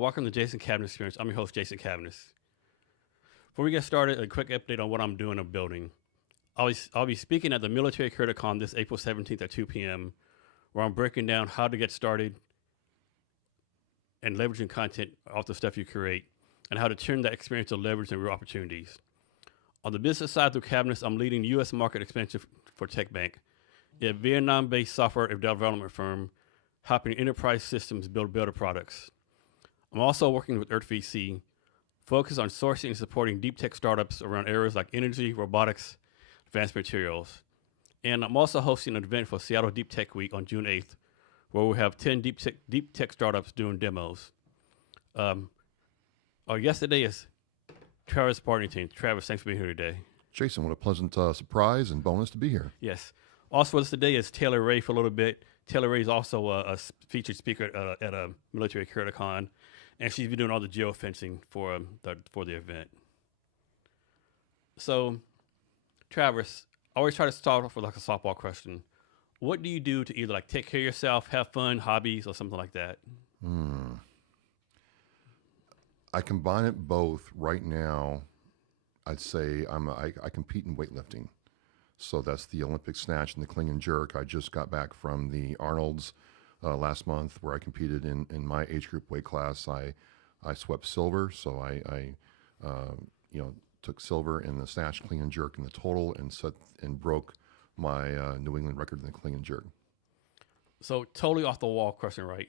welcome to Jason Cavness Experience. I'm your host, Jason Cavness. Before we get started, a quick update on what I'm doing in the building. I'll be speaking at the Military CreditCon this April 17th at 2 p.m., where I'm breaking down how to get started and leveraging content off the stuff you create, and how to turn that experience to leverage and real opportunities. On the business side through Cavness, I'm leading U.S. market expansion for TechBank, a Vietnam-based software development firm helping enterprise systems build better products. I'm also working with EarthVC, focused on sourcing and supporting deep tech startups around areas like energy, robotics, advanced materials. And I'm also hosting an event for Seattle Deep Tech Week on June 8th, where we'll have 10 deep tech startups doing demos. Our guest today is Travis Partington. Travis, thanks for being here today. Jason, what a pleasant surprise and bonus to be here. Yes. Also with us today is Taylor Ray for a little bit. Taylor Ray is also a featured speaker at a Military CreditCon, and she's been doing all the geofencing for the event. So, Travis, I always try to start off with like a softball question. What do you do to either like take care of yourself, have fun, hobbies, or something like that? I combine it both right now. I'd say I compete in weightlifting. So that's the Olympic snatch and the clean and jerk. I just got back from the Arnold's last month where I competed in my age group weight class. I swept silver, so I took silver in the snatch, clean and jerk in the total, and broke my New England record in the clean and jerk. So totally off the wall question, right?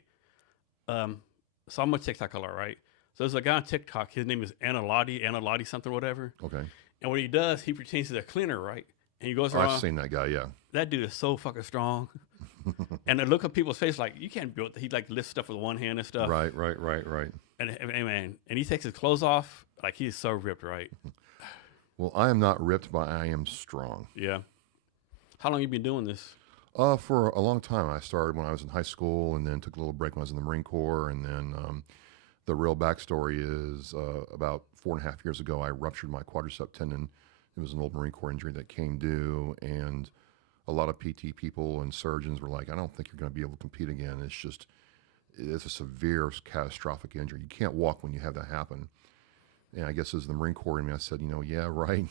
So I'm a TikTok alert, right? So there's a guy on TikTok. His name is Analotti something, whatever. Okay. And what he does, he pretends he's a cleaner, right? And he goes around. I've seen that guy, yeah. That dude is so fucking strong. And I look at people's face like, you can't build. He like lifts stuff with one hand and stuff. Right. And man, and he takes his clothes off like he's so ripped, right? Well, I am not ripped, but I am strong. Yeah. How long you been doing this? For a long time. I started when I was in high school, and then took a little break when I was in the Marine Corps, and then the real backstory is about 4.5 years ago, I ruptured my quadricep tendon. It was an old Marine Corps injury that came due, and a lot of PT people and surgeons were like, I don't think you're going to be able to compete again. It's a severe, catastrophic injury. You can't walk when you have that happen. And I guess as the Marine Corps in me, I said, yeah, right.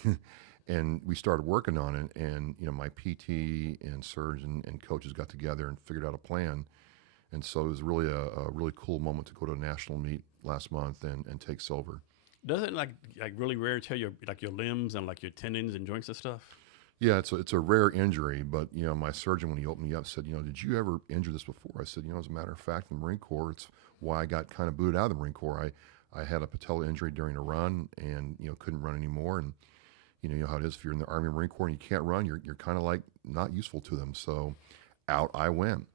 And we started working on it, and my PT and surgeon and coaches got together and figured out a plan. And so it was really a really cool moment to go to a national meet last month and take silver. Doesn't like really wear and tear your limbs and like your tendons and joints and stuff? Yeah, it's a rare injury, but my surgeon, when he opened me up, said, did you ever injure this before? I said, as a matter of fact, in the Marine Corps, it's why I got kind of booted out of the Marine Corps. I had a patella injury during a run, and couldn't run anymore. And you know how it is if you're in the Army Marine Corps and you can't run, you're kind of like not useful to them. So out I went.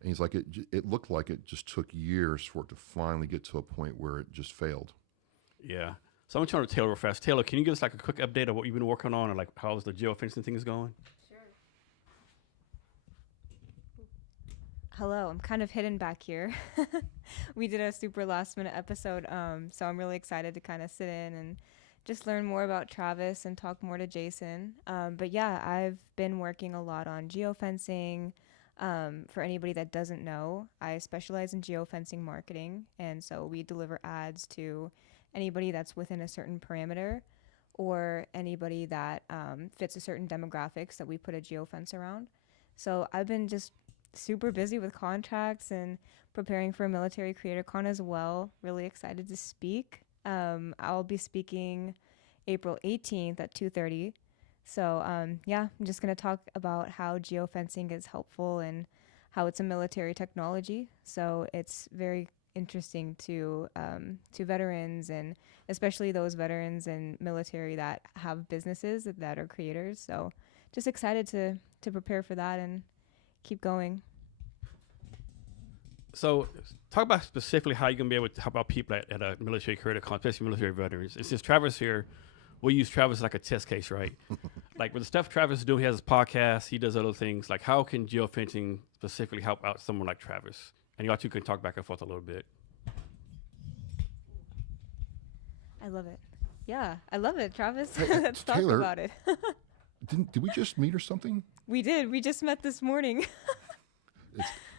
And he's like, it looked like it just took years for it to finally get to a point where it just failed. Yeah. So I'm going to turn to Taylor real fast. Taylor, can you give us like a quick update of what you've been working on and like how's the geofencing thing is going? Sure. Hello, I'm kind of hidden back here. We did a super last minute episode, so I'm really excited to kind of sit in and just learn more about Travis and talk more to Jason. But yeah, I've been working a lot on geofencing. For anybody that doesn't know, I specialize in geofencing marketing, and so we deliver ads to anybody that's within a certain parameter or anybody that fits a certain demographics that we put a geofence around. So I've been just super busy with contracts and preparing for a Military CreatorCon as well. Really excited to speak. I'll be speaking April 18th at 2:30. So, I'm just going to talk about how geofencing is helpful and how it's a military technology. So it's very interesting to veterans, and especially those veterans and military that have businesses that are creators. So just excited to prepare for that and keep going. So talk about specifically how you're going to be able to help out people at a Military CreatorCon, especially military veterans. It's just Travis here. We use Travis like a test case, right? Like with the stuff Travis is doing, he has his podcast, he does other things. Like how can geofencing specifically help out someone like Travis? And y'all two can talk back and forth a little bit. I love it. Yeah, I love it, Travis. Hey, Let's talk Taylor, about it. Did we just meet or something? We did. We just met this morning.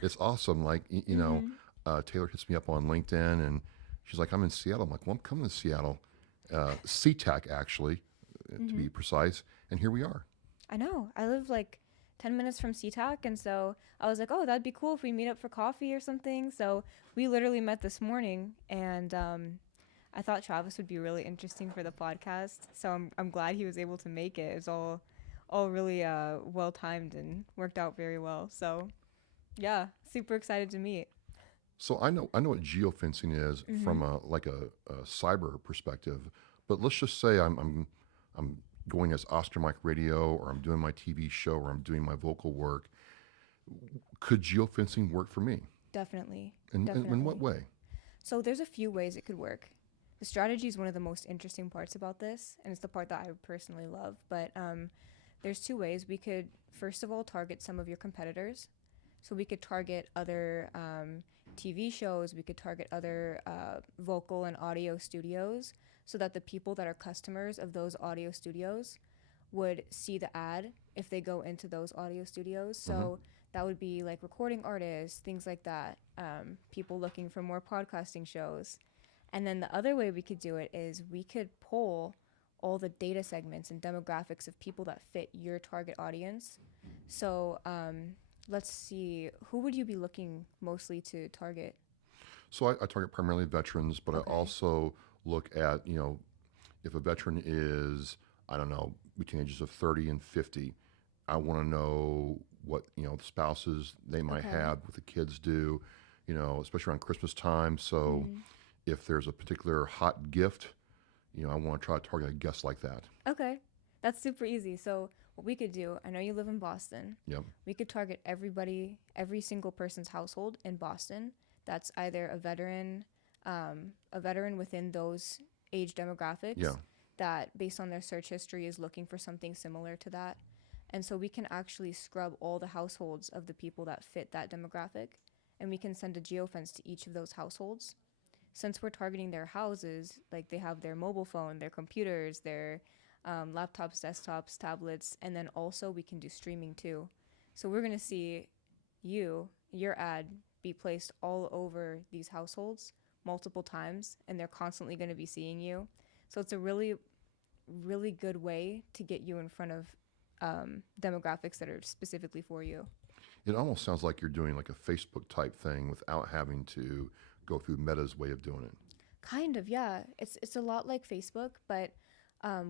It's awesome. Like, Taylor hits me up on LinkedIn, and She's like, I'm in Seattle. I'm like, well, I'm coming to Seattle. SeaTac, actually, to be precise. And here we are. I know. I live like 10 minutes from SeaTac, and so I was like, oh, that'd be cool if we meet up for coffee or something. So we literally met this morning, and I thought Travis would be really interesting for the podcast. So I'm glad he was able to make it. It was all really well timed and worked out very well. So yeah, super excited to meet. So I know what geofencing is from a cyber perspective, but let's just say I'm going as Oscar Mike Radio, or I'm doing my TV show, or I'm doing my vocal work. Could geofencing work for me? Definitely. And in what way? So there's a few ways it could work. The strategy is one of the most interesting parts about this, and it's the part that I personally love. But there's two ways. We could, first of all, target some of your competitors. So we could target other TV shows. We could target other vocal and audio studios, so that the people that are customers of those audio studios would see the ad if they go into those audio studios. So that would be like recording artists, things like that, people looking for more podcasting shows. And then the other way we could do it is we could pull all the data segments and demographics of people that fit your target audience. So let's see, who would you be looking mostly to target? So I target primarily veterans, but I also look at, if a veteran is, I don't know, between ages of 30 and 50, I want to know what, the spouses they might have, what the kids do, especially around Christmas time. So if there's a particular hot gift, I want to try to target a guest like that. Okay, that's super easy. So what we could do, I know you live in Boston. Yep. We could target every single person's household in Boston that's either a veteran within those age demographics that, based on their search history, is looking for something similar to that. And so we can actually scrub all the households of the people that fit that demographic, and we can send a geofence to each of those households. Since we're targeting their houses, like they have their mobile phone, their computers, their laptops, desktops, tablets, and then also we can do streaming too. So we're going to see your ad be placed all over these households multiple times, and they're constantly going to be seeing you. So it's a really, really good way to get you in front of demographics that are specifically for you. It almost sounds like you're doing like a Facebook type thing without having to go through Meta's way of doing it. Kind of, yeah. It's a lot like Facebook, but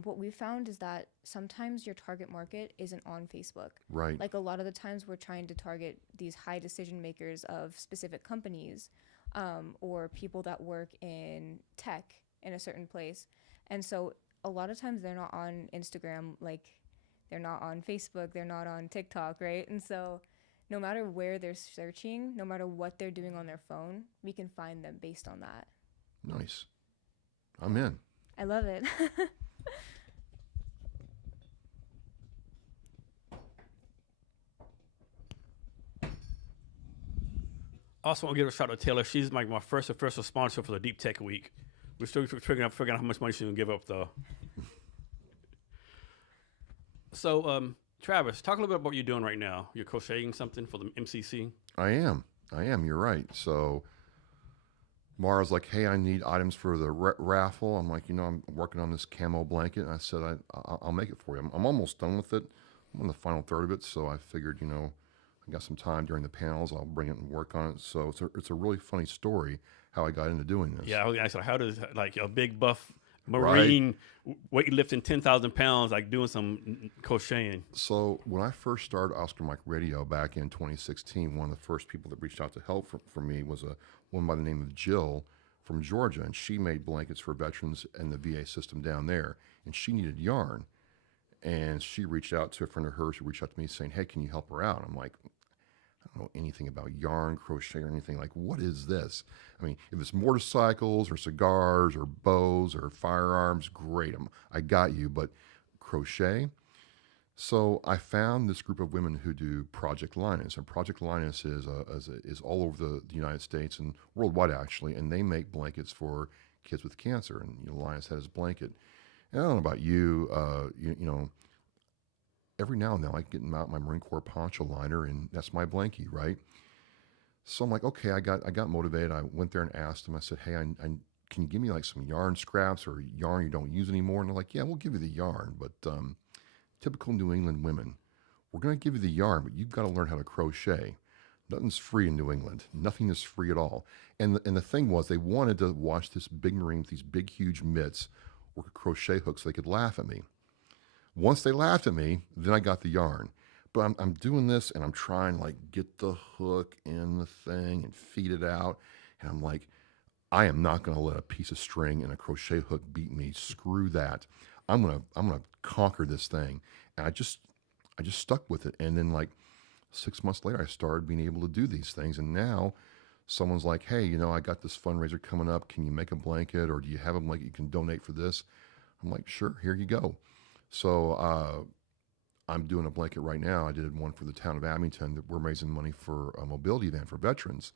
what we found is that sometimes your target market isn't on Facebook. Right. Like a lot of the times we're trying to target these high decision makers of specific companies, or people that work in tech in a certain place. And so a lot of times they're not on Instagram, like they're not on Facebook, they're not on TikTok, right? And so no matter where they're searching, no matter what they're doing on their phone, we can find them based on that. Nice. I'm in. I love it. Also, want to give a shout out to Taylor. She's like my first official sponsor for the Deep Tech Week. We're still figuring out how much money she's going to give up, though. So, Travis, talk a little bit about what you're doing right now. You're crocheting something for the MCC? I am. You're right. So Mara's like, hey, I need items for the raffle. I'm like, I'm working on this camo blanket. And I said, I'll make it for you. I'm almost done with it. I'm on the final third of it. So I figured, I got some time during the panels. I'll bring it and work on it. So it's a really funny story how I got into doing this. Yeah, I said, how does like a big buff Marine weightlifting 10,000 pounds, like doing some crocheting? So when I first started Oscar Mike Radio back in 2016, one of the first people that reached out to help for me was a woman by the name of Jill from Georgia, and she made blankets for veterans and the VA system down there, and she needed yarn. And she reached out to a friend of hers who reached out to me saying, hey, can you help her out? I'm like, I don't know anything about yarn, crochet, or anything. Like, what is this? I mean, if it's motorcycles or cigars or bows or firearms, great. I got you, but crochet? So I found this group of women who do Project Linus, and Project Linus is all over the United States and worldwide, actually, and they make blankets for kids with cancer, and Linus had his blanket. And I don't know about you, every now and then I get out my Marine Corps poncho liner, and that's my blankie, right? So I'm like, okay, I got motivated. I went there and asked them. I said, hey, can you give me like some yarn scraps or yarn you don't use anymore? And they're like, yeah, we'll give you the yarn, but typical New England women, we're going to give you the yarn, but you've got to learn how to crochet. Nothing's free in New England. Nothing is free at all. And the thing was, they wanted to watch this big Marine with these big, huge mitts work a crochet hook so they could laugh at me. Once they laughed at me, then I got the yarn. But I'm doing this and I'm trying to like get the hook in the thing and feed it out. And I'm like, I am not going to let a piece of string and a crochet hook beat me. Screw that. I'm gonna conquer this thing. And I just stuck with it. And then like 6 months later, I started being able to do these things. And now someone's like, hey, you know, I got this fundraiser coming up. Can you make a blanket, or do you have a blanket you can donate for this? I'm like, sure, here you go. So I'm doing a blanket right now. I did one for the town of Abington that we're raising money for a mobility van for veterans.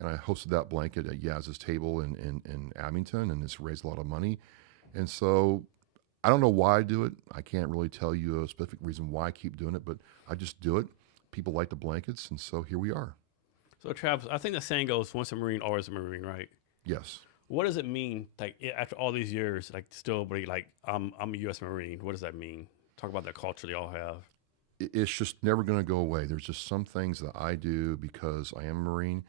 And I hosted that blanket at Yaz's table in Abington, and it's raised a lot of money. And so I don't know why I do it. I can't really tell you a specific reason why I keep doing it, but I just do it. People like the blankets, and so here we are. So, Travis, I think the saying goes, once a Marine, always a Marine, right? Yes. What does it mean, like, after all these years, like, still be like, I'm a U.S. Marine? What does that mean? Talk about that culture they all have. It's just never going to go away. There's just some things that I do because I am a Marine.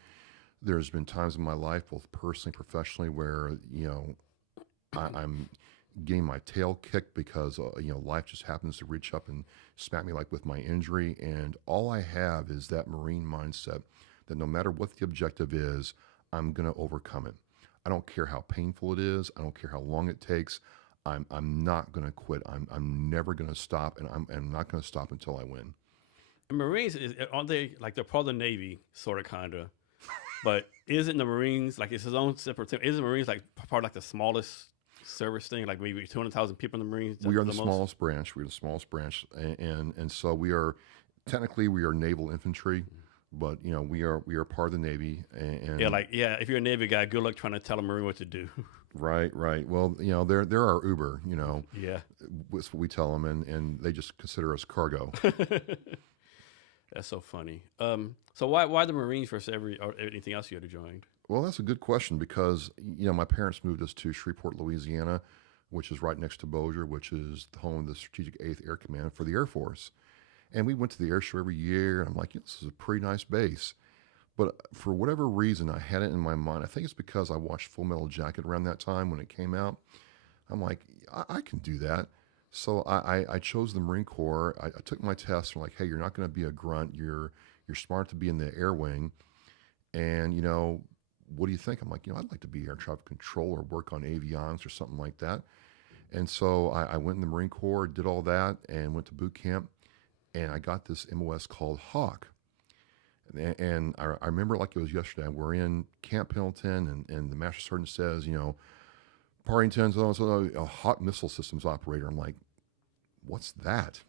There's been times in my life, both personally, professionally, where, you know, I'm getting my tail kicked because, you know, life just happens to reach up and smack me like with my injury. And all I have is that Marine mindset that no matter what the objective is, I'm going to overcome it. I don't care how painful it is. I don't care how long it takes. I'm not going to quit. I'm never going to stop, and I'm not going to stop until I win. And Marines, aren't they, like, they're part of the Navy, sort of, kind of. But isn't the Marines, like, it's his own separate thing? Isn't the Marines, like, part of, like, the smallest service thing? Like, maybe 200,000 people in the Marines? We are the smallest branch. We're the smallest branch. And so we are, technically, we are naval infantry. But, you know, we are part of the Navy. And if you're a Navy guy, good luck trying to tell a Marine what to do. Right. Well, you know, they're our Uber, you know. Yeah. That's what we tell them, and they just consider us cargo. That's so funny. So why the Marines versus anything else you had joined? Well, that's a good question because, you know, my parents moved us to Shreveport, Louisiana, which is right next to Bossier, which is the home of the Strategic 8th Air Command for the Air Force. And we went to the air show every year, and I'm like, this is a pretty nice base. But for whatever reason, I had it in my mind. I think it's because I watched Full Metal Jacket around that time when it came out. I'm like, I can do that. So I chose the Marine Corps. I took my test. I'm like, hey, you're not going to be a grunt. You're smart to be in the air wing. And, you know, what do you think? I'm like, you know, I'd like to be air traffic controller, work on avionics or something like that. And so I went in the Marine Corps, did all that, and went to boot camp. And I got this MOS called Hawk. And I remember like it was yesterday. We're in Camp Pendleton, and the Master Sergeant says, you know, Partington's a Hawk missile systems operator. I'm like, what's that?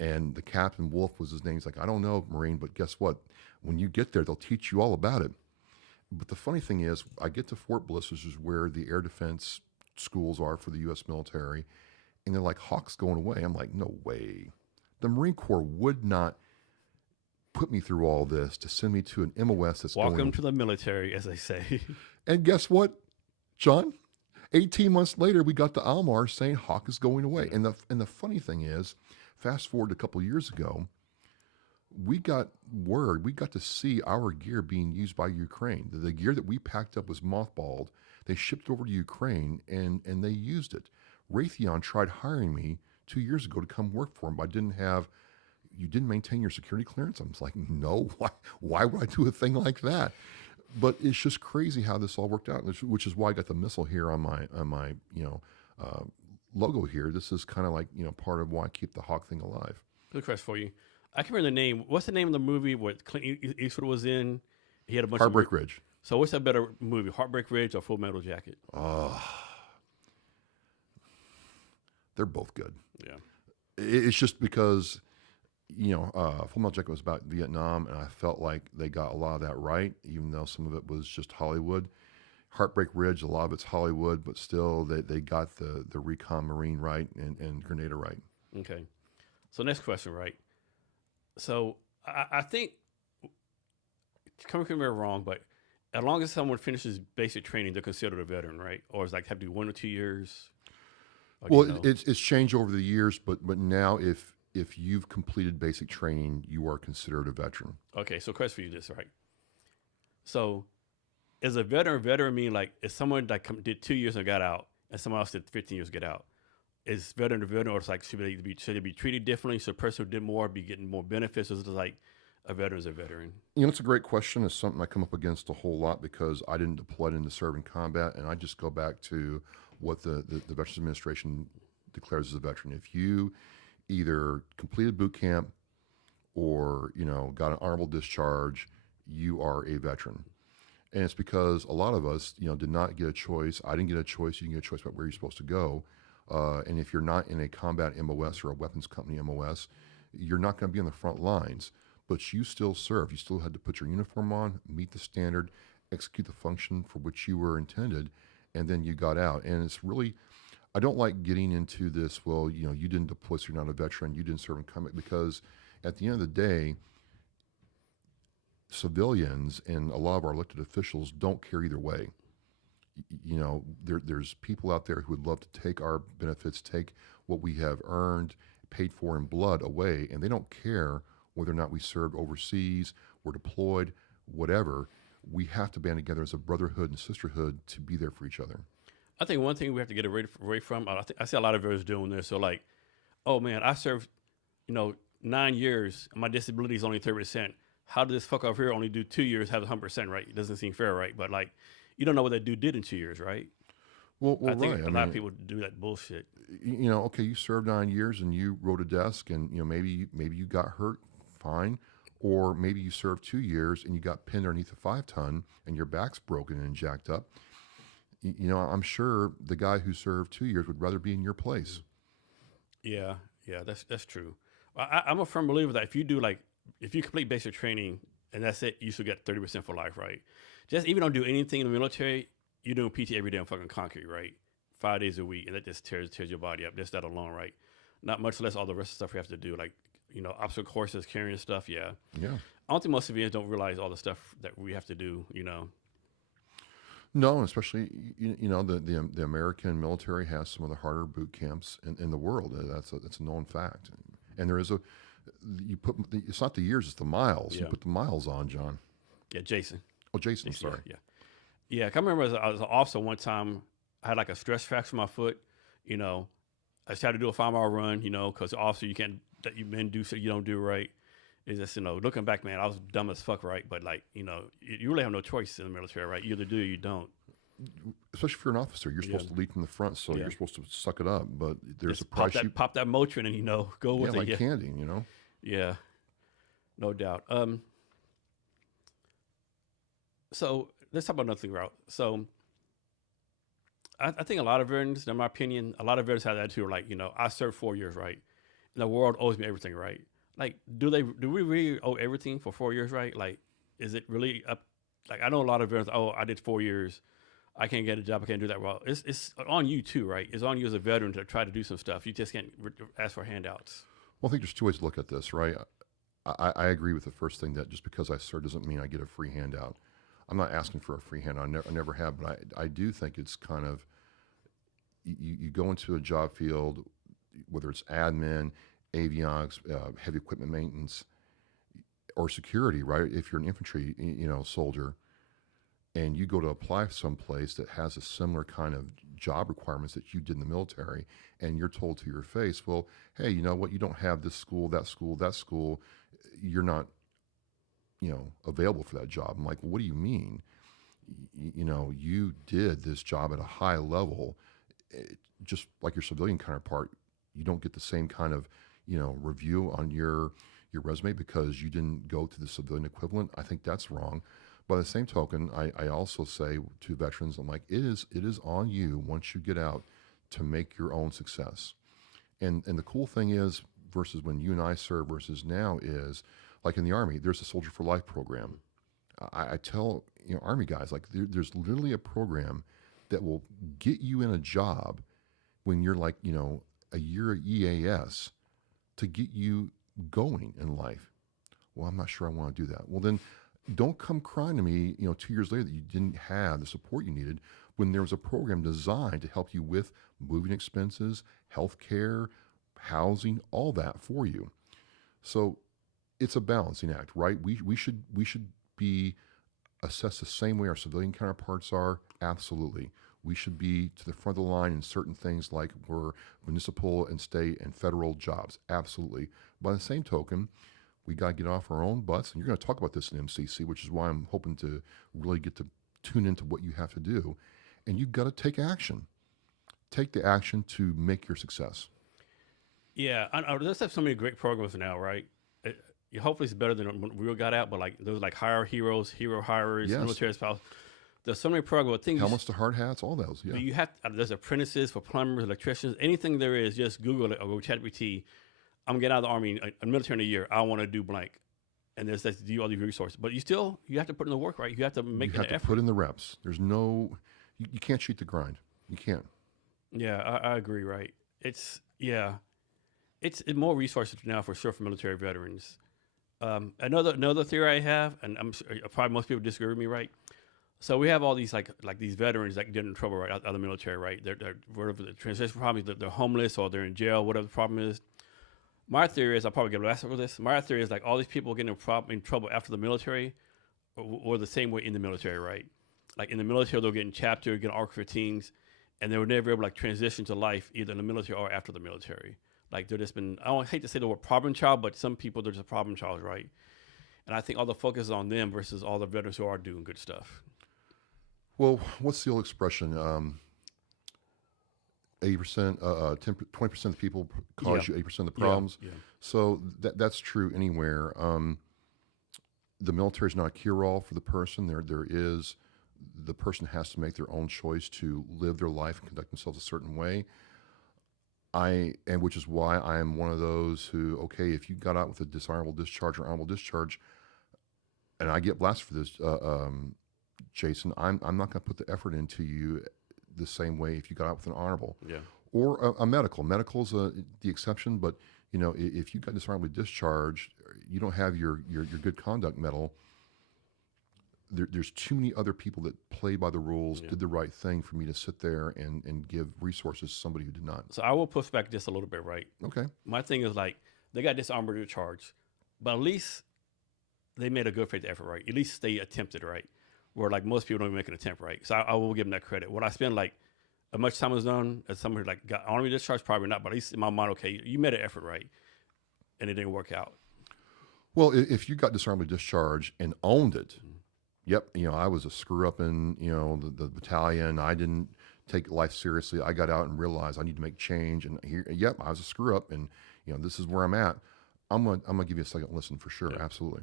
And the captain, Wolf was his name. He's like, I don't know, Marine, but guess what? When you get there, they'll teach you all about it. But the funny thing is, I get to Fort Bliss, which is where the air defense schools are for the U.S. military, and they're like, Hawk's going away. I'm like, no way. The Marine Corps would not put me through all this to send me to an MOS that's Welcome to the military, as they say. And guess what, John? 18 months later, we got the Almar saying Hawk is going away. And the funny thing is, fast forward a couple of years ago, we got word, we got to see our gear being used by Ukraine. The gear that we packed up was mothballed. They shipped it over to Ukraine, and they used it. Raytheon tried hiring me 2 years ago to come work for them, but you didn't maintain your security clearance? I was like, no, why would I do a thing like that? But it's just crazy how this all worked out, which is why I got the missile here on my logo here. This is kind of like, you know, part of why I keep the Hawk thing alive. Good question for you. I can't remember the name. What's the name of the movie what Clint Eastwood was in? He had a bunch Heartbreak Ridge. So what's a better movie, Heartbreak Ridge or Full Metal Jacket? They're both good. Yeah. It's just because, you know, Full Metal Jacket was about Vietnam, and I felt like they got a lot of that right, even though some of it was just Hollywood. Heartbreak Ridge, a lot of it's Hollywood, but still they got the recon Marine right and Grenada right. Okay. So next question, right? So I think, correct me if I'm wrong, but as long as someone finishes basic training, they're considered a veteran, right? Or it's like have to do 1 or 2 years. Or do Well, you know? it's changed over the years, but now if you've completed basic training, you are considered a veteran. Okay, so question for you this, right? So is a veteran mean like if someone like did 2 years and got out, and someone else did 15 years get out? Is veteran a veteran, or it's like should they be treated differently? So a person who did more be getting more benefits, or is it like a veteran is a veteran? You know, it's a great question. It's something I come up against a whole lot because I didn't deploy into serving combat, and I just go back to what the Veterans Administration declares as a veteran. If you either completed boot camp or got an honorable discharge, you are a veteran. And it's because a lot of us, did not get a choice. I didn't get a choice. You didn't get a choice about where you're supposed to go. And if you're not in a combat MOS or a weapons company MOS, you're not going to be on the front lines. But you still serve. You still had to put your uniform on, meet the standard, execute the function for which you were intended, and then you got out. And it's really, I don't like getting into this, well, you didn't deploy, so you're not a veteran, you didn't serve in combat, because at the end of the day, civilians and a lot of our elected officials don't care either way. There's people out there who would love to take our benefits, take what we have earned, paid for in blood away, and they don't care whether or not we served overseas, were deployed, whatever. We have to band together as a brotherhood and sisterhood to be there for each other. I think one thing we have to get away from. I see a lot of veterans doing this. So like, oh man, I served, 9 years. And my disability is only 30%. How did this fuck over here only do 2 years, have 100%? Right? It doesn't seem fair, right? But like, you don't know what that dude did in 2 years, right? Well, I think right. a lot of people do that bullshit. Okay, you served 9 years and you rode a desk, and maybe you got hurt, fine, or maybe you served 2 years and you got pinned underneath a 5-ton and your back's broken and jacked up. I'm sure the guy who served 2 years would rather be in your place. Yeah, that's true. I'm a firm believer that if you complete basic training and that's it, you should get 30% for life, right? Just even don't do anything in the military, you're doing PT every day on fucking concrete, right? 5 days a week, and that just tears your body up. Just that alone, right? Not much less all the rest of the stuff we have to do, like obstacle courses, carrying stuff. Yeah. Yeah. I don't think most civilians don't realize all the stuff that we have to do. No, especially the American military has some of the harder boot camps in the world. That's a known fact. And there is it's not the years, it's the miles. Yeah. You put the miles on, John. Yeah, Jason. Oh, Jason, sorry. Yeah. I can remember as an officer one time, I had like a stress fracture in my foot. I just had to do a 5-mile run. Because officer, you men do so you don't do right. It's just looking back, man, I was dumb as fuck, right? But like you really have no choice in the military, right? You either do or you don't. Especially if you're an officer, you're supposed to lead from the front, so you're supposed to suck it up. But there's Just a price pop that Motrin and go with like it. candy, Yeah, no doubt. So let's talk about another thing, Route. So I think a lot of veterans, in my opinion, have that attitude like, I served 4 years, right? And the world owes me everything, right? Like, do we really owe everything for 4 years, right? Like, is it really up? Like, I know a lot of veterans, I did 4 years. I can't get a job. I can't do that. Well, it's on you too, right? It's on you as a veteran to try to do some stuff. You just can't ask for handouts. Well, I think there's two ways to look at this, right? I agree with the first thing, that just because I serve doesn't mean I get a free handout. I'm not asking for a free handout. I never have, but I do think it's kind of, you go into a job field, whether it's admin, avionics, heavy equipment maintenance, or security, right? If you're an infantry, soldier, and you go to apply someplace that has a similar kind of job requirements that you did in the military, and you're told to your face, well, hey, you know what? You don't have this school, that school, that school. You're not, available for that job. I'm like, well, what do you mean? You did this job at a high level, just like your civilian counterpart. You don't get the same kind of, review on your resume because you didn't go to the civilian equivalent. I think that's wrong. By the same token, I also say to veterans, I'm like, it is on you once you get out to make your own success. And the cool thing is, versus when you and I serve versus now, is like in the Army, there's a Soldier for Life program. I tell Army guys, like there's literally a program that will get you in a job when you're like a year at EAS to get you going in life. Well, I'm not sure I want to do that. Well, then Don't come crying to me, 2 years later that you didn't have the support you needed when there was a program designed to help you with moving expenses, health care, housing, all that for you. So it's a balancing act, right? We should be assessed the same way our civilian counterparts are. Absolutely. We should be to the front of the line in certain things like we're municipal and state and federal jobs. Absolutely. By the same token, we got to get off our own butts. And you're going to talk about this in MCC, which is why I'm hoping to really get to tune into what you have to do. And you've got to take action. Take the action to make your success. Yeah, let's have so many great programs now, right? Hopefully it's better than when we got out, but like those like hire heroes, hero hirers, Yes. military spouse. There's so many programs. Things Helmets to hard hats, all those. Yeah. you have. There's apprentices for plumbers, electricians, anything there is. Just Google it or go ChatGPT. I'm getting out of the army, a military in a year. I want to do blank, and that's do all these resources. But you have to put in the work, right? You have to make You have an to effort. put in the reps. There's no, you can't cheat the grind. You can't. Yeah, I agree. Right? It's more resources now for sure for military veterans. Another theory I have, and I'm sure, probably most people disagree with me, right? So we have all these like these veterans that get in trouble right out of the military, right? They're whatever the transition problem is, they're homeless or they're in jail, whatever the problem is. My theory is, I'll probably get blasted for this. My theory is like all these people getting in trouble after the military, or the same way in the military, right? Like in the military, they'll get in chapter, get Arc 15s, and they were never able to like transition to life either in the military or after the military. Like they're just been, I don't hate to say the word problem child, but some people they're just problem child, right? And I think all the focus is on them versus all the veterans who are doing good stuff. Well, what's the old expression? 80%, 20% of the people cause you 80% of the problems. Yeah. So that's true anywhere. The military is not a cure-all for the person. The person has to make their own choice to live their life and conduct themselves a certain way. Which is why I am one of those who, okay, if you got out with a dishonorable discharge or honorable discharge, and I get blasted for this, Jason, I'm not going to put the effort into you the same way if you got out with an honorable. Yeah. Or a medical. Medical's the exception, but if you got dishonorably discharged, you don't have your good conduct medal. There's too many other people that played by the rules, did the right thing for me to sit there and give resources to somebody who did not. So I will push back just a little bit, right? Okay. My thing is like they got dishonorable discharge, but at least they made a good faith effort, right? At least they attempted, right? Where like most people don't even make an attempt, right? So I will give them that credit. Would I spend like as much time as done as somebody like got honorable discharge? Probably not, but at least in my mind, okay, you made an effort, right? And it didn't work out. Well, if you got dishonorably discharged and owned it, yep, I was a screw up in the battalion. I didn't take life seriously. I got out and realized I need to make change. And here, yep, I was a screw up, and this is where I'm at. I'm gonna give you a second listen for sure. Yeah. Absolutely.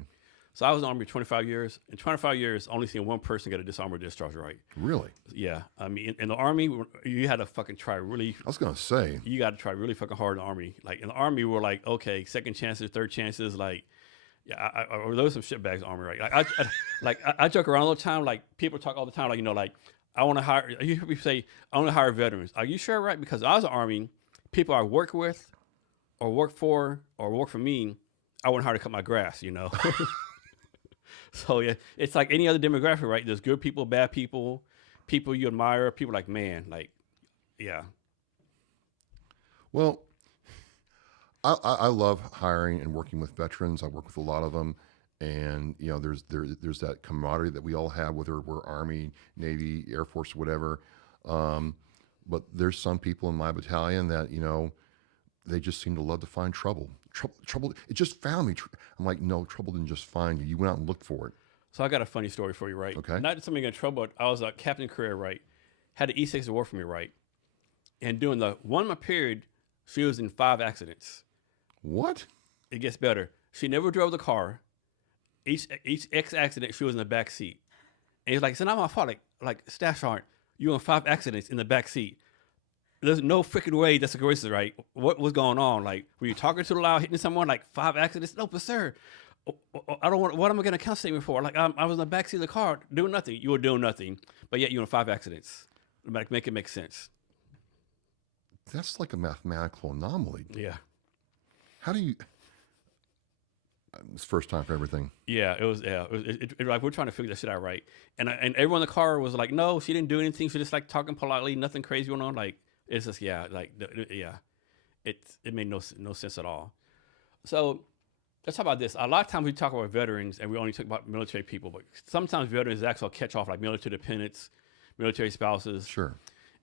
So I was in the Army 25 years. In 25 years, only seen one person get a dishonorable discharge, right? Really? Yeah. I mean, in the Army, you had to fucking try really. I was gonna say you got to try really fucking hard in the Army. Like in the Army, we're like, okay, second chances, third chances, like. Yeah, or those some shitbags in the Army, right? I joke around all the time. Like people talk all the time, like I want to hire. You hear me say I want to hire veterans. Are you sure, right? Because I was in the Army, people I work with, or work for, or work for me, I wouldn't hire to cut my grass, So yeah, it's like any other demographic, right? There's good people, bad people, people you admire, people like man, like yeah. Well. I love hiring and working with veterans. I work with a lot of them, and there's that camaraderie that we all have, whether we're Army, Navy, Air Force, whatever. But there's some people in my battalion that they just seem to love to find trouble. Trouble. It just found me. I'm like, no, trouble didn't just find you. You went out and looked for it. So I got a funny story for you, right? Okay. Not that somebody got in trouble, but I was a captain career, right? Had an E6 award for me, right? And during the 1 month period, she was in 5 accidents. What? It gets better. She never drove the car. Each X accident, she was in the back seat. And he's like, it's not my fault. Like Staff Sergeant, you in 5 accidents in the back seat. There's no freaking way that's a coincidence, right? What was going on? Like, were you talking too loud, hitting someone? Like 5 accidents? No, but sir, I don't want. What am I going to count statement for? Like, I was in the back seat of the car doing nothing. You were doing nothing, but yet you in 5 accidents. Make it make sense. That's like a mathematical anomaly. Yeah. How do you? It's first time for everything. Yeah, it was. Yeah, like we're trying to figure that shit out, right? And everyone in the car was like, "No, she didn't do anything. She just like talking politely, nothing crazy going on." Like it's just yeah, it made no sense at all. So let's talk about this. A lot of times we talk about veterans and we only talk about military people, but sometimes veterans actually catch off like military dependents, military spouses. Sure.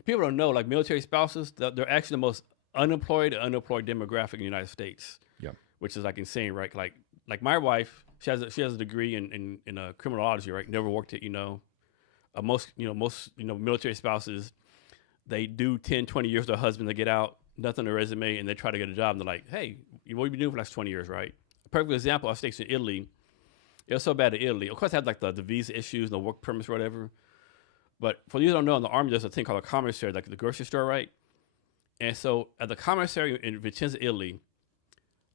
People don't know like military spouses. They're actually the most unemployed demographic in the United States. Yeah. Which is like insane, right? Like my wife, she has a degree in criminology, right? Never worked at most military spouses, they do 10, 20 years with their husband, they get out, nothing on their resume, and they try to get a job, and they're like, hey, what have you been doing for the last 20 years, right? A perfect example, I was stationed in Italy. It was so bad in Italy. Of course, I had like the visa issues, the work permits or whatever. But for you who don't know, in the Army, there's a thing called a commissary, like the grocery store, right? And so at the commissary in Vicenza, Italy,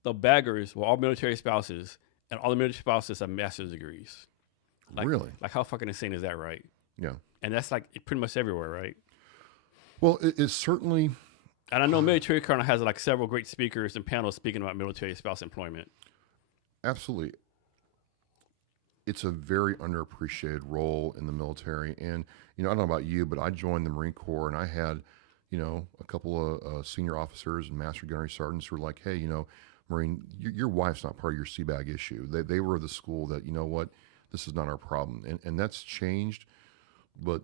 the baggers were all military spouses, and all the military spouses have master's degrees. Really? Like how fucking insane is that, right? Yeah. And that's like pretty much everywhere, right? Well, it's certainly. And I know Military Colonel has like several great speakers and panels speaking about military spouse employment. Absolutely. It's a very underappreciated role in the military. And, I don't know about you, but I joined the Marine Corps and I had, a couple of senior officers and master gunnery sergeants who were like, hey, Marine, your wife's not part of your CBAG issue. They were the school that, what, this is not our problem. And that's changed. But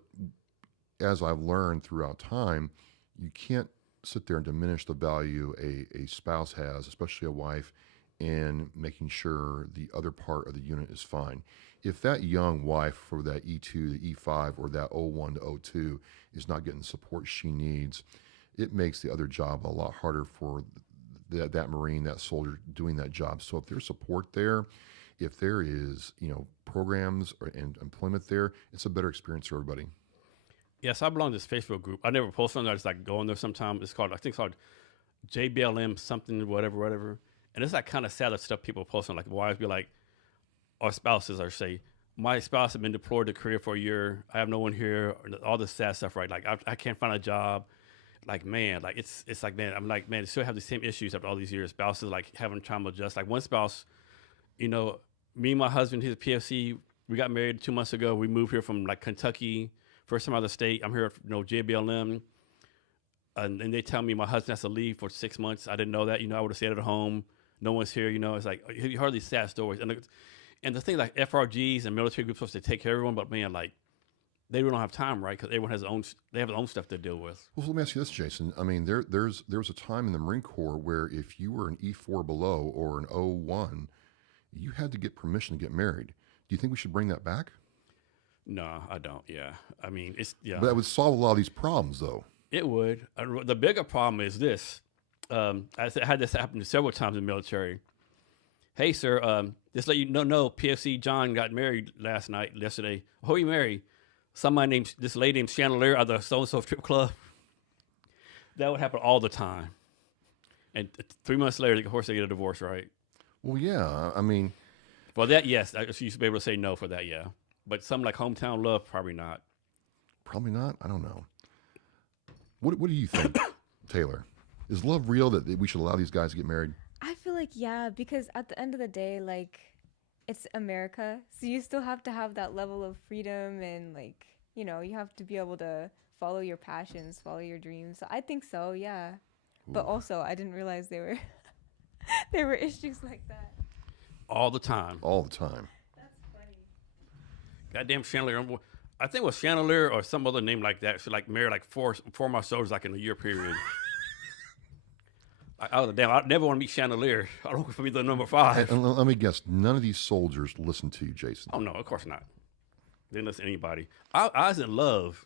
as I've learned throughout time, you can't sit there and diminish the value a spouse has, especially a wife, in making sure the other part of the unit is fine. If that young wife for that E2 to E5 or that O1 to O2 is not getting the support she needs, it makes the other job a lot harder for that Marine, that soldier doing that job. So if there's support there, if there is, programs and employment there, it's a better experience for everybody. Yes, I belong to this Facebook group. I never post on there. I just like go in there sometime. I think it's called JBLM something, whatever. And it's like kind of sad stuff people post on, like wives be like, or spouses are say, my spouse has been deployed to Korea for a year. I have no one here. All this sad stuff, right? Like I can't find a job. Like, man, like it's like, man, I'm like, man, they still have the same issues after all these years. Spouses like having time to adjust. Like one spouse, me and my husband, he's a PFC. We got married 2 months ago. We moved here from like Kentucky, first time out of the state. I'm here, JBLM. And they tell me my husband has to leave for 6 months. I didn't know that. I would have stayed at home. No one's here. It's like you heard these sad stories. And the thing like FRGs and military groups are supposed to take care of everyone, but man, like they really don't have time, right? Because everyone has they have their own stuff to deal with. Well, so let me ask you this, Jason. I mean, there was a time in the Marine Corps where if you were an E4 below or an O1, you had to get permission to get married. Do you think we should bring that back? No, I don't. Yeah, I mean, But that would solve a lot of these problems, though. It would. The bigger problem is this. I had this happen several times in the military. Hey, sir, just let you know, PFC John got married yesterday. Who you married? This lady named Chandelier at the so-and-so strip club. That would happen all the time. And 3 months later, of course, they get a divorce, right? Well, yeah. I mean, for that, yes. She used to be able to say no for that, yeah. But something like hometown love, probably not. Probably not? I don't know. What do you think, Taylor? Is love real that we should allow these guys to get married? I feel like, yeah, because at the end of the day, like, it's America. So you still have to have that level of freedom and, like, you have to be able to follow your passions, follow your dreams. So I think so, yeah. Ooh. But also, I didn't realize there were issues like that. All the time. All the time. That's funny. Goddamn Chandelier. I think it was Chandelier or some other name like that. She like married like four of my soldiers like in a year period. I never want to meet Chandelier. I don't want to be the number 5. And let me guess, none of these soldiers listen to you, Jason. Oh no, of course not. They didn't listen to anybody. I was in love.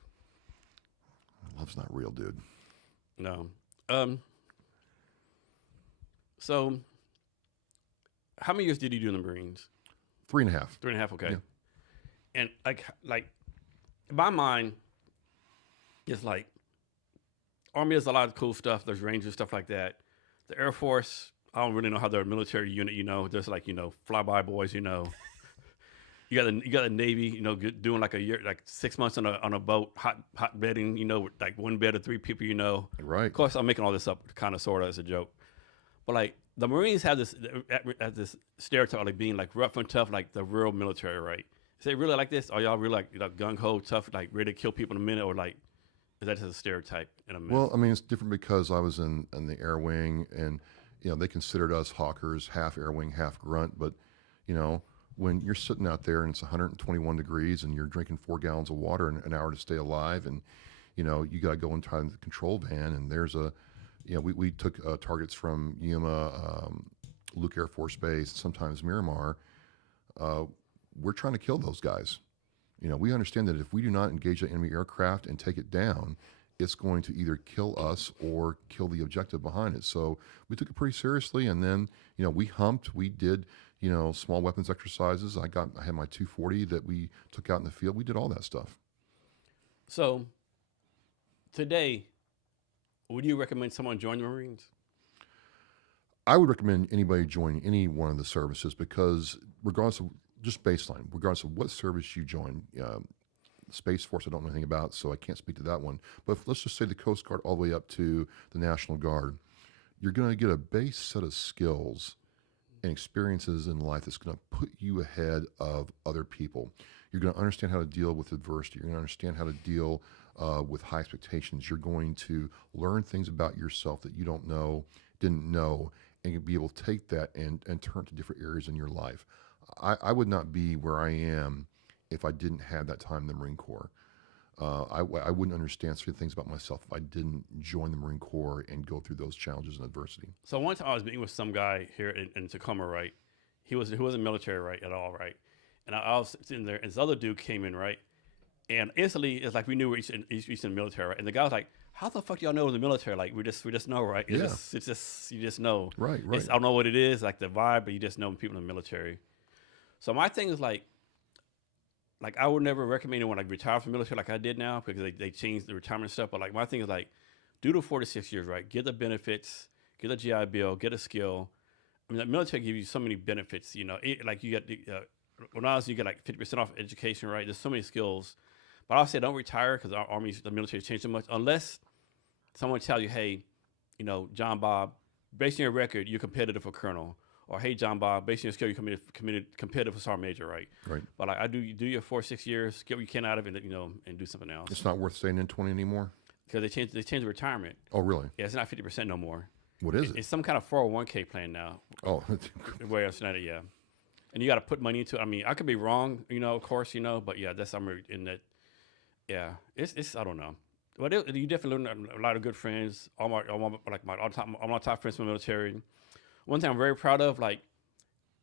Love's not real, dude. No. So, how many years did you do in the Marines? 3.5. 3.5. Okay. Yeah. And like, in my mind, it's like Army has a lot of cool stuff. There's Rangers, stuff like that. The Air Force, I don't really know how their military unit. There's like flyby boys. You got the Navy. Doing like a year, like 6 months on a boat, hot bedding. With like one bed of 3 people. Right. Of course, I'm making all this up, kind of, sort of, as a joke. But like the Marines have this stereotype of like being like rough and tough, like the real military, right? Is it really like this? Are y'all really like gung ho tough, like ready to kill people in a minute, or like is that just a stereotype in a minute? Well, I mean, it's different because I was in the air wing, and they considered us hawkers, half air wing, half grunt. But you know, when you're sitting out there and it's 121 degrees, and you're drinking 4 gallons of water in an hour to stay alive, and you got to go inside the control van, and there's we took targets from Yuma, Luke Air Force Base, sometimes Miramar. Uh, we're trying to kill those guys. We understand that if we do not engage the enemy aircraft and take it down, it's going to either kill us or kill the objective behind it. So we took it pretty seriously, and then we humped. We did small weapons exercises. I had my 240 that we took out in the field. We did all that stuff. So today, would you recommend someone join the Marines? I would recommend anybody join any one of the services because regardless of just baseline, regardless of what service you join, Space Force I don't know anything about, so I can't speak to that one. But let's just say the Coast Guard all the way up to the National Guard, you're going to get a base set of skills and experiences in life that's going to put you ahead of other people. You're going to understand how to deal with adversity. You're going to understand how to deal with high expectations. You're going to learn things about yourself that you didn't know, and be able to take that and turn to different areas in your life. I would not be where I am if I didn't have that time in the Marine Corps. I wouldn't understand certain things about myself if I didn't join the Marine Corps and go through those challenges and adversity. So one time I was meeting with some guy here in Tacoma, right? He wasn't military, right, at all, right? And I was sitting there, and this other dude came in, right? And instantly, it's like we knew we were each in the military, right? And the guy was like, "How the fuck y'all know in the military? Like we just know, right? It's just you just know, Right. I don't know what it is, like the vibe, but you just know people in the military." So my thing is like I would never recommend anyone like retire from the military like I did now because they changed the retirement stuff. But like my thing is like, do the 4 to 6 years, right? Get the benefits, get a GI Bill, get a skill. I mean, the military gives you so many benefits. Like you get when I was, you get like 50% off education, right? There's so many skills. But I'll say don't retire because our army, the military has changed so much unless someone tells you, hey, John Bob, based on your record, you're competitive for colonel. Or hey, John Bob, based on your skill, you're competitive for sergeant major, right? Right. But like you do your 4 6 years, get what you can out of it, and do something else. It's not worth staying in 20 anymore? Because they changed the retirement. Oh, really? Yeah, it's not 50% no more. What is it? It's some kind of 401k plan now. Oh. The way I understand it, yeah. And you got to put money into it. I mean, I could be wrong, of course, but yeah, that's somewhere in that. Yeah, it's I don't know. But you definitely learn a lot of good friends. All my top friends from the military. One thing I'm very proud of, like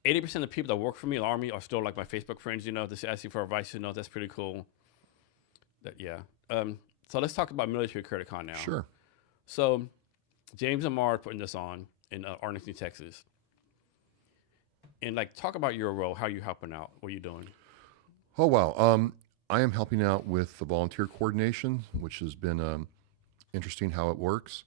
80% of the people that work for me in the Army are still like my Facebook friends. They ask you for advice. That's pretty cool. So let's talk about military credit card now. Sure. So James and Mara are putting this on in Arlington, Texas. And like, talk about your role. How are you helping out? What are you doing? Oh, wow. I am helping out with the volunteer coordination, which has been interesting how it works,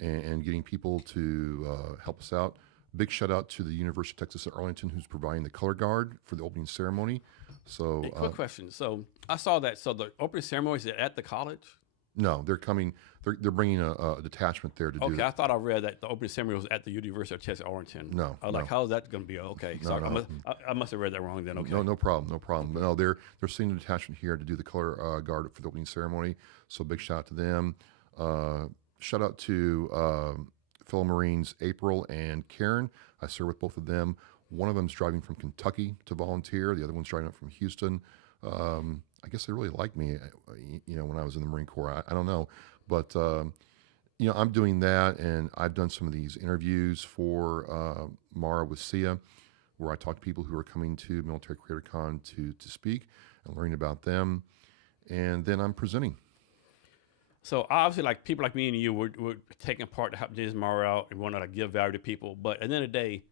and getting people to help us out. Big shout out to the University of Texas at Arlington, who's providing the color guard for the opening ceremony. So, hey, quick question. So I saw that. So the opening ceremony is at the college? No, they're coming. They're bringing a detachment there to do. Okay, I thought I read that the opening ceremony was at the University of Texas at Arlington. No, I was like, how is that going to be? Okay, No, sorry, no. I must have read that wrong then. Okay, No problem. No, they're sending a detachment here to do the color guard for the opening ceremony. So big shout out to them. Shout out to fellow Marines April and Karen. I serve with both of them. One of them's driving from Kentucky to volunteer. The other one's driving up from Houston. I guess they really liked me, when I was in the Marine Corps. I don't know, but I'm doing that, and I've done some of these interviews for Mara with SIA, where I talk to people who are coming to Military Creator Con to speak and learning about them, and then I'm presenting. So obviously, like people like me and you, we're taking part to help James and Mara out and want to give value to people. But at the end of the day,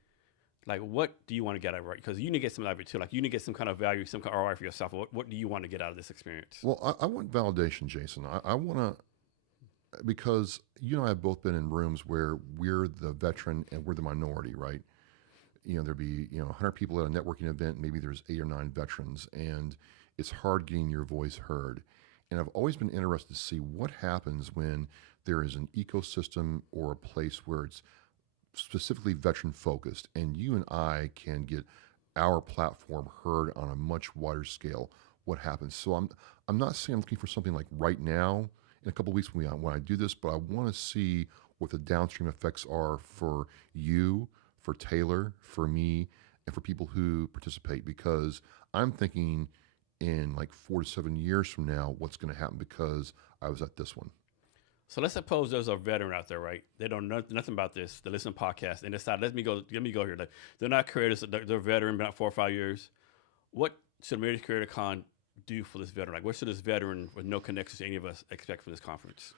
like, what do you want to get out of it? Because you need to get some out of it too. Like, you need to get some kind of value, some kind of ROI for yourself. What do you want to get out of this experience? Well, I want validation, Jason. I want to, because you and I have both been in rooms where we're the veteran and we're the minority, right? There'd be 100 people at a networking event, maybe there's 8 or 9 veterans, and it's hard getting your voice heard. And I've always been interested to see what happens when there is an ecosystem or a place where it's specifically veteran focused, and you and I can get our platform heard on a much wider scale, what happens. So I'm not saying I'm looking for something like right now in a couple of weeks when I do this, but I want to see what the downstream effects are for you, for Taylor, for me, and for people who participate, because I'm thinking in like 4 to 7 years from now, what's going to happen because I was at this one. So let's suppose there's a veteran out there, right? They don't know nothing about this. They listen to podcasts and decide, let me go here. They're not creators. They're veteran, been out 4 or 5 years. What should Military Creator Con do for this veteran? Like, what should this veteran with no connections to any of us expect from this conference?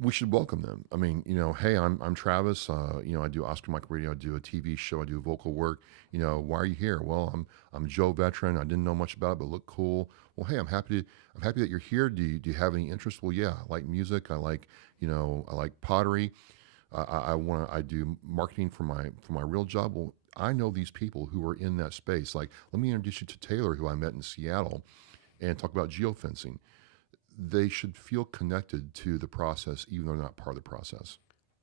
We should welcome them. I mean, hey, I'm Travis. I do Oscar Mike Radio. I do a TV show. I do vocal work. Why are you here? Well, I'm a Joe veteran. I didn't know much about it, but look cool. Well, hey, I'm happy that you're here. Do you have any interest? Well, yeah, I like music. I like pottery. I do marketing for my real job. Well, I know these people who are in that space. Like, let me introduce you to Taylor, who I met in Seattle, and talk about geofencing. They should feel connected to the process, even though they're not part of the process.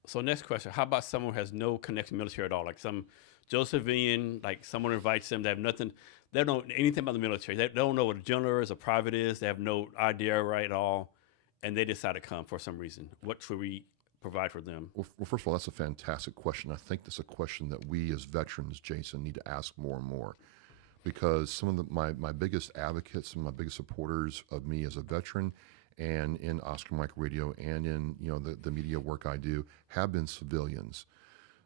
So next question, how about someone who has no connection to military at all? Like some Joe Civilian, like someone invites them, they have nothing, they don't know anything about the military. They don't know what a general is, a private is. They have no idea right at all. And they decide to come for some reason. What should we provide for them? Well, first of all, that's a fantastic question. I think that's a question that we as veterans, Jason, need to ask more and more. Because some of my biggest advocates and my biggest supporters of me as a veteran and in Oscar Mike Radio and in the media work I do have been civilians.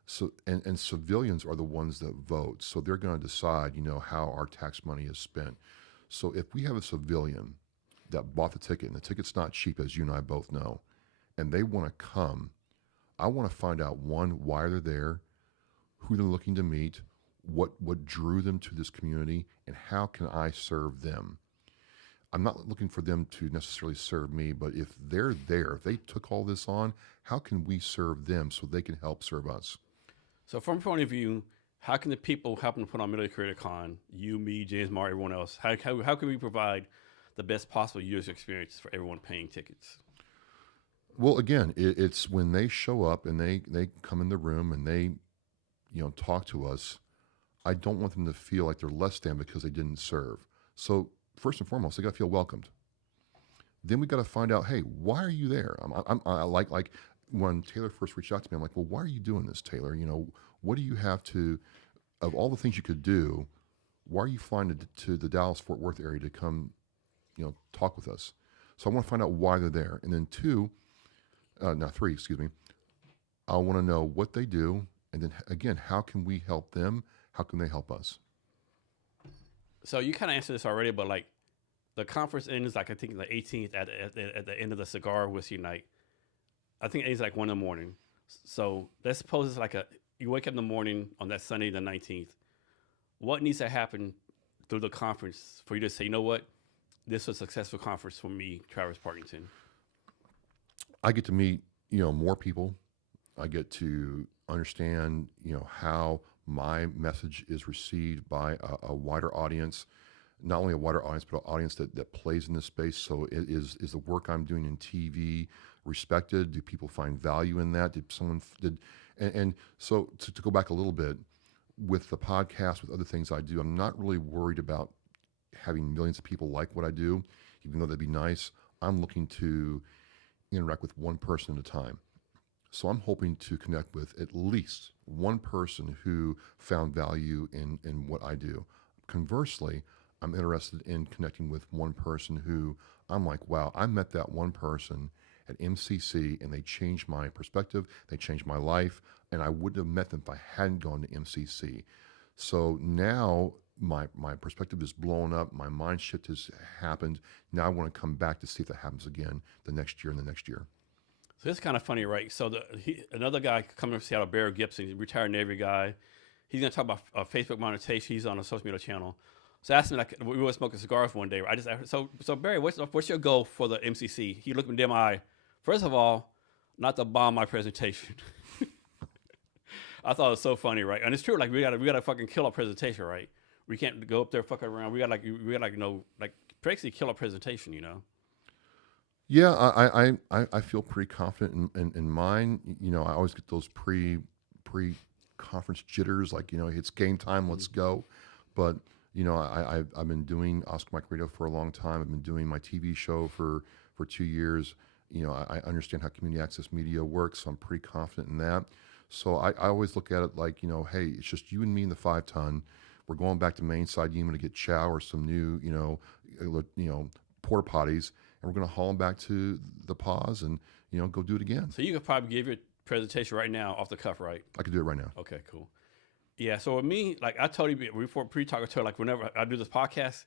So and civilians are the ones that vote. So they're going to decide how our tax money is spent. So if we have a civilian that bought the ticket, and the ticket's not cheap, as you and I both know, and they want to come, I want to find out, one, why they're there, who they're looking to meet, what drew them to this community, and how can I serve them. I'm not looking for them to necessarily serve me, but if they're there, if they took all this on, how can we serve them so they can help serve us? So from a point of view, how can the people helping to put on Military Creator Con, you, me, James, Mark, everyone else, how can we provide the best possible user experience for everyone paying tickets? Well, again, it's when they show up and they come in the room and they talk to us, I don't want them to feel like they're less than because they didn't serve. So first and foremost, they got to feel welcomed. Then we got to find out, hey, why are you there? I like when Taylor first reached out to me, I'm like, well, why are you doing this, Taylor? What do you have to, of all the things you could do, why are you flying to the Dallas-Fort Worth area to come, talk with us? So I want to find out why they're there. And then three, excuse me, I want to know what they do. And then again, how can we help them? How can they help us? So you kind of answered this already, but like the conference ends like I think the 18th at the end of the cigar whiskey night. I think it ends like 1 a.m. So let's suppose it's like you wake up in the morning on that Sunday the 19th. What needs to happen through the conference for you to say, you know what, this was a successful conference for me, Travis Partington? I get to meet more people. I get to understand how my message is received by a wider audience, not only a wider audience, but an audience that plays in this space. So is the work I'm doing in TV respected? Do people find value in that? And so to go back a little bit, with the podcast, with other things I do, I'm not really worried about having millions of people like what I do, even though that'd be nice. I'm looking to interact with one person at a time. So I'm hoping to connect with at least one person who found value in what I do. Conversely, I'm interested in connecting with one person who I'm like, wow, I met that one person at MCC and they changed my perspective, they changed my life, and I wouldn't have met them if I hadn't gone to MCC. So now my perspective is blown up, my mind shift has happened. Now I want to come back to see if that happens again the next year and the next year. So it's kind of funny, right? So another guy coming from Seattle, Barry Gibson, retired Navy guy, he's going to talk about Facebook monetization. He's on a social media channel. So I asked me, like, we were smoking cigars one day. I just asked, so Barry, what's your goal for the MCC? He looked me in my eye. First of all, not to bomb my presentation. I thought it was so funny, right? And it's true. Like we gotta fucking kill our presentation, right? We can't go up there fucking around. We gotta basically kill our presentation, Yeah, I feel pretty confident in mine. I always get those pre pre-conference jitters, like, it's game time, let's go. But, I've been doing Oscar Mike Radio for a long time. I've been doing my TV show for 2 years. I understand how community access media works, so I'm pretty confident in that. So I always look at it like, hey, it's just you and me in the 5-ton. We're going back to Mainside Yuma to get chow or some new, porta potties, and we're going to haul them back to the pause and, go do it again. So you could probably give your presentation right now off the cuff, right? I could do it right now. Okay, cool. Yeah, so with me, like I told you before pre-talk, I told you, like whenever I do this podcast,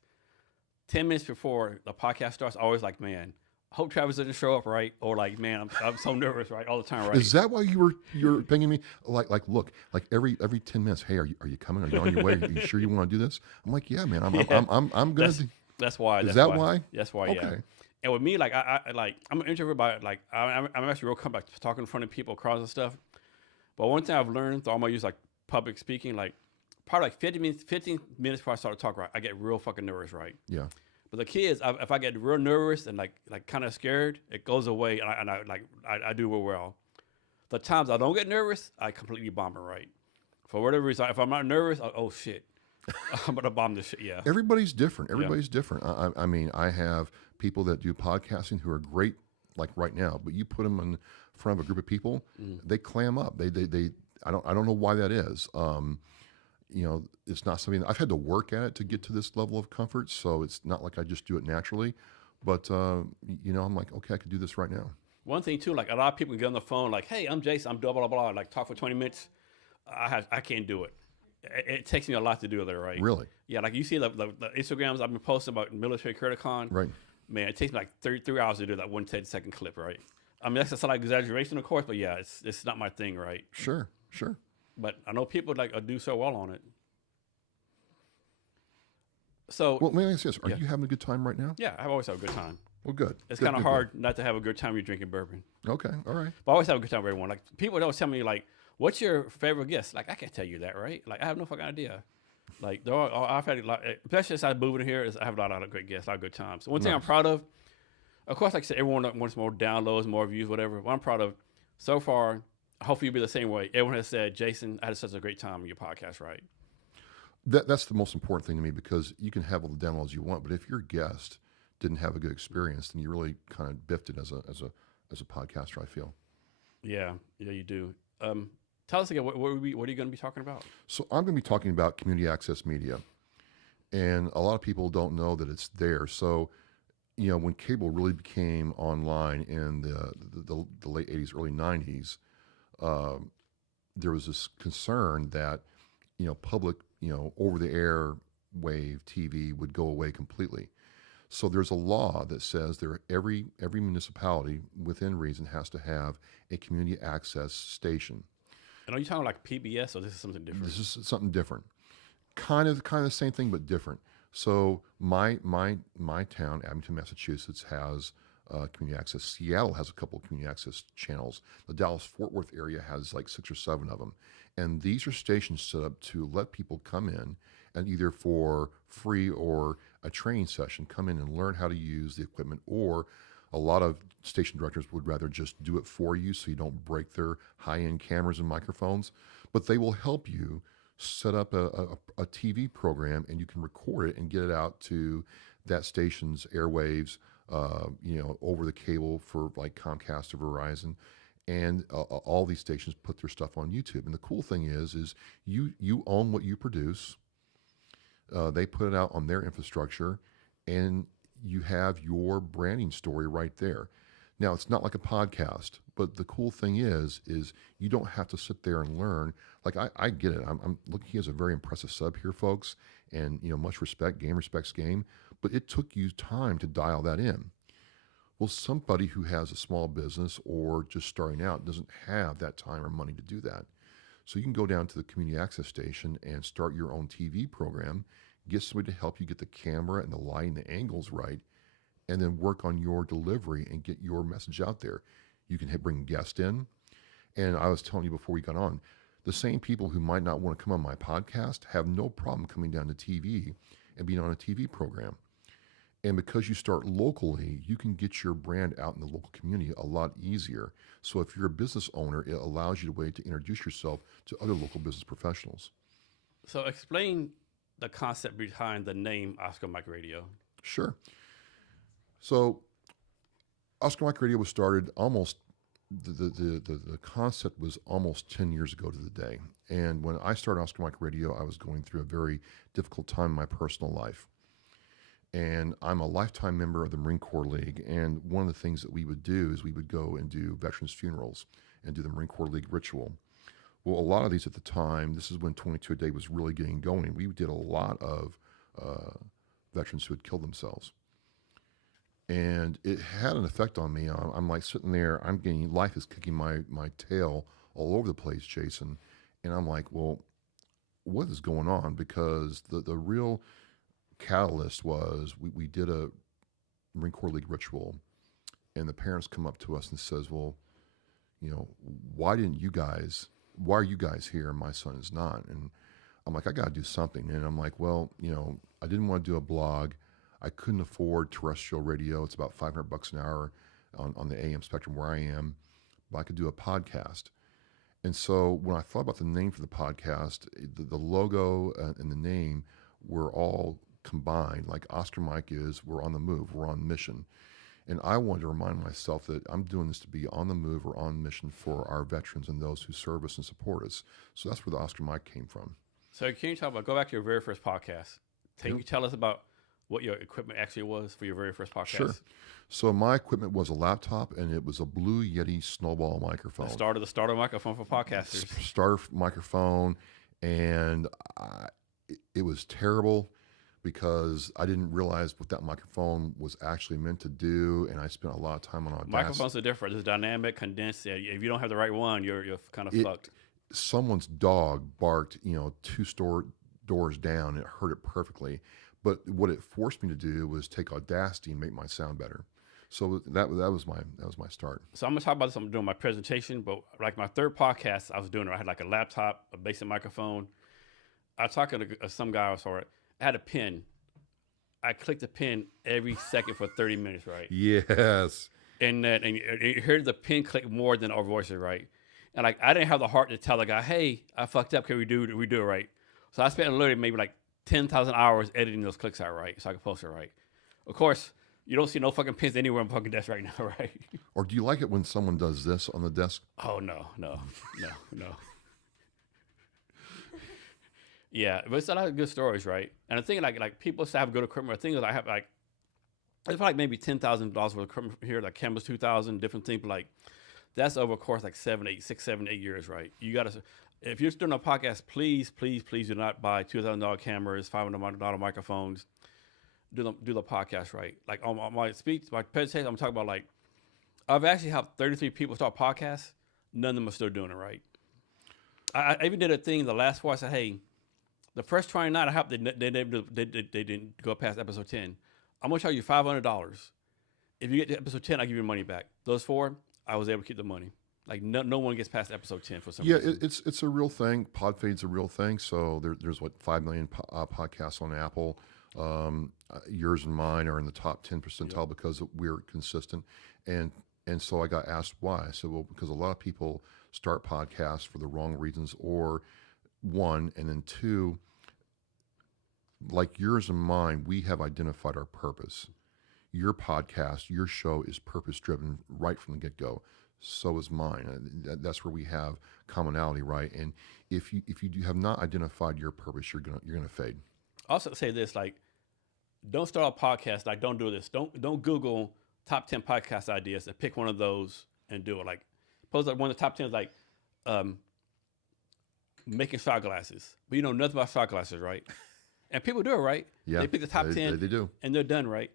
10 minutes before the podcast starts, I always like, man, I hope Travis doesn't show up, right? Or like, man, I'm so nervous, right, all the time, right? Is that why you're pinging me? Like, look, like every 10 minutes, hey, are you coming? Are you on your way? Are you sure you want to do this? I'm like, yeah, man, I'm gonna. That's why. Is that why? That's why. Okay. Yeah. And with me, like I'm an introvert, but like I'm actually real comfortable like, talking in front of people, crowds and stuff. But one thing I've learned through all my years like public speaking, like probably like 15 minutes before I start to talk, right, I get real fucking nervous, right? Yeah. But the kids, if I get real nervous and like kind of scared, it goes away, and I do real well. The times I don't get nervous, I completely bomb it, right? For whatever reason, if I'm not nervous, oh shit, I'm gonna bomb this shit. Yeah. Everybody's different. Everybody's different. I mean, I have people that do podcasting who are great, like right now, but you put them in front of a group of people, they clam up. They I don't know why that is. It's not something I've had to work at it to get to this level of comfort. So it's not like I just do it naturally, but I'm like, okay, I could do this right now. One thing too, like a lot of people get on the phone, like, hey, I'm Jason, I'm blah blah blah, like talk for 20 minutes. I can't do it. It takes me a lot to do that, right? Really? Yeah, like you see the Instagrams I've been posting about military CurtiCon. Right. Man, it takes me like 33 hours to do that 1 10-second clip, right? I mean, that's a slight exaggeration, of course, but yeah, it's not my thing, right? Sure. But I know people like do so well on it. So, Well, let me ask you this: are you having a good time right now? yeah, I always have a good time. Well, good. It's Good, kind of good, hard not to have a good time when you're drinking bourbon. good. Okay. All right. But I always have a good time with everyone. Like people always tell me, like, "What's your favorite guest?" Like I can't tell you that, right? Like I have no fucking idea. Like I've had like, especially since I moved in here, I have a lot of great guests, a lot of good times. So one thing I'm proud of course, like I said, everyone wants more downloads, more views, whatever. What I'm proud of so far, hopefully you'll be the same way. Everyone has said, Jason, I had such a great time on your podcast, right? That's the most important thing to me, because you can have all the downloads you want, but if your guest didn't have a good experience, then you really kind of biffed it as a podcaster, I feel. Yeah, you do. Tell us again, what are you going to be talking about? So I'm going to be talking about community access media, and a lot of people don't know that it's there. So, when cable really became online in the late 80s, early 90s, there was this concern that, public, over-the-air wave TV would go away completely. So there's a law that says every municipality within reason has to have a community access station. And are you talking like PBS, or this is something different? This is something different. Kind of the same thing, but different. So my town, Abington, Massachusetts, has community access. Seattle has a couple of community access channels. The Dallas-Fort Worth area has like 6 or 7 of them. And these are stations set up to let people come in and either for free or a training session come in and learn how to use the equipment, or a lot of station directors would rather just do it for you so you don't break their high-end cameras and microphones. But they will help you set up a TV program, and you can record it and get it out to that station's airwaves, over the cable for like Comcast or Verizon. And all these stations put their stuff on YouTube. And the cool thing is you own what you produce. They put it out on their infrastructure, and you have your branding story right there. Now, it's not like a podcast, but the cool thing is you don't have to sit there and learn. Like, I get it. I'm looking, he has a very impressive sub here, folks, and, much respect. Game respects game. But it took you time to dial that in. Well, somebody who has a small business or just starting out doesn't have that time or money to do that. So you can go down to the community access station and start your own TV program, get somebody to help you get the camera and the lighting, the angles right, and then work on your delivery and get your message out there. You can bring guests in. And I was telling you before we got on, the same people who might not want to come on my podcast have no problem coming down to TV and being on a TV program. And because you start locally, you can get your brand out in the local community a lot easier. So if you're a business owner, it allows you a way to introduce yourself to other local business professionals. So explain the concept behind the name Oscar Mike Radio. Sure. So Oscar Mike Radio was started almost, the concept was almost 10 years ago to the day. And when I started Oscar Mike Radio, I was going through a very difficult time in my personal life. And I'm a lifetime member of the Marine Corps League. And one of the things that we would do is we would go and do veterans funerals and do the Marine Corps League ritual. Well, a lot of these at the time, this is when 22 a day was really getting going. We did a lot of veterans who had killed themselves. And it had an effect on me. I'm like sitting there, life is kicking my tail all over the place, Jason. And I'm like, well, what is going on? Because the real catalyst was we did a Marine Corps League ritual, and the parents come up to us and says, well, why are you guys here and my son is not? And I'm like, I got to do something. And I'm like, well, I didn't want to do a blog. I couldn't afford terrestrial radio. It's about $500 an hour on the AM spectrum where I am, but I could do a podcast. And so when I thought about the name for the podcast, the logo and the name were all combined. Like Oscar Mike is, we're on the move, we're on mission. And I wanted to remind myself that I'm doing this to be on the move or on mission for our veterans and those who serve us and support us. So that's where the Oscar Mike came from. So can you go back to your very first podcast? Can you tell us about what your equipment actually was for your very first podcast? Sure. So my equipment was a laptop, and it was a Blue Yeti Snowball microphone. The starter microphone for podcasters. Starter microphone, and it was terrible because I didn't realize what that microphone was actually meant to do, and I spent a lot of time on Audacity. Microphones are different. There's dynamic, condensed. If you don't have the right one, you're kind of fucked. Someone's dog barked, 2 doors down, and it heard it perfectly. But what it forced me to do was take Audacity and make my sound better. So that was my start. So I'm gonna talk about this. I'm doing my presentation, but like my third podcast, I was doing it. I had like a laptop, a basic microphone. I was talking to some guy. I had a pen. I clicked the pen every second for 30 minutes, right? Yes. And you heard the pen click more than our voices, right? And like I didn't have the heart to tell the guy, "Hey, I fucked up. Can we do it right?" So I spent literally maybe like 10,000 hours editing those clicks out right, so I could post it right. Of course, you don't see no fucking pins anywhere on my fucking desk right now, right? Or do you like it when someone does this on the desk? Oh no. Yeah, but it's a lot of good stories, right? And the thing like people say I have good equipment. The thing is I have like it's probably maybe $10,000 worth of equipment here, like Cameras 2000, different things. But like that's over a course like 6, 7, 8 years, right? You gotta. If you're doing a podcast, please do not buy $2,000 cameras, $500 microphones. Do the podcast right. Like on my speech, my presentation, I'm talking about like I've actually helped 33 people start podcasts. None of them are still doing it right. I even did a thing the last four. I said, hey, the first 29 I helped they didn't go past episode 10. I'm gonna charge you $500. If you get to episode 10, I give you money back. Those 4, I was able to keep the money. Like no one gets past episode 10 for some reason. Yeah, it's a real thing. Podfade's a real thing. So there's 5 million podcasts on Apple. Yours and mine are in the top 10 percentile because we're consistent. And so I got asked why. I said, well, because a lot of people start podcasts for the wrong reasons, or 1, and then 2, like yours and mine, we have identified our purpose. Your podcast, your show is purpose driven right from the get-go. So is mine. That's where we have commonality, right? And if you have not identified your purpose, you're gonna fade. Also say this, like, don't start a podcast. Like, don't do this. Don't Google top 10 podcast ideas and pick one of those and do it. Like, suppose like one of the top 10 is like making shot glasses, but you know nothing about shot glasses, right? And people do it, right? Yeah, they pick the top 10. They do, and they're done, right?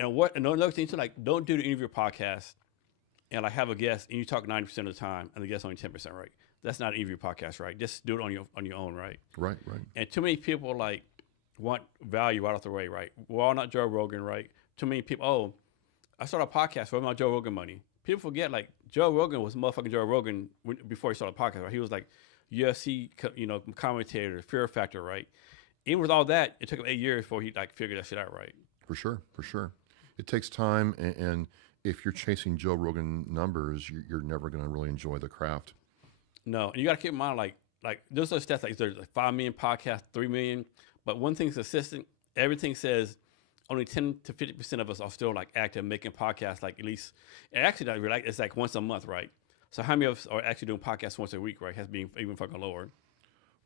And another thing too, like, don't do the interview podcast and like have a guest and you talk 90% of the time and the guest only 10%, right? That's not an interview podcast, right? Just do it on your own, right? Right. And too many people like want value right off the way, right? We're all not Joe Rogan, right? Too many people, oh, I started a podcast for my Joe Rogan money. People forget, like, Joe Rogan was motherfucking Joe Rogan before he started a podcast, right? He was like UFC, commentator, Fear Factor, right? Even with all that, it took him 8 years before he like figured that shit out, right? For sure, for sure. It takes time, and if you're chasing Joe Rogan numbers, you're never going to really enjoy the craft. No, and you got to keep in mind, like there's those stats like there's like 5 million podcasts, 3 million, but one thing's consistent. Everything says only 10 to 50% of us are still like active making podcasts. Like at least, and actually, it's like once a month, right? So how many of us are actually doing podcasts once a week, right? Has been even fucking lower.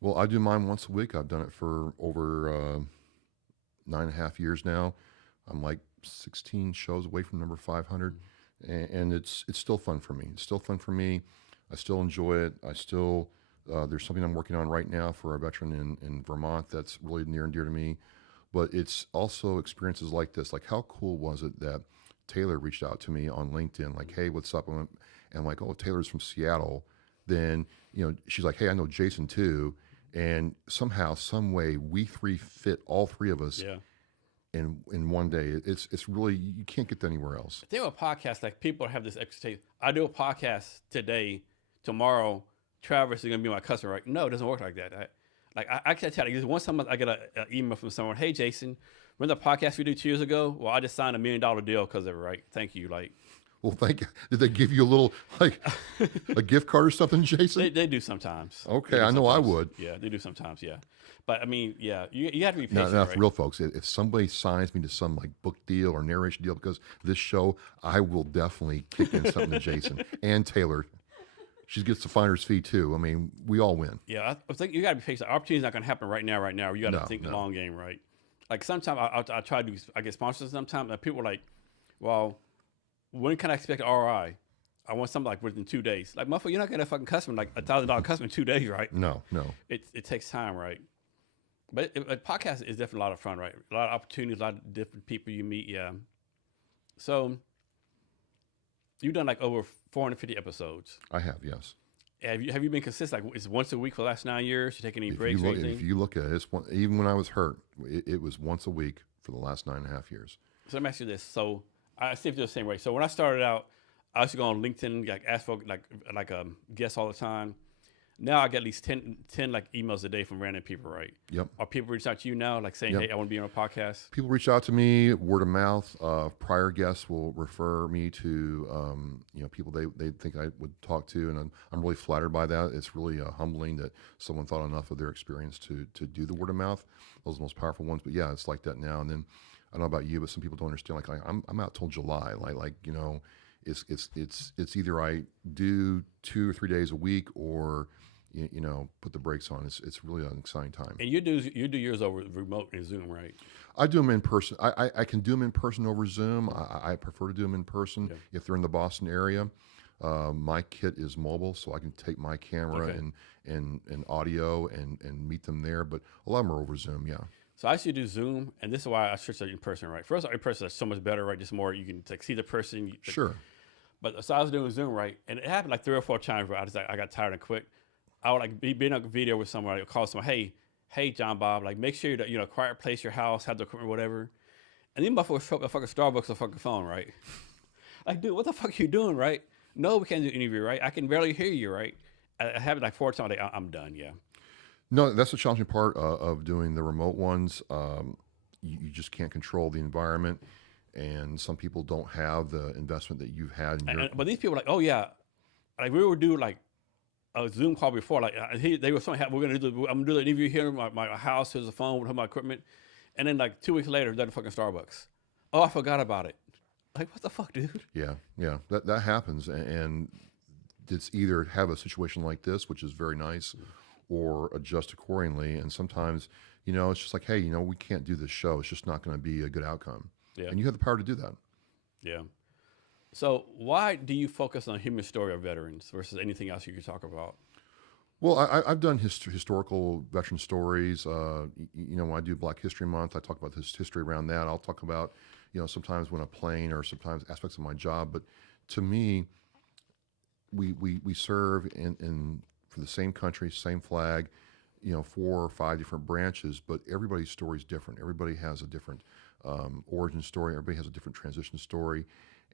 Well, I do mine once a week. I've done it for over 9.5 years now. I'm like 16 shows away from number 500, and it's still fun for me. It's still fun for me. I still enjoy it. I still there's something I'm working on right now for a veteran in Vermont that's really near and dear to me. But it's also experiences like this. Like, how cool was it that Taylor reached out to me on LinkedIn, like, "Hey, what's up?" And I'm like, "Oh, Taylor's from Seattle." Then she's like, "Hey, I know Jason too." And somehow, some way, we three fit, all three of us, Yeah. in one day. It's really, you can't get that anywhere else. The thing with podcasts, like people have this expectation. I do a podcast today, tomorrow, Travis is gonna be my customer, right? No, it doesn't work like that. I can't tell you. Once a month, I get an email from someone. "Hey, Jason, remember the podcast we did 2 years ago? Well, I just signed $1 million deal because of it, right? Thank you." Like, Well, thank you. Did they give you a little, like, a gift card or something, Jason? they do sometimes. Okay, They do I know I sometimes. would. Yeah, they do sometimes. Yeah, but I mean, yeah, you have to be Now, patient, for right? real folks, if somebody signs me to some like book deal or narration deal because of this show, I will definitely kick in something to Jason and Taylor. She gets the finder's fee too. I mean, we all win. Yeah, I think you got to be patient. Opportunity's not going to happen right now. You got to No, think the no. long game, right? Like sometimes I try to do, I get sponsors sometimes, and people are like, "Well, when can I expect an ROI? I want something like within 2 days." Like, motherfucker, you're not getting a fucking customer, like $1,000 customer in 2 days, right? No. It takes time, right? But a podcast is definitely a lot of fun, right? A lot of opportunities, a lot of different people you meet, yeah. So you've done like over 450 episodes. I have, yes. Have you been consistent? Like, it's once a week for the last 9 years? You take any If breaks you or look, anything? if you look at it, even when I was hurt, it was once a week for the last 9.5 years. So let me ask you this. So I see if you're the same way. So when I started out, I used to go on LinkedIn, like ask for like guests all the time. Now I get at least 10 like emails a day from random people, right? Yep. Are people reaching out to you now, like saying, Yep. "Hey, I want to be on a podcast"? People reach out to me, word of mouth. Prior guests will refer me to people they think I would talk to, and I'm really flattered by that. It's really humbling that someone thought enough of their experience to do the word of mouth. Those are the most powerful ones. But yeah, it's like that now. And then I don't know about you, but some people don't understand. Like I'm out till July. It's either I do 2 or 3 days a week or put the brakes on. It's really an exciting time. And you do yours over remote and Zoom, right? I do them in person. I can do them in person over Zoom. I prefer to do them in person if they're in the Boston area. My kit is mobile, so I can take my camera and audio and meet them there. But a lot of them are over Zoom, yeah. So I used to do Zoom, and this is why I switched to in person, right? First, in person is so much better, right? Just more, you can like see the person. Sure. But so I was doing Zoom, right? And it happened like 3 or 4 times where I got tired and quit. I would like be in a video with someone, I would call someone, hey, John Bob, like make sure that, quiet place, your house, have the equipment, whatever. And then motherfuckers show up at fucking Starbucks or fucking phone, right? Like, dude, what the fuck are you doing, right? No, we can't do an interview, right? I can barely hear you, right? I have it like 4 times, like, I'm done, yeah. No, that's the challenging part of doing the remote ones. You just can't control the environment, and some people don't have the investment that you've had. But these people are like, oh yeah, like we would do like a Zoom call before, like they were saying, I'm gonna do the interview here in my house. Here's the phone with my equipment, and then like 2 weeks later, they're at the fucking Starbucks. Oh, I forgot about it. Like, what the fuck, dude? Yeah, that happens, and it's either have a situation like this, which is very nice, or adjust accordingly. And sometimes, it's just like, hey, we can't do this show. It's just not going to be a good outcome. Yeah. And you have the power to do that. Yeah. So why do you focus on human story of veterans versus anything else you could talk about? Well, I've done historical veteran stories. When I do Black History Month, I talk about this history around that. I'll talk about, sometimes when a plane or sometimes aspects of my job. But to me, we serve in for the same country, same flag, 4 or 5 different branches, but everybody's story is different. Everybody has a different origin story. Everybody has a different transition story.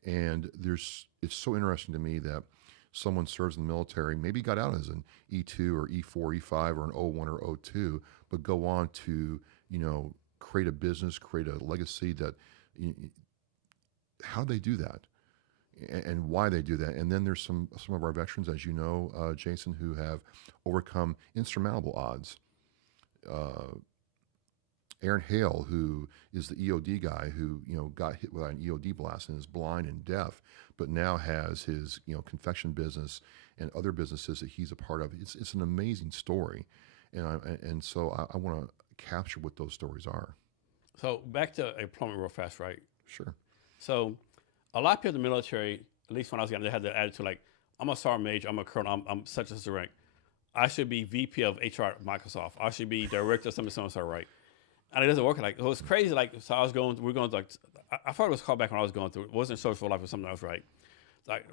And it's so interesting to me that someone serves in the military, maybe got out as an E2 or E4, E5 or an O1 or O2, but go on to, create a business, create a legacy that how they do that and why they do that. And then there's some of our veterans, as you know, Jason, who have overcome insurmountable odds. Aaron Hale, who is the EOD guy who, got hit with an EOD blast and is blind and deaf, but now has his, confection business and other businesses that he's a part of. It's an amazing story. And so I want to capture what those stories are. So back to employment real fast, right? Sure. So a lot of people in the military, at least when I was young, they had the attitude like, I'm a sergeant major, I'm a colonel, I'm such and such a rank. I should be VP of HR at Microsoft. I should be director of something, so right. And it doesn't work like, it was crazy. Like, so we're going like, I thought it was called back when I was going through it. It wasn't social life or something else, right? Like,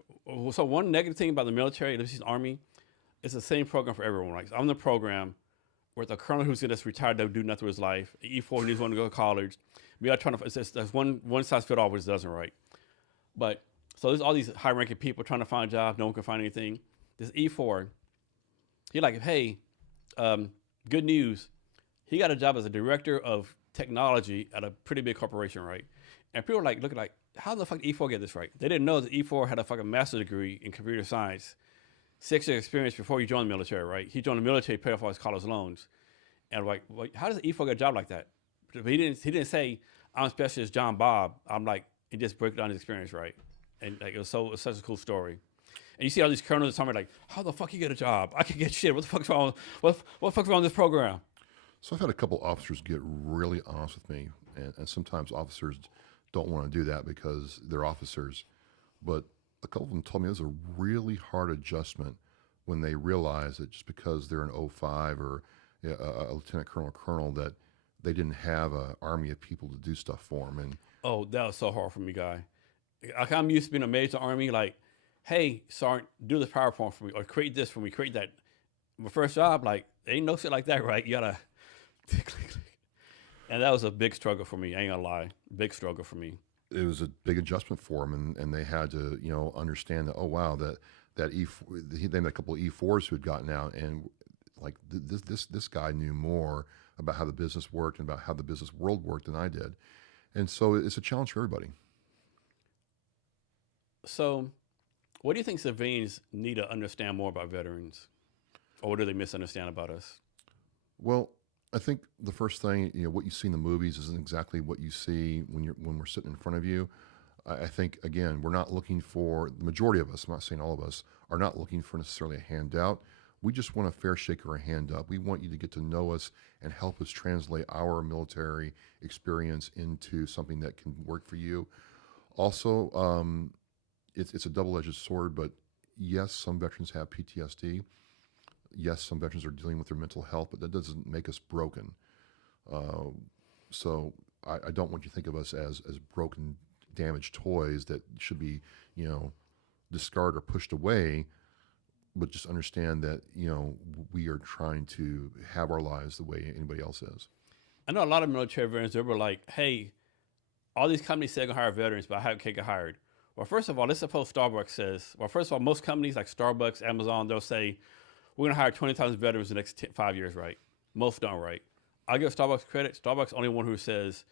so one negative thing about the military, at least the Army, it's the same program for everyone. Like, I'm in the program with a colonel who's just retired to do nothing with his life, an E4 who needs one to go to college. We are trying to, there's one size fit all, which doesn't, right? But, so there's all these high ranking people trying to find a job, no one can find anything. This E4, you're like, hey, good news. He got a job as a director of technology at a pretty big corporation, right? And people are like, looking like, how the fuck did E4 get this right? They didn't know that E4 had a fucking master's degree in computer science, 6 years experience before he joined the military, right? He joined the military to pay off all his college loans. And like, well, how does E4 get a job like that? But he didn't say, I'm specialist John Bob. I'm like, he just broke down his experience, right? And like, it was such a cool story. And you see all these colonels telling me like, how the fuck you get a job? I can get shit. What the fuck's wrong? What the fuck's wrong with this program? So I've had a couple officers get really honest with me, and sometimes officers don't want to do that because they're officers. But a couple of them told me it was a really hard adjustment when they realized that just because they're an 05 or a lieutenant colonel that they didn't have an army of people to do stuff for them. And oh, that was so hard for me, guy. I'm used to being a major army, like, hey, Sergeant, do this PowerPoint for me, or create this for me, create that. My first job, like, ain't no shit like that, right? You gotta. And that was a big struggle for me. I ain't gonna lie, big struggle for me. It was a big adjustment for them, and they had to, understand that. Oh wow, that they met a couple of E4s who had gotten out, and like this guy knew more about how the business worked and about how the business world worked than I did, and so it's a challenge for everybody. So, what do you think civilians need to understand more about veterans, or what do they misunderstand about us? Well, I think the first thing, what you see in the movies isn't exactly what you see when we're sitting in front of you. I think, again, we're not looking for, the majority of us, I'm not saying all of us, are not looking for necessarily a handout. We just want a fair shake or a hand up. We want you to get to know us and help us translate our military experience into something that can work for you. Also, it's a double-edged sword, but yes, some veterans have PTSD. Yes, some veterans are dealing with their mental health, but that doesn't make us broken. So I don't want you to think of us as broken, damaged toys that should be, discarded or pushed away, but just understand that, we are trying to have our lives the way anybody else is. I know a lot of military veterans, they were like, hey, all these companies say they're going to hire veterans, but how can't get hired? Well, first of all, let's suppose Starbucks says, first of all, most companies like Starbucks, Amazon, they'll say, we're going to hire 20,000 veterans in the next 5 years, right? Most don't, right? I'll give Starbucks credit. Starbucks only one who says,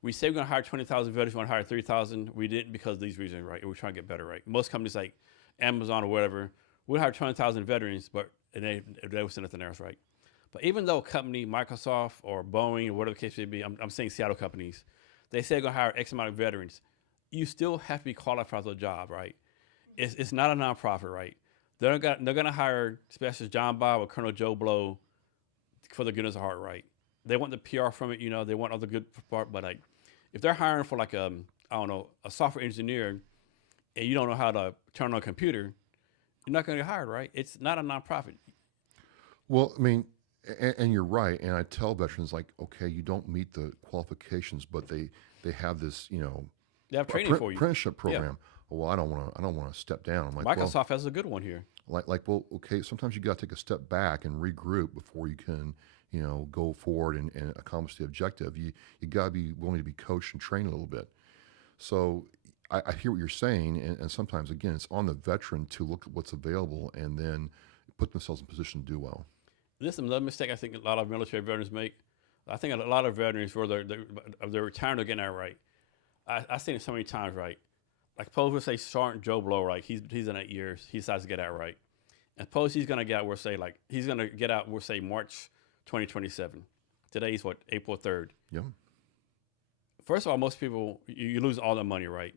we say we're going to hire 20,000 veterans, we want to hire 3,000. We didn't because of these reasons, right? We're trying to get better, right? Most companies like Amazon or whatever, we'll hire 20,000 veterans, but they will send nothing else, right? But even though a company, Microsoft or Boeing or whatever the case may be, I'm saying Seattle companies, they say they're going to hire X amount of veterans, you still have to be qualified for the job, right? It's not a nonprofit, right? They're going to hire Specialist John Bob or Colonel Joe Blow for the goodness of heart, right? They want the PR from it, they want all the good part, but like, if they're hiring for like a software engineer and you don't know how to turn on a computer, you're not going to get hired, right? It's not a nonprofit. Well, I mean, and you're right. And I tell veterans like, okay, you don't meet the qualifications, but they have this, They have training for you. Apprenticeship program. Yeah. Well, I don't want to step down. I'm like, Microsoft has a good one here. Well, okay, sometimes you got to take a step back and regroup before you can, go forward and accomplish the objective. You got to be willing to be coached and trained a little bit. So I hear what you're saying, and sometimes, again, it's on the veteran to look at what's available and then put themselves in position to do well. This is another mistake I think a lot of military veterans make. I think a lot of veterans, where they're retiring, are getting that right. I've seen it so many times, right? Like suppose we say Sergeant Joe Blow, right? He's in 8 years. He decides to get out, right? And suppose he's gonna get out. We'll say like he's gonna get out. We'll say March 2027. Today's what, April 3rd. Yeah. First of all, most people you lose all the money, right?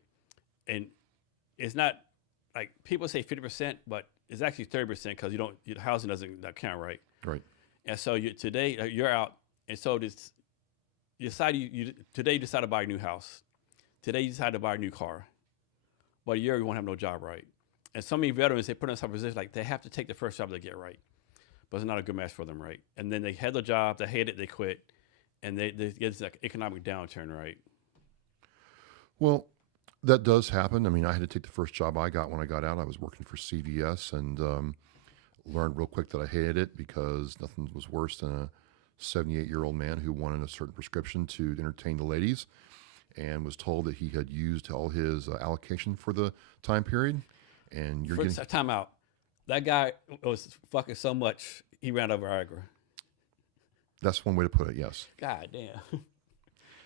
And it's not like people say 50%, but it's actually 30% because your housing doesn't count, right? Right. And so today you're out, and so this you decide today you decide to buy a new house. Today you decide to buy a new car, but a year you won't have no job, right? And so many veterans, they put in some position like they have to take the first job they get, right? But it's not a good match for them, right? And then they had the job, they hate it, they quit, and they get this like economic downturn, right? Well, that does happen. I mean, I had to take the first job I got when I got out. I was working for CVS and learned real quick that I hated it because nothing was worse than a 78-year-old man who wanted a certain prescription to entertain the ladies and was told that he had used all his allocation for the time period. And you're getting time out. That guy was fucking so much, he ran over Viagra. That's one way to put it. Yes. God damn.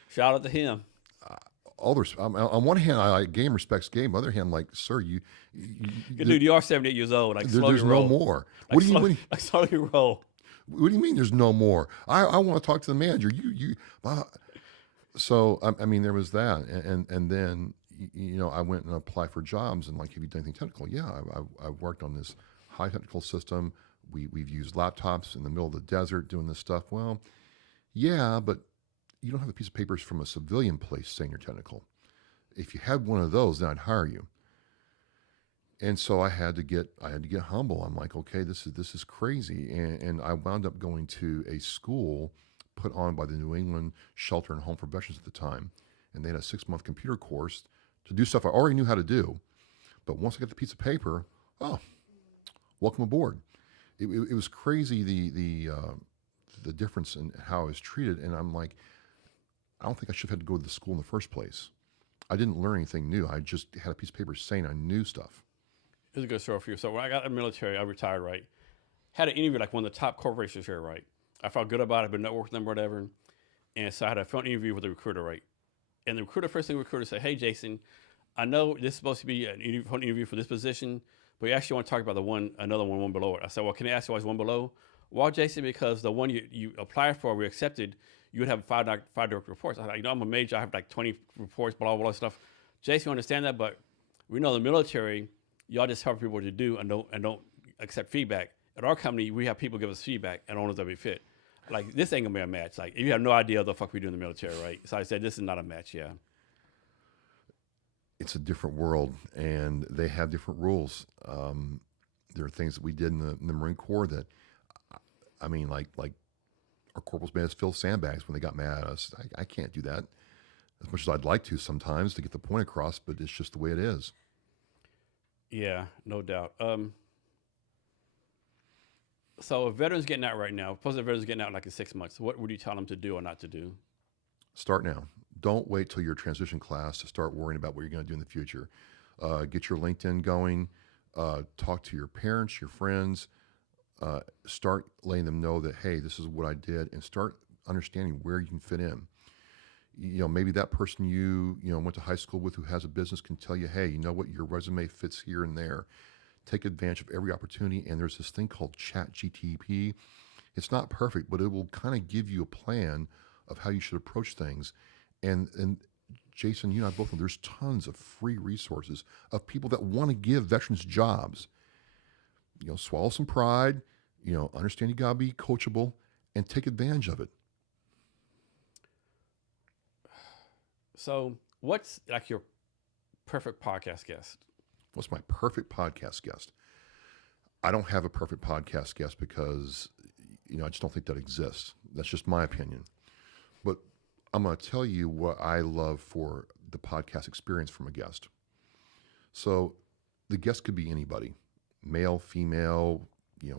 Shout out to him. On one hand, I game respects game. On the other hand, like, sir, Dude, you are 78 years old. Like, there's no more. Like, slowly roll. What do you mean there's no more? I want to talk to the manager. So I mean, there was that, and then I went and applied for jobs and like, have you done anything technical? Yeah, I've worked on this high technical system. We've used laptops in the middle of the desert doing this stuff. Well, yeah, but you don't have a piece of papers from a civilian place saying you're technical. If you had one of those, then I'd hire you. And so I had to get humble. I'm like, okay, this is crazy. And I wound up going to a school put on by the New England Shelter and Home for Veterans at the time. And they had a 6-month computer course to do stuff I already knew how to do. But once I got the piece of paper, welcome aboard. It was crazy the difference in how I was treated. And I'm like, I don't think I should have had to go to the school in the first place. I didn't learn anything new. I just had a piece of paper saying I knew stuff. It's a good story for you. So when I got in the military, I retired, right? Had an interview like one of the top corporations here, right? I felt good about it, but networked with them, whatever. And so I had a phone interview with the recruiter, right? And the recruiter, first thing the recruiter said, hey, Jason, I know this is supposed to be an phone interview for this position, but you actually want to talk about another one below it. I said, well, can I ask you why it's one below? Well, Jason, because the one you applied for, we accepted, you would have five direct reports. I was like, I'm a major, I have like 20 reports, blah, blah, blah stuff. Jason, you understand that, but we know the military, y'all just help people to do and don't accept feedback. At our company, we have people give us feedback and owners that we fit. Like, this ain't gonna be a match. Like, you have no idea what the fuck we do in the military, right? So I said, this is not a match, yeah. It's a different world, and they have different rules. There are things that we did in the Marine Corps that, I mean, like our corporals made us fill sandbags when they got mad at us. I can't do that as much as I'd like to sometimes to get the point across, but it's just the way it is. Yeah, no doubt. So if veterans getting out right now, suppose the veterans getting out like in 6 months, what would you tell them to do or not to do? Start now. Don't wait till your transition class to start worrying about what you're going to do in the future. Get your LinkedIn going. Talk to your parents, your friends. Start letting them know that, hey, this is what I did, and start understanding where you can fit in. Maybe that person you went to high school with who has a business can tell you, hey, you know what, your resume fits here and there. Take advantage of every opportunity. And there's this thing called ChatGTP. It's not perfect, but it will kind of give you a plan of how you should approach things. And Jason, you and I both know there's tons of free resources of people that want to give veterans jobs. Swallow some pride, understand you gotta be coachable and take advantage of it. So what's like your perfect podcast guest? What's my perfect podcast guest? I don't have a perfect podcast guest because, I just don't think that exists. That's just my opinion. But I'm going to tell you what I love for the podcast experience from a guest. So the guest could be anybody, male, female,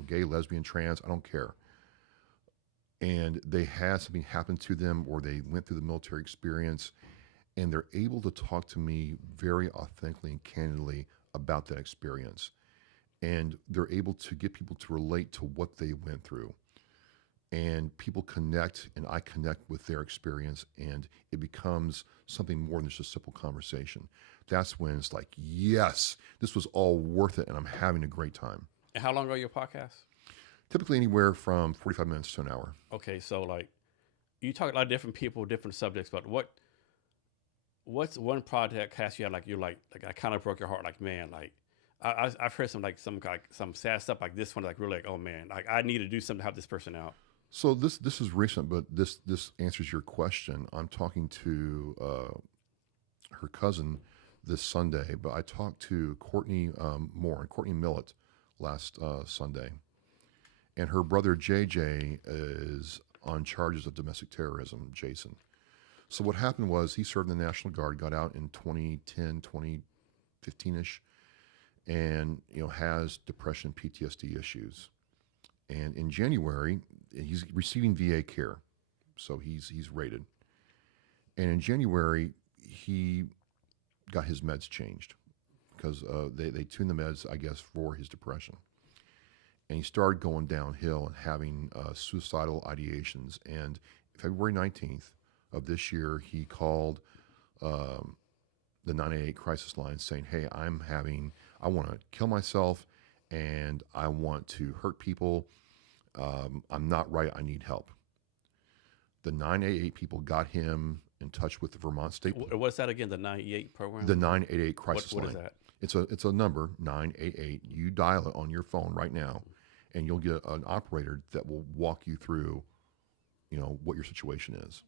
gay, lesbian, trans, I don't care. And they had something happen to them or they went through the military experience and they're able to talk to me very authentically and candidly about that experience. And they're able to get people to relate to what they went through. and people connect, and I connect with their experience, and it becomes something more than just a simple conversation. That's when it's like, yes, this was all worth it, and I'm having a great time. And how long are your podcasts? Typically anywhere from 45 minutes to an hour. Okay, so like you talk to a lot of different people, different subjects, but what's one podcast you had like you're like I kind of broke your heart, like man, like I've heard some sad stuff like this one, like really like, oh man, like I need to do something to help this person out. So this is recent, but this answers your question. I'm talking to her cousin this Sunday, but I talked to Courtney Moore and Courtney Millett last Sunday, and her brother JJ is on charges of domestic terrorism, Jason. So what happened was he served in the National Guard, got out in 2010, 2015-ish, and has depression, PTSD issues. And in January, he's receiving VA care, so he's rated. And in January, he got his meds changed because they tuned the meds, I guess, for his depression. And he started going downhill and having suicidal ideations. And February 19th of this year, he called the 988 crisis line saying, hey, I want to kill myself and I want to hurt people. I'm not right. I need help. The 988 people got him in touch with the Vermont State. What's that again? The 988 program? The 988 crisis line. What is that? It's a number, 988. You dial it on your phone right now, and you'll get an operator that will walk you through, what your situation is.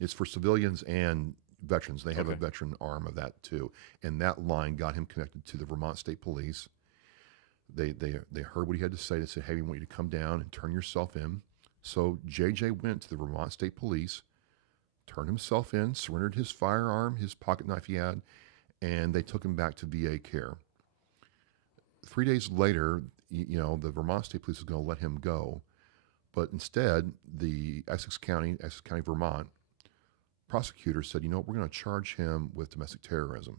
It's for civilians and veterans. They have a veteran arm of that too. And that line got him connected to the Vermont State Police. They heard what he had to say. They said, hey, we want you to come down and turn yourself in. So JJ went to the Vermont State Police, turned himself in, surrendered his firearm, his pocket knife he had, and they took him back to VA care. 3 days later, the Vermont State Police was going to let him go. But instead, the Essex County, Vermont prosecutor said, we're going to charge him with domestic terrorism.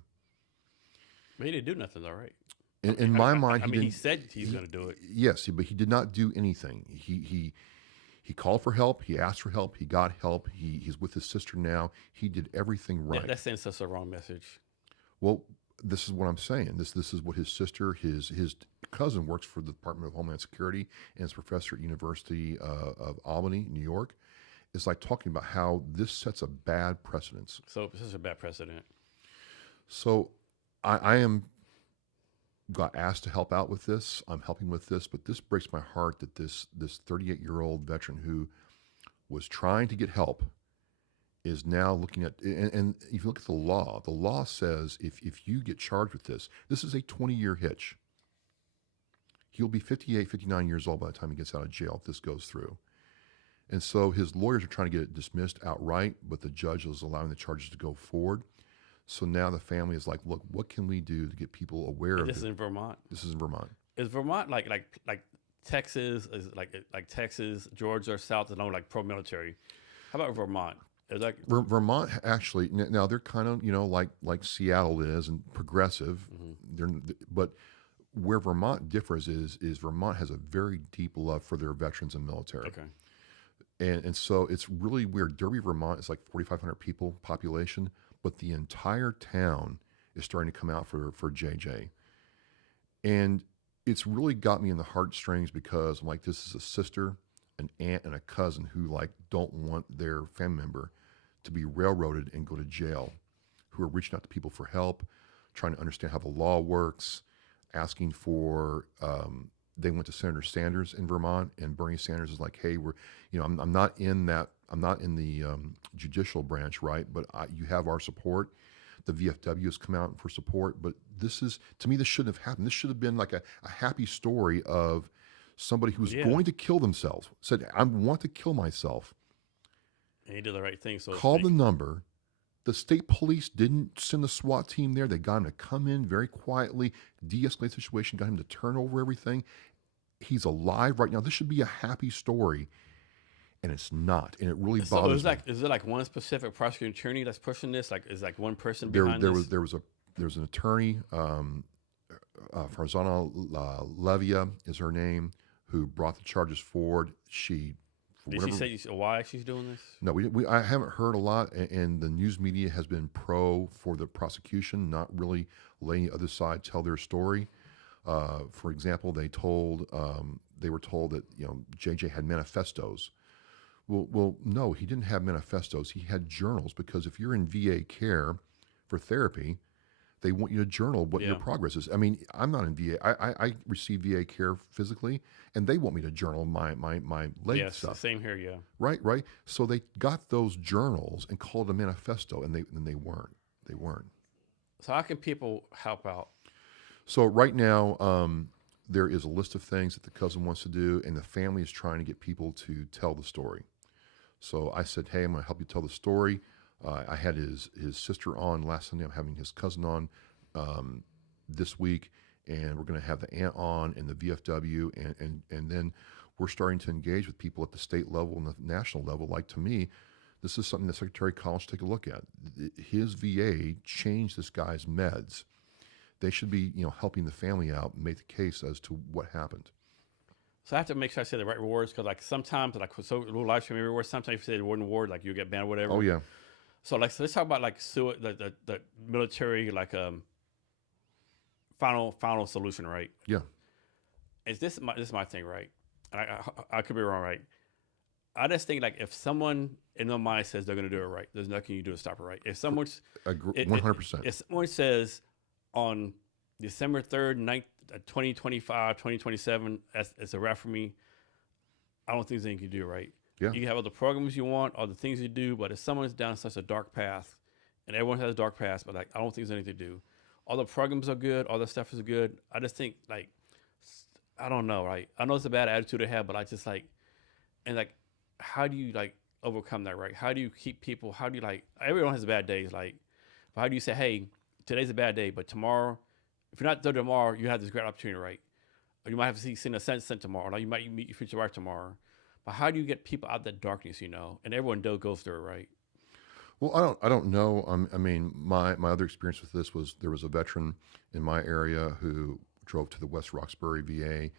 But he didn't do nothing, though, right? In my mind, he said he's going to do it. Yes, but he did not do anything. He called for help. He asked for help. He got help. He's with his sister now. He did everything right. That sends us a wrong message. Well, this is what I'm saying. This is what his sister, his cousin works for the Department of Homeland Security and is professor at University of Albany, New York. It's like talking about how this sets a bad precedence. So this is a bad precedent. So I got asked to help out with this. I'm helping with this, but this breaks my heart that this 38-year-old veteran who was trying to get help is now looking at, and if you look at the law says if you get charged with this is a 20-year hitch. He'll be 58, 59 years old by the time he gets out of jail if this goes through. And so his lawyers are trying to get it dismissed outright, but the judge is allowing the charges to go forward. So now the family is like, look, what can we do to get people aware of this? This is in Vermont. This is in Vermont. Is Vermont like Texas? Is like Texas, Georgia, South, and like pro-military? How about Vermont? Is that Vermont actually? Now they're kind of like Seattle is and progressive. Mm-hmm. But where Vermont differs is Vermont has a very deep love for their veterans and military. Okay. And so it's really weird. Derby, Vermont is like 4,500 people population, but the entire town is starting to come out for JJ. And it's really got me in the heartstrings because I'm like, this is a sister, an aunt, and a cousin who don't want their family member to be railroaded and go to jail, who are reaching out to people for help, trying to understand how the law works, asking for, they went to Senator Sanders in Vermont, and Bernie Sanders is like, hey, I'm not in the judicial branch, right? But you have our support. The VFW has come out for support, but to me, this shouldn't have happened. This should have been like a happy story of somebody who was going to kill themselves, said, I want to kill myself. And he did the right thing. So called the number. The state police didn't send the SWAT team there. They got him to come in very quietly, de-escalate the situation, got him to turn over everything. He's alive right now. This should be a happy story, and it's not. And it really bothers me. Is it like one specific prosecuting attorney that's pushing this? Like, is like one person behind this? There's an attorney, Farzana Levia is her name, who brought the charges forward. She for Did whatever. she say why she's doing this? No, I haven't heard a lot, and the news media has been pro for the prosecution, not really letting the other side tell their story. For example, they were told that JJ had manifestos. Well, no, he didn't have manifestos. He had journals because if you're in VA care for therapy, they want you to journal what your Yeah. progress is. I mean, I'm not in VA. I receive VA care physically, and they want me to journal my leg Yes, stuff. same here. Yeah. Right. So they got those journals and called it a manifesto, and they weren't. They weren't. So how can people help out? So right now, there is a list of things that the cousin wants to do, and the family is trying to get people to tell the story. So I said, hey, I'm going to help you tell the story. I had his sister on last Sunday. I'm having his cousin on this week, and we're going to have the aunt on and the VFW, and then we're starting to engage with people at the state level and the national level. Like, to me, this is something that Secretary Collins should take a look at. His VA changed this guy's meds. They should be, helping the family out and make the case as to what happened. So I have to make sure I say the right words because, like, sometimes, like, so little live stream everywhere. Sometimes if you say the word, like, you get banned or whatever. Oh yeah. So, like, so let's talk about like the military, like, final solution, right? Yeah. Is this my thing, right? And I could be wrong, right? I just think, like, if someone in their mind says they're going to do it right, there's nothing you do to stop it, right? If someone's 100%. if someone says on December 3rd, 2025, 2027, as a wrap for me, I don't think there's anything you can do, right? Yeah. You can have all the programs you want, all the things you do, but if someone's down such a dark path, and everyone has a dark path, but, like, I don't think there's anything to do. All the programs are good, all the stuff is good. I just think, like, I don't know, right? I know it's a bad attitude to have, but I just, like, and, like, how do you, like, overcome that, right? How do you keep people, how do you, like, everyone has bad days, like, but how do you say, hey, today's a bad day, but tomorrow, if you're not there tomorrow, you have this great opportunity, right? Or you might have to see a sent tomorrow, or you might meet your future wife tomorrow. But how do you get people out of that darkness, and everyone goes through it, right? Well, I don't know. I mean, my other experience with this was there was a veteran in my area who drove to the West Roxbury VA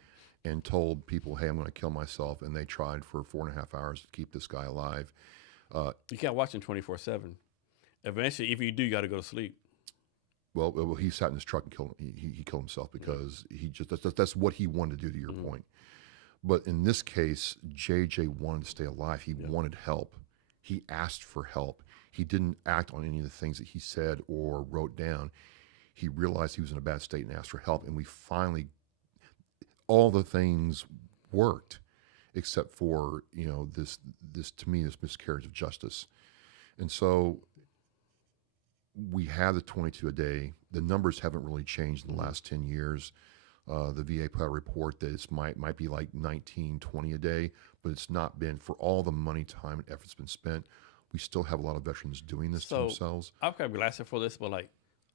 and told people, hey, I'm going to kill myself. And they tried for 4.5 hours to keep this guy alive. You can't watch him 24/7. Eventually, if you do, you got to go to sleep. Well, he sat in his truck and killed him. He killed himself because he just that's what he wanted to do, to your point. But in this case, JJ wanted to stay alive. He wanted help. He asked for help. He didn't act on any of the things that he said or wrote down. He realized he was in a bad state and asked for help. And we finally, all the things worked, except for this to me, this miscarriage of justice. And so we have the 22 a day. The numbers haven't really changed in the last 10 years. The VA put out a report that it might be like 19, 20 a day, but it's not been. For all the money, time, and effort's been spent, we still have a lot of veterans doing this to themselves. I've got to be glad for this, but, like,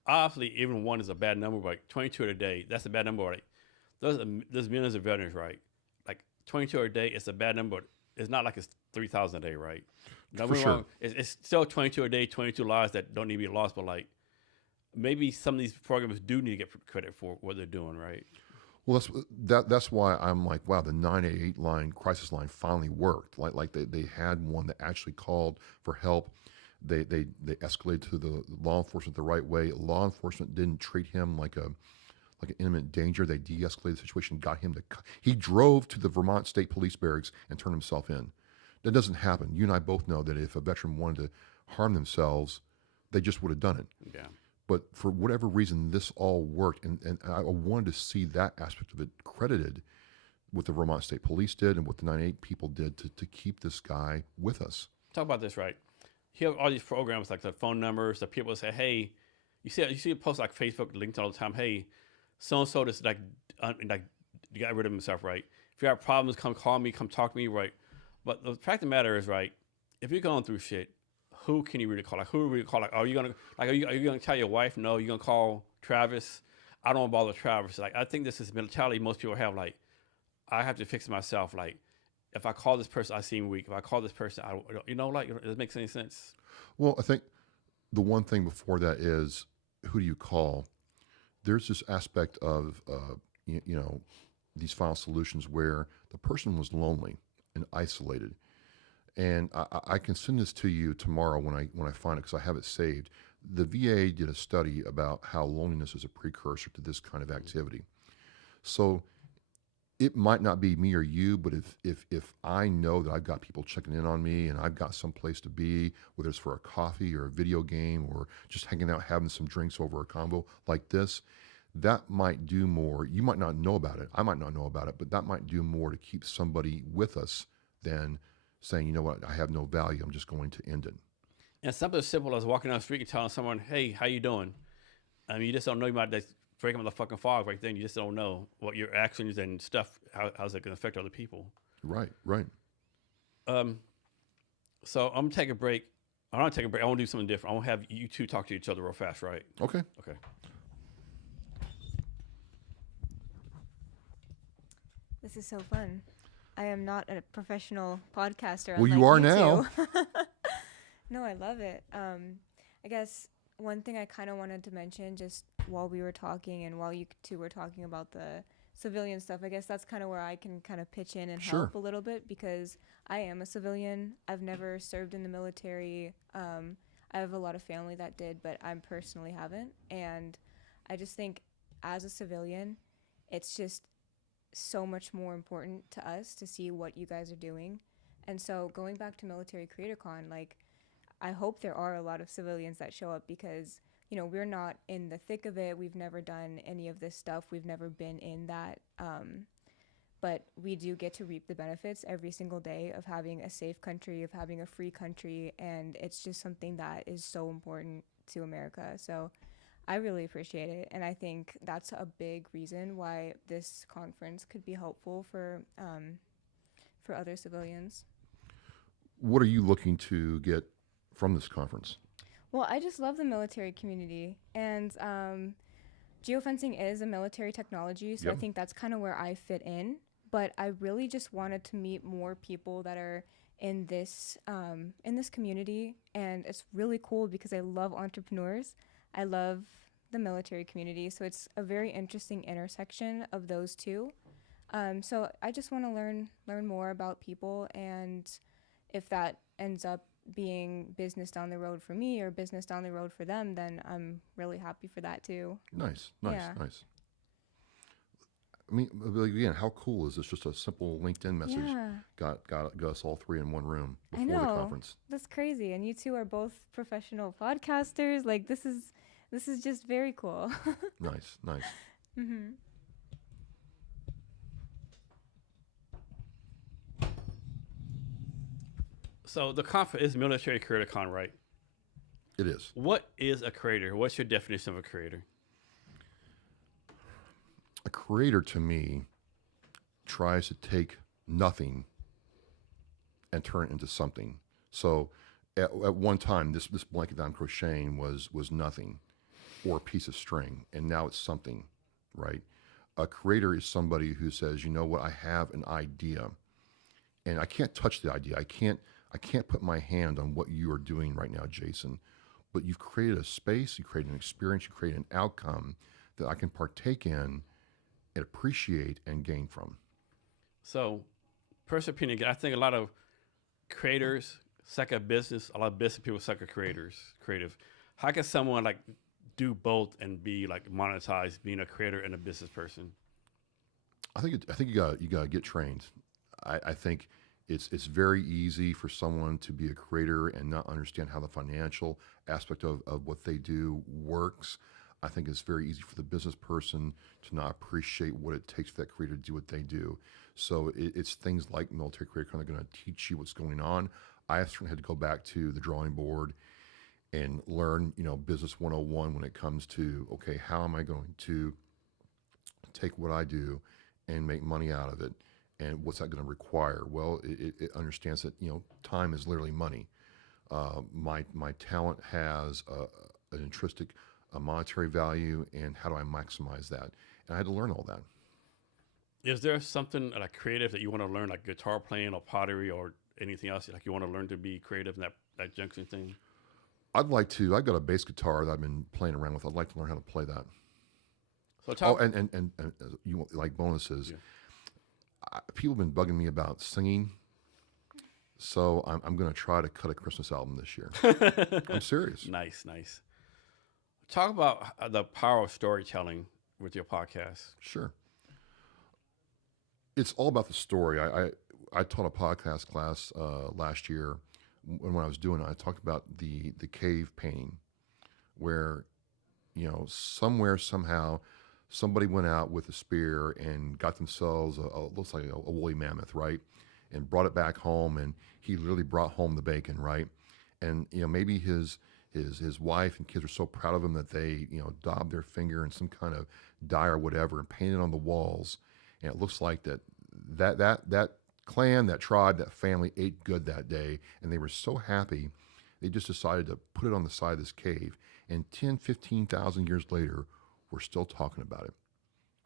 obviously, even one is a bad number, but, like, 22 a day, that's a bad number, right? There's millions of veterans, right? Like, 22 a day, it's a bad number. It's not like it's 3,000 a day, right? For sure. Wrong. It's still 22 a day, 22 lives that don't need to be lost, but, like, maybe some of these programs do need to get credit for what they're doing, right? Well, that's why I'm like, wow, the 988 line, crisis line, finally worked. Like they had one that actually called for help. They escalated to the law enforcement the right way. Law enforcement didn't treat him like an imminent danger. They de-escalated the situation, got him he drove to the Vermont State Police barracks and turned himself in. That doesn't happen. You and I both know that if a veteran wanted to harm themselves, they just would have done it. Yeah. But for whatever reason, this all worked, and I wanted to see that aspect of it credited, what the Vermont State Police did and what the 988 people did to keep this guy with us. Talk about this, right? You have all these programs, like the phone numbers that people say, hey, you see a post like Facebook, LinkedIn all the time, hey, so-and-so just like got rid of himself, right? If you have problems, come call me, come talk to me, right? But the fact of the matter is, right, if you're going through shit, who can you really call? Like, who are you really call? Like, are you gonna tell your wife? No, you're gonna call Travis. I don't want to bother Travis. Like, I think this is mentality most people have. Like, I have to fix myself. Like, if I call this person, I seem weak. If I call this person, like, does it make any sense? Well, I think the one thing before that is, who do you call? There's this aspect of these final solutions where the person was lonely and isolated. And I can send this to you tomorrow when I find it because I have it saved. The VA did a study about how loneliness is a precursor to this kind of activity. So it might not be me or you, but if I know that I've got people checking in on me and I've got some place to be, whether it's for a coffee or a video game or just hanging out having some drinks over a combo like this, that might do more. You might not know about it. I might not know about it, but that might do more to keep somebody with us than saying, you know what, I have no value. I'm just going to end it. And something as simple as walking down the street and telling someone, "Hey, how you doing?" I mean, you just don't know. You might just break them in the fucking fog right then. You just don't know what your actions and stuff. How's it going to affect other people? Right, right. So I'm gonna take a break. I don't take a break. I want to do something different. I want to have you two talk to each other real fast, right? Okay. Okay. This is so fun. I am not a professional podcaster. Well, unlike you are two. now. No, I love it. I guess one thing I kind of wanted to mention just while we were talking and while you two were talking about the civilian stuff, I guess that's kind of where I can kind of pitch in and Sure. help a little bit because I am a civilian. I've never served in the military. I have a lot of family that did, but I personally haven't. And I just think as a civilian, it's just so much more important to us to see what you guys are doing. And so going back to Military Creator Con, like, I hope there are a lot of civilians that show up because, you know, we're not in the thick of it. We've never done any of this stuff. We've never been in that. But we do get to reap the benefits every single day of having a safe country, of having a free country. And it's just something that is so important to America. So I really appreciate it. And I think that's a big reason why this conference could be helpful for other civilians. What are you looking to get from this conference? Well, I just love the military community, and geofencing is a military technology, so I Yep. think that's kind of where I fit in. But I really just wanted to meet more people that are in this community, and it's really cool because I love entrepreneurs. I love the military community, so it's a very interesting intersection of those two. So I just want to learn more about people, and if that ends up being business down the road for me or business down the road for them, then I'm really happy for that too. Nice. Yeah. I mean, again, how cool is this? Just a simple LinkedIn message Yeah, got us all three in one room I before the know. conference. That's crazy. And you two are both professional podcasters. Like this is just very cool. Nice. Mm-hmm. So the conference is Military Creator Con, right? It is. What is a creator? What's your definition of a creator? A creator to me tries to take nothing and turn it into something. So at one time, this blanket that I'm crocheting was nothing or a piece of string, and now it's something, right? A creator is somebody who says, you know what, I have an idea, and I can't touch the idea. I can't put my hand on what you are doing right now, Jason, but you've created a space, you created an experience, you created an outcome that I can partake in and appreciate and gain from. So, personal opinion, I think a lot of creators suck at business. A lot of business people suck at creative. How can someone like do both and be like monetized being a creator and a business person? I think you got to get trained. I think it's very easy for someone to be a creator and not understand how the financial aspect of what they do works. I think it's very easy for the business person to not appreciate what it takes for that creator to do what they do. So it's things like Military Creator Con are going to teach you what's going on. I certainly had to go back to the drawing board and learn, business 101 when it comes to, okay, how am I going to take what I do and make money out of it? And what's that going to require? Well, it understands that, time is literally money. My talent has an intrinsic monetary value, and how do I maximize that? And I had to learn all that. Is there something like creative that you want to learn, like guitar playing or pottery or anything else? Like you want to learn to be creative in that junction thing? I've got a bass guitar that I've been playing around with. I'd like to learn how to play that. So talk. And you want, like bonuses. Yeah. People have been bugging me about singing. So I'm going to try to cut a Christmas album this year. I'm serious. Nice, nice. Talk about the power of storytelling with your podcast. Sure. It's all about the story. I taught a podcast class last year. When I was doing it, I talked about the cave painting, where somewhere somehow somebody went out with a spear and got themselves looks like a woolly mammoth, right? And brought it back home, and he literally brought home the bacon, right? And maybe his wife and kids are so proud of him that they daubed their finger in some kind of dye or whatever and painted on the walls, and it looks like that clan, that tribe, that family ate good that day, and they were so happy they just decided to put it on the side of this cave. And 10, 15,000 years later, we're still talking about it.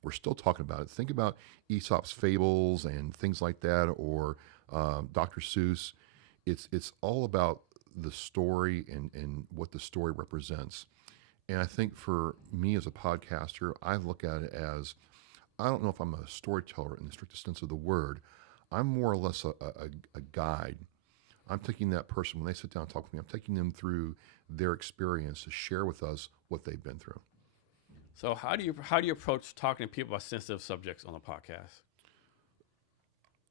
We're still talking about it. Think about Aesop's fables and things like that, or Dr. Seuss. It's all about the story and what the story represents. And I think for me as a podcaster, I look at it as, I don't know if I'm a storyteller in the strictest sense of the word. I'm more or less a guide. I'm taking that person, when they sit down and talk with me, I'm taking them through their experience to share with us what they've been through. So how do you approach talking to people about sensitive subjects on the podcast?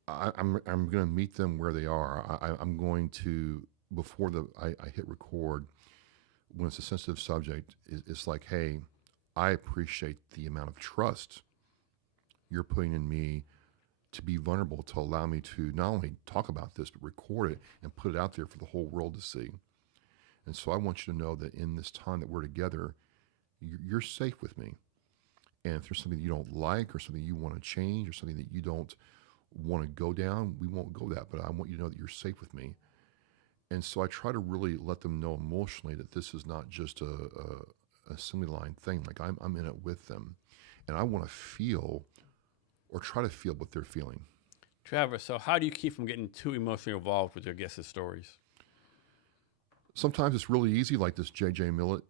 I'm going to meet them where they are. I'm going to, before I hit record, when it's a sensitive subject, it's like, hey, I appreciate the amount of trust you're putting in me to be vulnerable, to allow me to not only talk about this, but record it and put it out there for the whole world to see. And so I want you to know that in this time that we're together, you're safe with me. And if there's something that you don't like, or something you want to change, or something that you don't want to go down, we won't go that. But I want you to know that you're safe with me. And so I try to really let them know emotionally that this is not just a assembly line thing. Like I'm in it with them. And I want to feel, or try to feel, what they're feeling. Travis, so how do you keep from getting too emotionally involved with your guests' stories? Sometimes it's really easy, like this J.J. Millett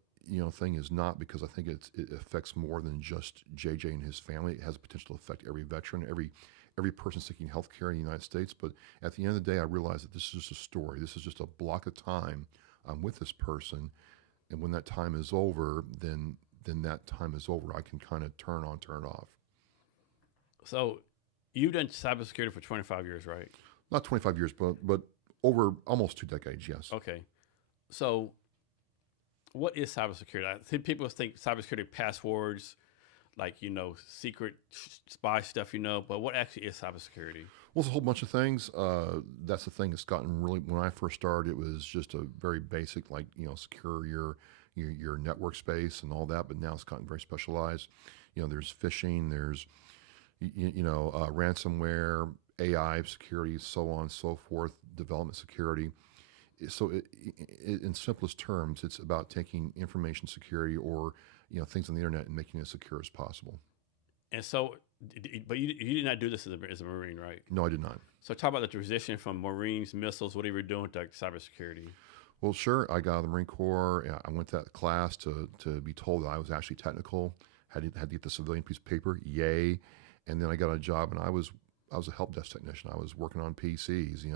thing is not, because I think it affects more than just JJ and his family. It has the potential to affect every veteran, every person seeking health care in the United States. But at the end of the day, I realize that this is just a story. This is just a block of time with this person. And when that time is over, then that time is over. I can kind of turn on, turn off. So you've done cybersecurity for 25 years, right? Not 25 years, but over almost 2 decades, yes. Okay. So what is cybersecurity? I think people think cybersecurity passwords, like, secret spy stuff, but what actually is cybersecurity? Well, it's a whole bunch of things. That's the thing that's gotten really, when I first started, it was just a very basic, like, secure your network space and all that, but now it's gotten very specialized. There's phishing, there's, ransomware, AI security, so on and so forth, development security. So in simplest terms, it's about taking information security or things on the internet and making it as secure as possible. And so, but you did not do this as a Marine, right? No, I did not. So talk about the transition from Marines, missiles, whatever you're doing, to cybersecurity. Well, sure. I got out of the Marine Corps. I went to that class to be told that I was actually technical. Had to get the civilian piece of paper. Yay! And then I got a job, and I was a help desk technician. I was working on PCs.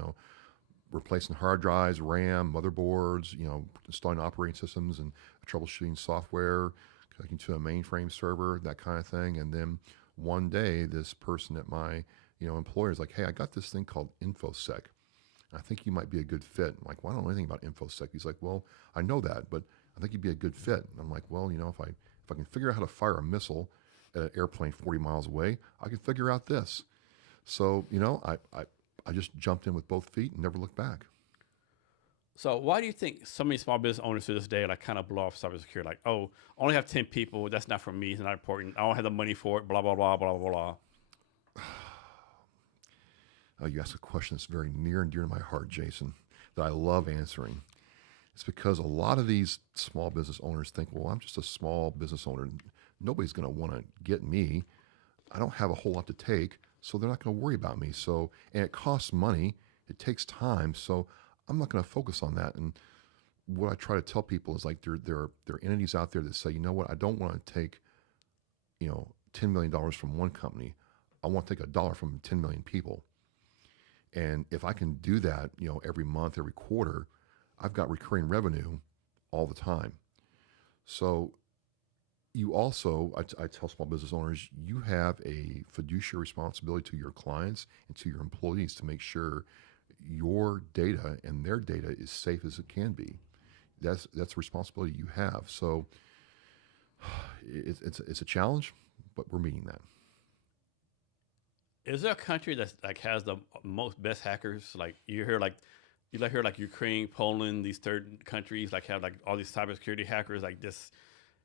Replacing hard drives, RAM, motherboards, installing operating systems and troubleshooting software, connecting to a mainframe server, that kind of thing. And then one day, this person at my, employer is like, hey, I got this thing called InfoSec. I think you might be a good fit. I'm like, well, I don't know anything about InfoSec. He's like, well, I know that, but I think you'd be a good fit. And I'm like, well, if I can figure out how to fire a missile at an airplane 40 miles away, I can figure out this. So, I just jumped in with both feet and never looked back. So why do you think so many small business owners to this day kind of blow off cybersecurity? Like, oh, I only have 10 people. That's not for me. It's not important. I don't have the money for it. Blah, blah, blah, blah, blah, blah. You asked a question that's very near and dear to my heart, Jason, that I love answering. It's because a lot of these small business owners think, well, I'm just a small business owner. Nobody's going to want to get me. I don't have a whole lot to take, so they're not going to worry about me. So, and it costs money. It takes time. So I'm not going to focus on that. And what I try to tell people is, like, there are entities out there that say, you know what, I don't want to take, $10 million from one company. I want to take $1 from 10 million people. And if I can do that, every month, every quarter, I've got recurring revenue all the time. So you also, I tell small business owners, you have a fiduciary responsibility to your clients and to your employees to make sure your data and their data is safe as it can be. That's a responsibility you have. So it's a challenge, but we're meeting that. Is there a country that like has the most best hackers? Like you hear like Ukraine, Poland, these third countries like have like all these cybersecurity hackers like just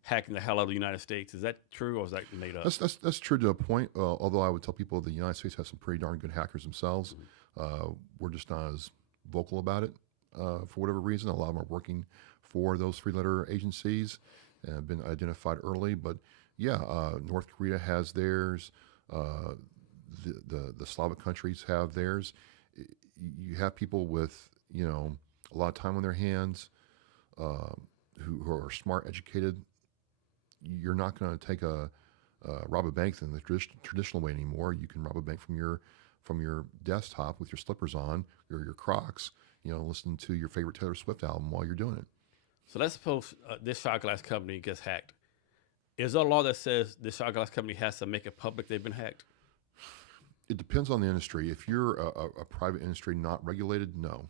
hacking the hell out of the United States. Is that true or is that made up? That's true to a point. Although I would tell people the United States has some pretty darn good hackers themselves. We're just not as vocal about it for whatever reason. A lot of them are working for those three-letter agencies and have been identified early. But yeah, North Korea has theirs. The Slavic countries have theirs. You have people with a lot of time on their hands who are smart, educated. You're not going to take rob a bank in the traditional way anymore. You can rob a bank from your desktop with your slippers on or your Crocs, listening to your favorite Taylor Swift album while you're doing it. So let's suppose this shot glass company gets hacked. Is there a law that says this shot glass company has to make it public they've been hacked? It depends on the industry. If you're a private industry not regulated, no.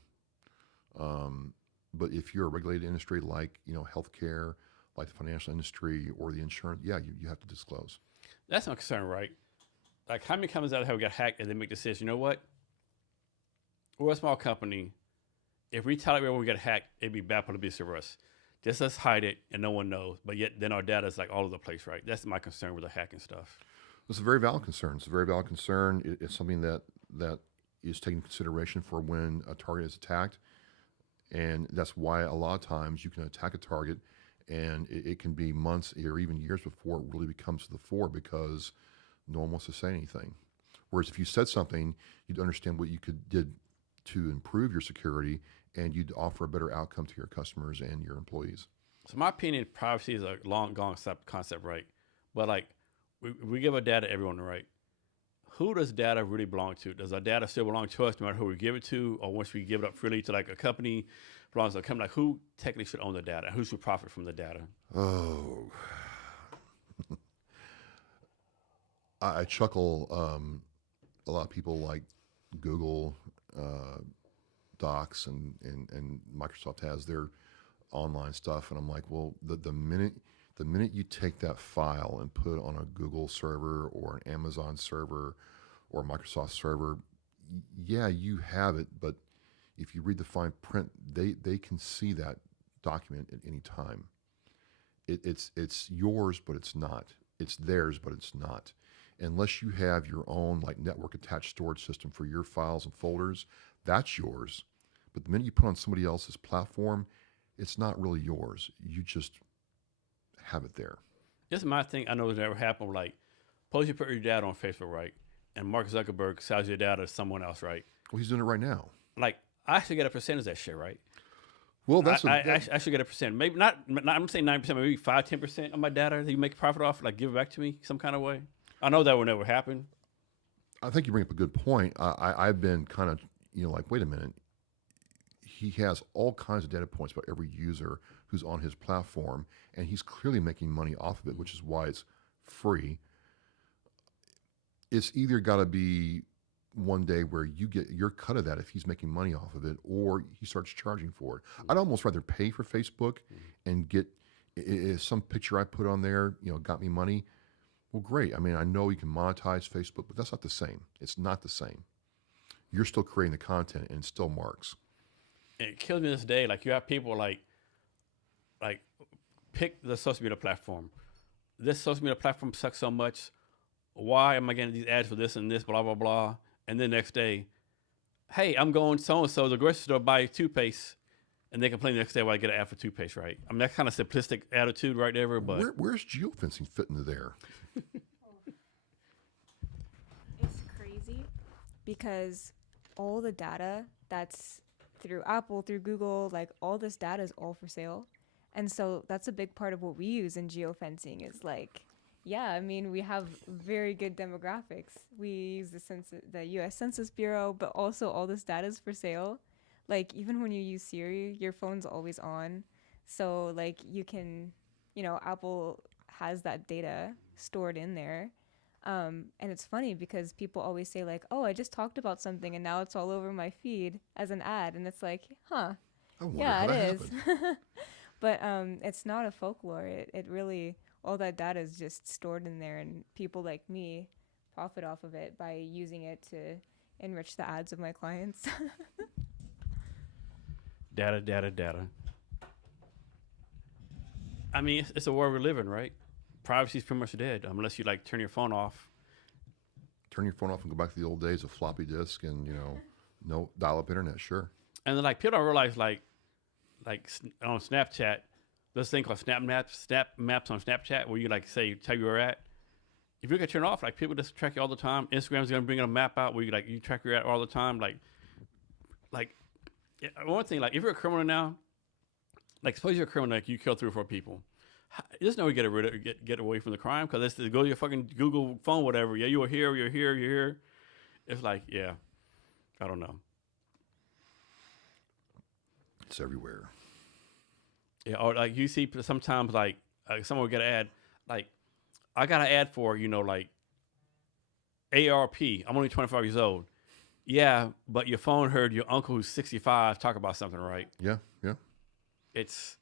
But if you're a regulated industry like healthcare, like the financial industry or the insurance, yeah, you have to disclose. That's my concern, right? Like how many companies out there got hacked and they make decisions? You know what? We're a small company. If we tell everyone we got hacked, it'd be bad publicity for us. Just let's hide it and no one knows. But yet then our data is like all over the place, right? That's my concern with the hacking stuff. It's a very valid concern. It's a very valid concern. It's something that is taken into consideration for when a target is attacked. And that's why a lot of times you can attack a target and it can be months or even years before it really becomes to the fore because no one wants to say anything. Whereas if you said something, you'd understand what you did to improve your security and you'd offer a better outcome to your customers and your employees. So my opinion, privacy is a long gone concept, right? But like we give our data to everyone, right? Who does data really belong to? Does our data still belong to us no matter who we give it to? Or once we give it up freely to like a company, belongs to a company, like who technically should own the data? Who should profit from the data? Oh, I chuckle. A lot of people like Google Docs and Microsoft has their online stuff, and I'm like, well, the minute you take that file and put it on a Google server or an Amazon server or a Microsoft server, yeah, you have it, but if you read the fine print, they can see that document at any time. It's yours, but it's not. It's theirs, but it's not. Unless you have your own like network attached storage system for your files and folders, that's yours. But the minute you put on somebody else's platform, it's not really yours. You just have it there. This is my thing. I know it's never happened. Like, suppose you put your data on Facebook, right? And Mark Zuckerberg sells your data to someone else, right? Well, he's doing it right now. Like, I should get a percentage of that shit, right? Well, I should get a percent. Maybe not I'm saying 9%, maybe 5-10% of my data that you make a profit off, like give it back to me some kind of way. I know that will never happen. I think you bring up a good point. I've been kind of, like, wait a minute. He has all kinds of data points about every user who's on his platform, and he's clearly making money off of it, which is why it's free. It's either got to be one day where you get your cut of that if he's making money off of it, or he starts charging for it. I'd almost rather pay for Facebook and get some picture I put on there, got me money. Well, great. I mean, I know you can monetize Facebook, but that's not the same. It's not the same. You're still creating the content, and it still marks. And it kills me this day. Like you have people like pick the social media platform. This social media platform sucks so much. Why am I getting these ads for this and this, blah, blah, blah. And then next day, hey, I'm going so-and-so, the grocery store, buy toothpaste. And they complain the next day why I get an ad for toothpaste, right? I mean, that's kind of simplistic attitude right there, but... Where's geofencing fit into there? It's crazy because all the data that's through Apple, through Google, like all this data is all for sale. And so that's a big part of what we use in geofencing is like, Yeah, I mean, we have very good demographics. We use the U.S. Census Bureau, but also all this data is for sale. Like even when you use Siri, your phone's always on, so like you can, Apple has that data stored in there. And it's funny because people always say like, "Oh, I just talked about something, and now it's all over my feed as an ad," and it's like, "Huh, I wonder yeah, how it that is." happened. But it's not a folklore. It really all that data is just stored in there, and people like me profit off of it by using it to enrich the ads of my clients. Data, data, data. I mean, it's a world we live in, right? Privacy's pretty much dead unless you like turn your phone off. Turn your phone off and go back to the old days of floppy disk and no dial-up internet. Sure. And then like people don't realize on Snapchat, this thing called Snap Maps on Snapchat where you like say tell you where you're at. If you can turn it off, like people just track you all the time. Instagram's gonna bring in a map out where you track your at all the time. Like yeah, one thing, like if you're a criminal now, like suppose you're a criminal, like you kill 3 or 4 people. There's no way to get away from the crime because it's to go to your fucking Google phone, whatever. Yeah, you were here, you're here, you're here. It's like, yeah, I don't know. It's everywhere. Yeah, or like you see sometimes like someone will get an ad, like I got an ad for like ARP. I'm only 25 years old. Yeah, but your phone heard your uncle who's 65 talk about something, right? Yeah, yeah. It's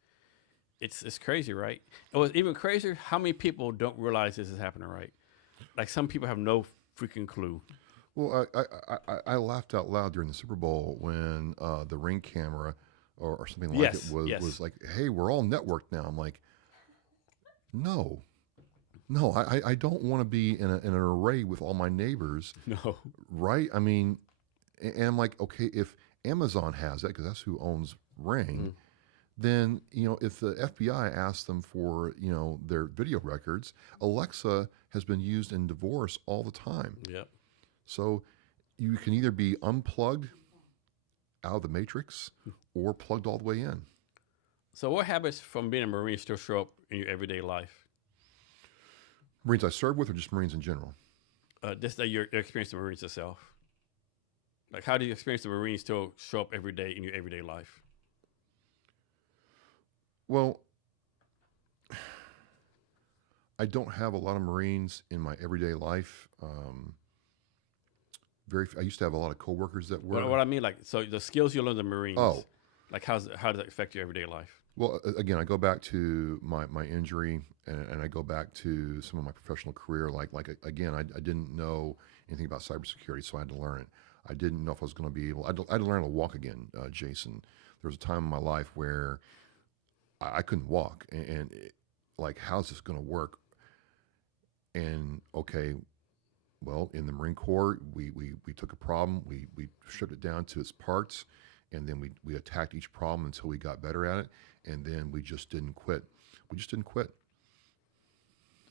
crazy, right? It was even crazier. How many people don't realize this is happening, right? Like some people have no freaking clue. Well, I laughed out loud during the Super Bowl when the Ring camera or something like Yes, it was like, hey, we're all networked now. I'm like, no, I don't want to be in an array with all my neighbors, No. right? I mean, and I'm like, okay, if Amazon has that, because that's who owns Ring, then, if the FBI asks them for, their video records, Alexa has been used in divorce all the time. Yep. So you can either be unplugged out of the matrix or plugged all the way in. So what habits from being a Marine still show up in your everyday life? Marines I served with or just Marines in general? Just that your experience the Marines itself. Like how do you experience the Marines still show up every day in your everyday life? Well, I don't have a lot of Marines in my everyday life. I used to have a lot of coworkers that were. But what I mean, like, so the skills you learn in the Marines, Oh. like how does that affect your everyday life? Well, again, I go back to my injury, and I go back to some of my professional career. Again, I didn't know anything about cybersecurity, so I had to learn it. I didn't know if I was going to be able. I had to learn to walk again, Jason. There was a time in my life where I couldn't walk, and how's this going to work? And okay, well, in the Marine Corps, we took a problem, we stripped it down to its parts, and then we attacked each problem until we got better at it, and then we just didn't quit. We just didn't quit.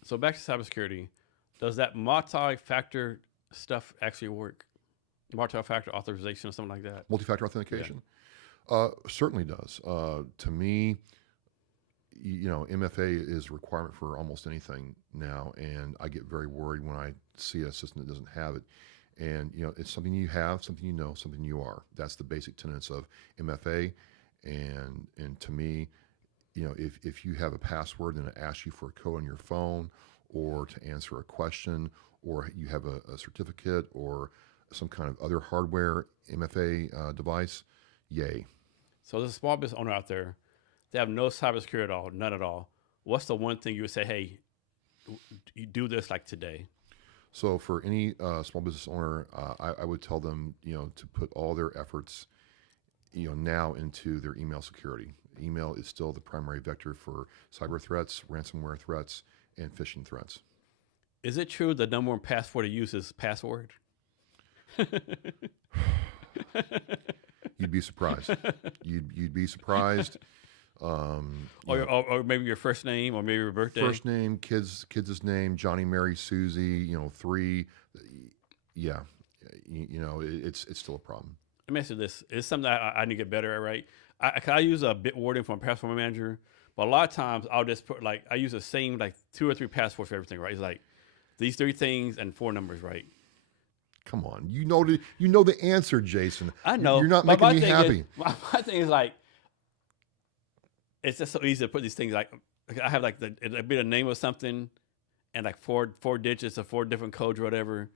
So back to cybersecurity, does that multi-factor stuff actually work? Multi-factor authorization or something like that? Multi-factor authentication? Certainly does. To me, MFA is a requirement for almost anything now, and I get very worried when I see a system that doesn't have it. And it's something you have, something you know, something you are. That's the basic tenets of MFA. And to me, if you have a password and it asks you for a code on your phone, or to answer a question, or you have a certificate or some kind of other hardware MFA device, yay. So there's a small business owner out there. They have no cybersecurity at all, none at all. What's the one thing you would say, hey, you do this like today? So for any small business owner, I would tell them, to put all their efforts, now into their email security. Email is still the primary vector for cyber threats, ransomware threats, and phishing threats. Is it true the number one password to use is password? You'd be surprised. You'd be surprised. Or maybe your first name, or maybe your birthday. First name, kids' name, Johnny, Mary, Susie. 3. Yeah, it's still a problem. Let me ask you this: it's something I need to get better at, right? I use a Bitwarden from a password manager, But a lot of times I'll just put like I use the same like 2 or 3 passwords for everything, right? It's like these 3 things and 4 numbers, right? Come on, you know the answer, Jason. I know. You're not but making my me thing happy. Is, my thing is like it's just so easy to put these things like I have like it'd be the name of something and like four digits or 4 different codes or whatever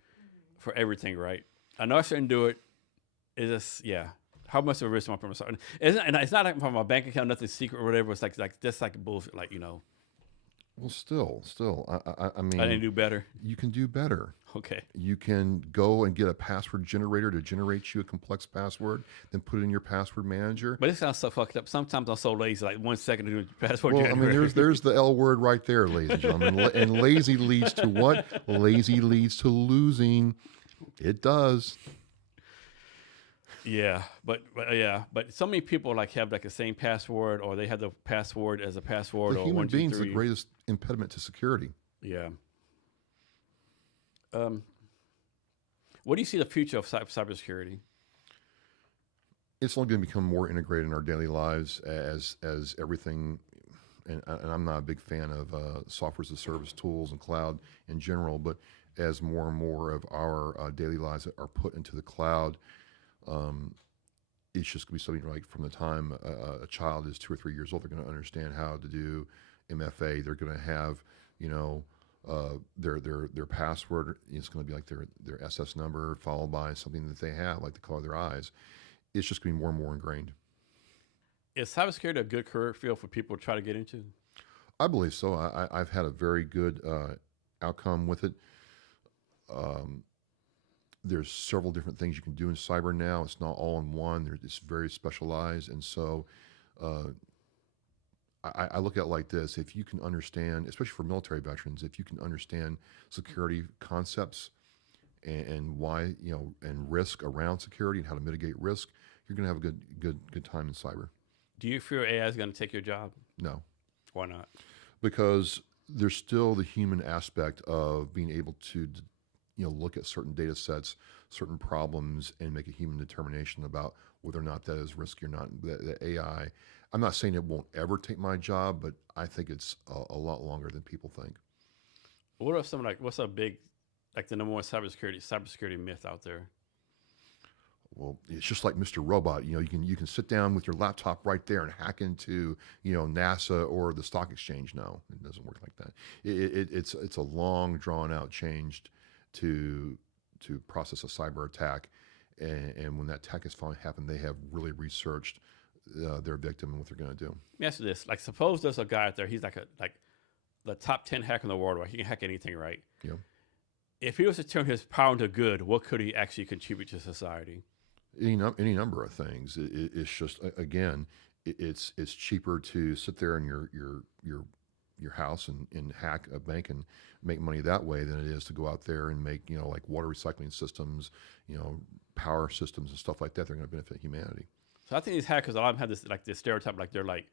for everything, right? I know I shouldn't do it. It's just how much of a risk am I putting myself? And it's not like from my bank account, nothing secret or whatever. It's like just like bullshit, like Well, still, I mean, I didn't do better. you can do better. Okay. You can go and get a password generator to generate you a complex password, then put it in your password manager. But it sounds so fucked up. Sometimes I'm so lazy, like 1 second to do a password Well, I generator. mean, there's the L word right there, ladies and gentlemen. And lazy leads to what? Lazy leads to losing. It does. But so many people like have like the same password, or they have the password as a password, The or human 1, 2, being's the 3. greatest impediment to security. Yeah. What do you see the future of cybersecurity? It's only going to become more integrated in our daily lives as everything. And I'm not a big fan of software as a service tools and cloud in general, but as more and more of our daily lives are put into the cloud, it's just going to be something like from the time a child is 2 or 3 years old, they're going to understand how to do MFA. They're going to have, their password is going to be like their SS number followed by something that they have, like the color of their eyes. It's just going to be more and more ingrained. Is cybersecurity a good career field for people to try to get into? I believe so. I've had a very good outcome with it. There's several different things you can do in cyber now. It's not all in one. It's very specialized. And so I look at it like this. If you can understand, especially for military veterans, if you can understand security concepts and why, and risk around security and how to mitigate risk, you're going to have a good time in cyber. Do you fear AI is going to take your job? No. Why not? Because there's still the human aspect of being able to look at certain data sets, certain problems, and make a human determination about whether or not that is risky or not. The AI, I'm not saying it won't ever take my job, but I think it's a lot longer than people think. What are some what's a big, like the number one cybersecurity myth out there? Well, it's just like Mr. Robot. You can sit down with your laptop right there and hack into NASA or the stock exchange. No, it doesn't work like that. It's a long drawn out change to process a cyber attack, and when that attack has finally happened, they have really researched their victim and what they're going to do. Let me ask you this: like, suppose there's a guy out there. He's like the top 10 hacker in the world. Right? He can hack anything, right? Yeah. If he was to turn his power into good, what could he actually contribute to society? Any number of things. It's just again, it's cheaper to sit there in your house and hack a bank and make money that way than it is to go out there and make like water recycling systems, power systems and stuff like that. They're going to benefit humanity. So I think these hackers, a lot of them have this stereotype, like they're like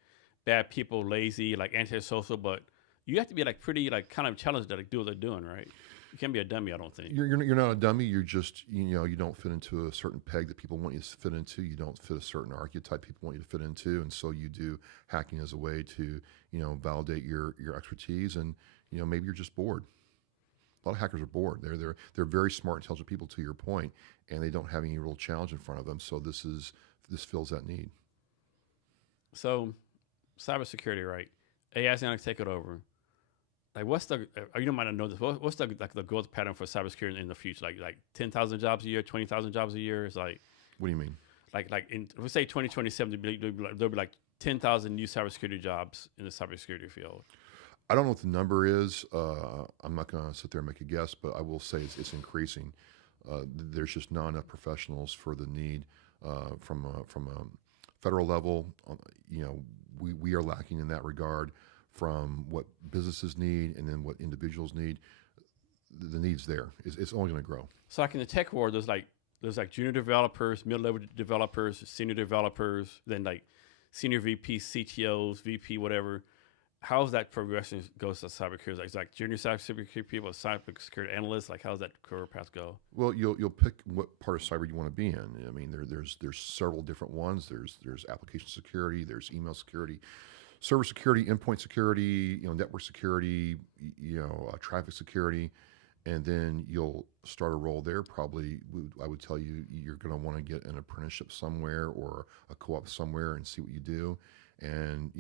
bad people, lazy, like antisocial, but you have to be like pretty like kind of challenged to like do what they're doing, right? You can't be a dummy, I don't think. You're not a dummy. You're just you don't fit into a certain peg that people want you to fit into. You don't fit a certain archetype people want you to fit into, and so you do hacking as a way to validate your expertise. And maybe you're just bored. A lot of hackers are bored. They're very smart, intelligent people, to your point, and they don't have any real challenge in front of them. So this fills that need. So, cybersecurity, right? AI is going to take it over. Like, what's the? You might not know this. What's the growth pattern for cybersecurity in the future? Like 10,000 jobs a year, 20,000 jobs a year. It's like. What do you mean? Like if we say 2027, there'll be like 10,000 new cybersecurity jobs in the cybersecurity field. I don't know what the number is. I'm not going to sit there and make a guess, but I will say it's increasing. There's just not enough professionals for the need from a federal level. We are lacking in that regard. From what businesses need and then what individuals need, the need's there. It's only going to grow. So like in the tech world, there's like junior developers, mid-level developers, senior developers, then like senior VP, CTOs, VP, whatever. How's that progression goes to cybersecurity? Like junior cybersecurity people, cybersecurity analysts. Like how's that career path go? Well, you'll pick what part of cyber you want to be in. I mean, there's several different ones. There's application security. There's email security. server security, endpoint security, network security, traffic security, and then you'll start a role there. Probably, I would tell you you're going to want to get an apprenticeship somewhere or a co-op somewhere and see what you do. And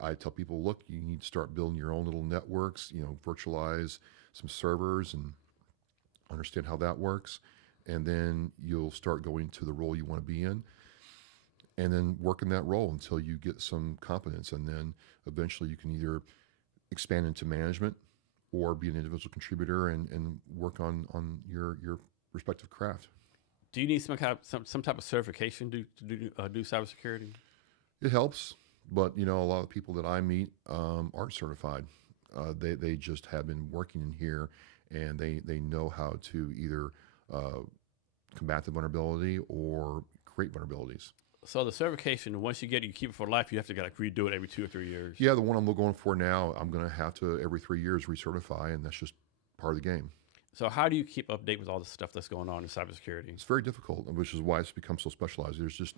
I tell people, look, you need to start building your own little networks. Virtualize some servers and understand how that works, and then you'll start going to the role you want to be in, and then work in that role until you get some competence, and then eventually you can either expand into management or be an individual contributor and work on your respective craft. Do you need some type of certification to do cybersecurity? It helps, but a lot of people that I meet aren't certified. They just have been working in here, and they know how to either combat the vulnerability or create vulnerabilities. So the certification, once you get it, you keep it for life. You have to redo it every 2 or 3 years. Yeah, the one I'm going for now, I'm going to have to every 3 years recertify, and that's just part of the game. So how do you keep update with all the stuff that's going on in cybersecurity? It's very difficult, which is why it's become so specialized. There's just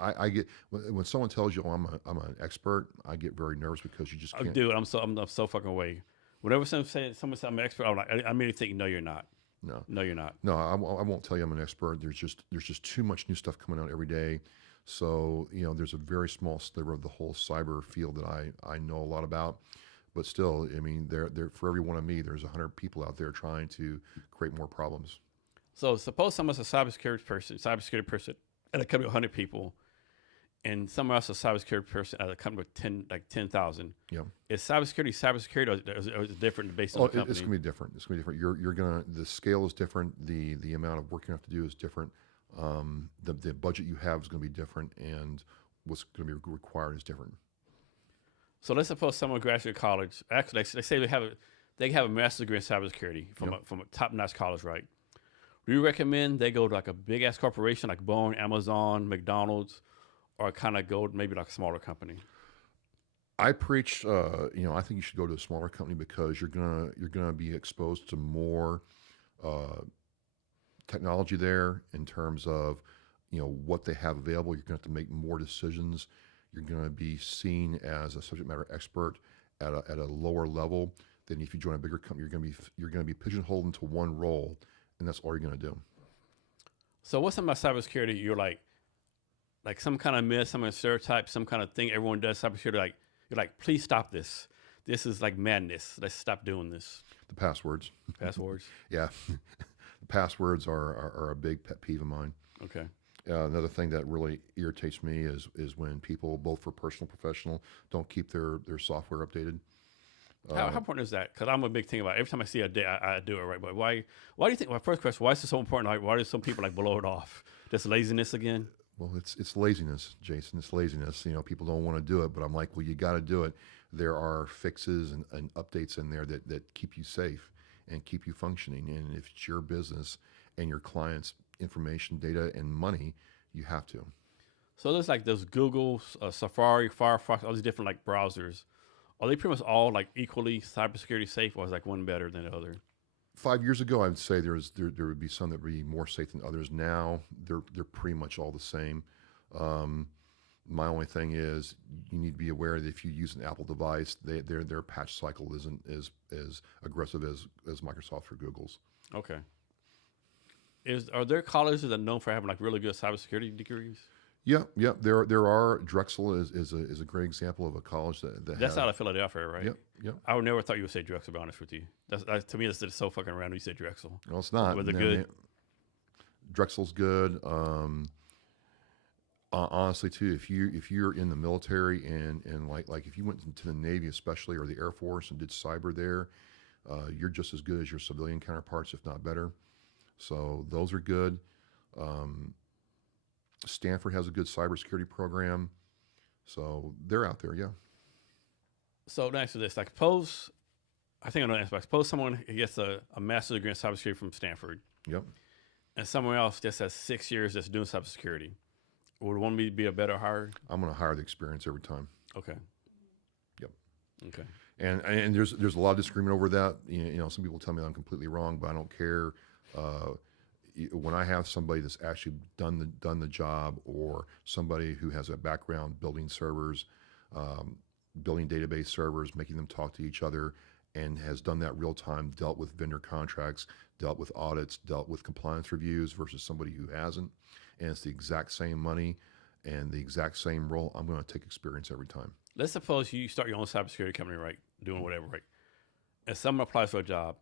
I get when someone tells you, "Oh, I'm an expert," I get very nervous because you just can't. Dude, I'm so fucking away. Whenever someone says I'm an expert, I'm like, I immediately think, no, you're not. No, you're not. No, I won't tell you I'm an expert. There's just too much new stuff coming out every day. So there's a very small sliver of the whole cyber field that I know a lot about. But still, I mean, there for every one of me, there's 100 people out there trying to create more problems. So suppose someone's a cybersecurity person at a company with 100 people, and someone else is a cybersecurity person at a company with 10,000. Yeah. Is cybersecurity, or is it different based on the company? It's gonna be different. It's gonna be different. The scale is different. The amount of work you have to do is different. The budget you have is gonna be different, and what's gonna be required is different. So let's suppose someone graduated college. Actually, they say they have a master's degree in cybersecurity from a top-notch college, right? Do you recommend they go to like a big-ass corporation like Boeing, Amazon, McDonald's, or kind of go maybe like a smaller company? I preach, I think you should go to a smaller company because you're gonna be exposed to more technology there in terms of what they have available. You're gonna have to make more decisions. You're going to be seen as a subject matter expert at a lower level than if you join a bigger company. You're going to be pigeonholed into one role, and that's all you're going to do. So what's about cybersecurity? You're like some kind of myth, some kind of stereotype, some kind of thing everyone does cybersecurity. You're like, please stop this. This is like madness. Let's stop doing this. The passwords. Passwords. Yeah, the passwords are a big pet peeve of mine. Okay. Another thing that really irritates me is when people, both for personal and professional, don't keep their software updated. How important is that? Because I'm a big thing about it. Every time I see a day, I do it right. But why do you think? My first question: why is it so important? Like, why do some people blow it off? Just laziness again? Well, it's laziness, Jason. It's laziness. People don't want to do it, but I'm like, well, you got to do it. There are fixes and updates in there that keep you safe and keep you functioning. And if it's your business and your clients' information, data, and money, you have to. So there's like those Google, Safari, Firefox, all these different like browsers. Are they pretty much all like equally cybersecurity safe, or is like one better than the other? 5 years ago, I would say there would be some that would be more safe than others. Now they're pretty much all the same. My only thing is you need to be aware that if you use an Apple device, their patch cycle isn't as aggressive as Microsoft or Google's. Okay. Are there colleges that are known for having like really good cybersecurity degrees? Yeah. There are. Drexel is a great example of a college That's out of Philadelphia, right? Yep. I would never thought you would say Drexel. To be honest with you, to me that's so fucking random. You say Drexel. No, it's not. Was it good? Drexel's good. Honestly, too, if you're in the military and like if you went into the Navy especially or the Air Force and did cyber there, you're just as good as your civilian counterparts, if not better. So those are good. Stanford has a good cybersecurity program. So they're out there, yeah. So next to this, like suppose, I think I know the answer. Suppose someone gets a master's degree in cybersecurity from Stanford. Yep. And someone else just has 6 years that's doing cybersecurity. Would one be a better hire? I'm going to hire the experience every time. Okay. Yep. Okay. And there's a lot of disagreement over that. Some people tell me I'm completely wrong, but I don't care. When I have somebody that's actually done the job, or somebody who has a background building servers, building database servers, making them talk to each other, and has done that real time, dealt with vendor contracts, dealt with audits, dealt with compliance reviews versus somebody who hasn't. And it's the exact same money and the exact same role. I'm going to take experience every time. Let's suppose you start your own cybersecurity company, right? Doing whatever, right? And someone applies for a job.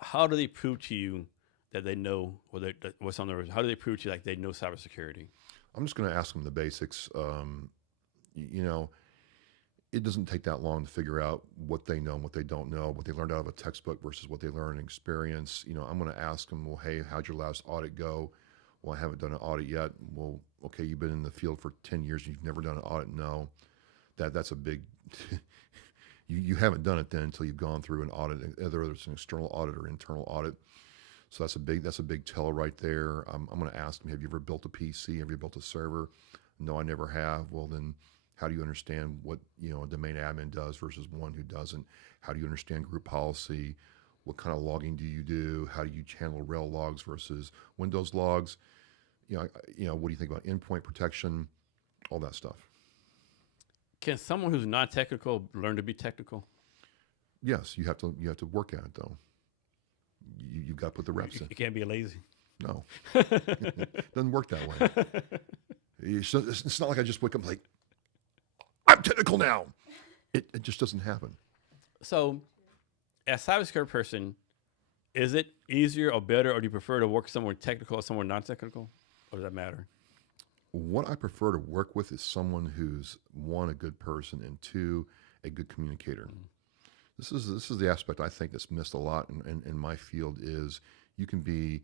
How do they prove to you that they know what's on the? How do they prove to you like they know cybersecurity? I'm just going to ask them the basics. You know, it doesn't take that long to figure out what they know and what they don't know, what they learned out of a textbook versus what they learned in experience. You know, I'm going to ask them, well, hey, how'd your last audit go? Well, I haven't done an audit yet. Well, okay, you've been in the field for 10 years. You've never done an audit. No, that's a big, you haven't done it then until you've gone through an audit, whether it's an external audit or internal audit. So that's a big tell right there. I'm going to ask them, have you ever built a PC? Have you built a server? No, I never have. Well, then how do you understand what, a domain admin does versus one who doesn't? How do you understand group policy? What kind of logging do you do? How do you handle RHEL logs versus Windows logs? What do you think about endpoint protection? All that stuff. Can someone who's not technical learn to be technical? Yes, you have to work at it though. You've got to put the reps in. You can't be lazy. No, doesn't work that way. It's not like I just wake up like, I'm technical now. It just doesn't happen. So, as a cybersecurity person, is it easier or better, or do you prefer to work somewhere technical or somewhere non-technical? Or does that matter? What I prefer to work with is someone who's, one, a good person, and two, a good communicator. Mm-hmm. This is the aspect I think that's missed a lot in my field is you can be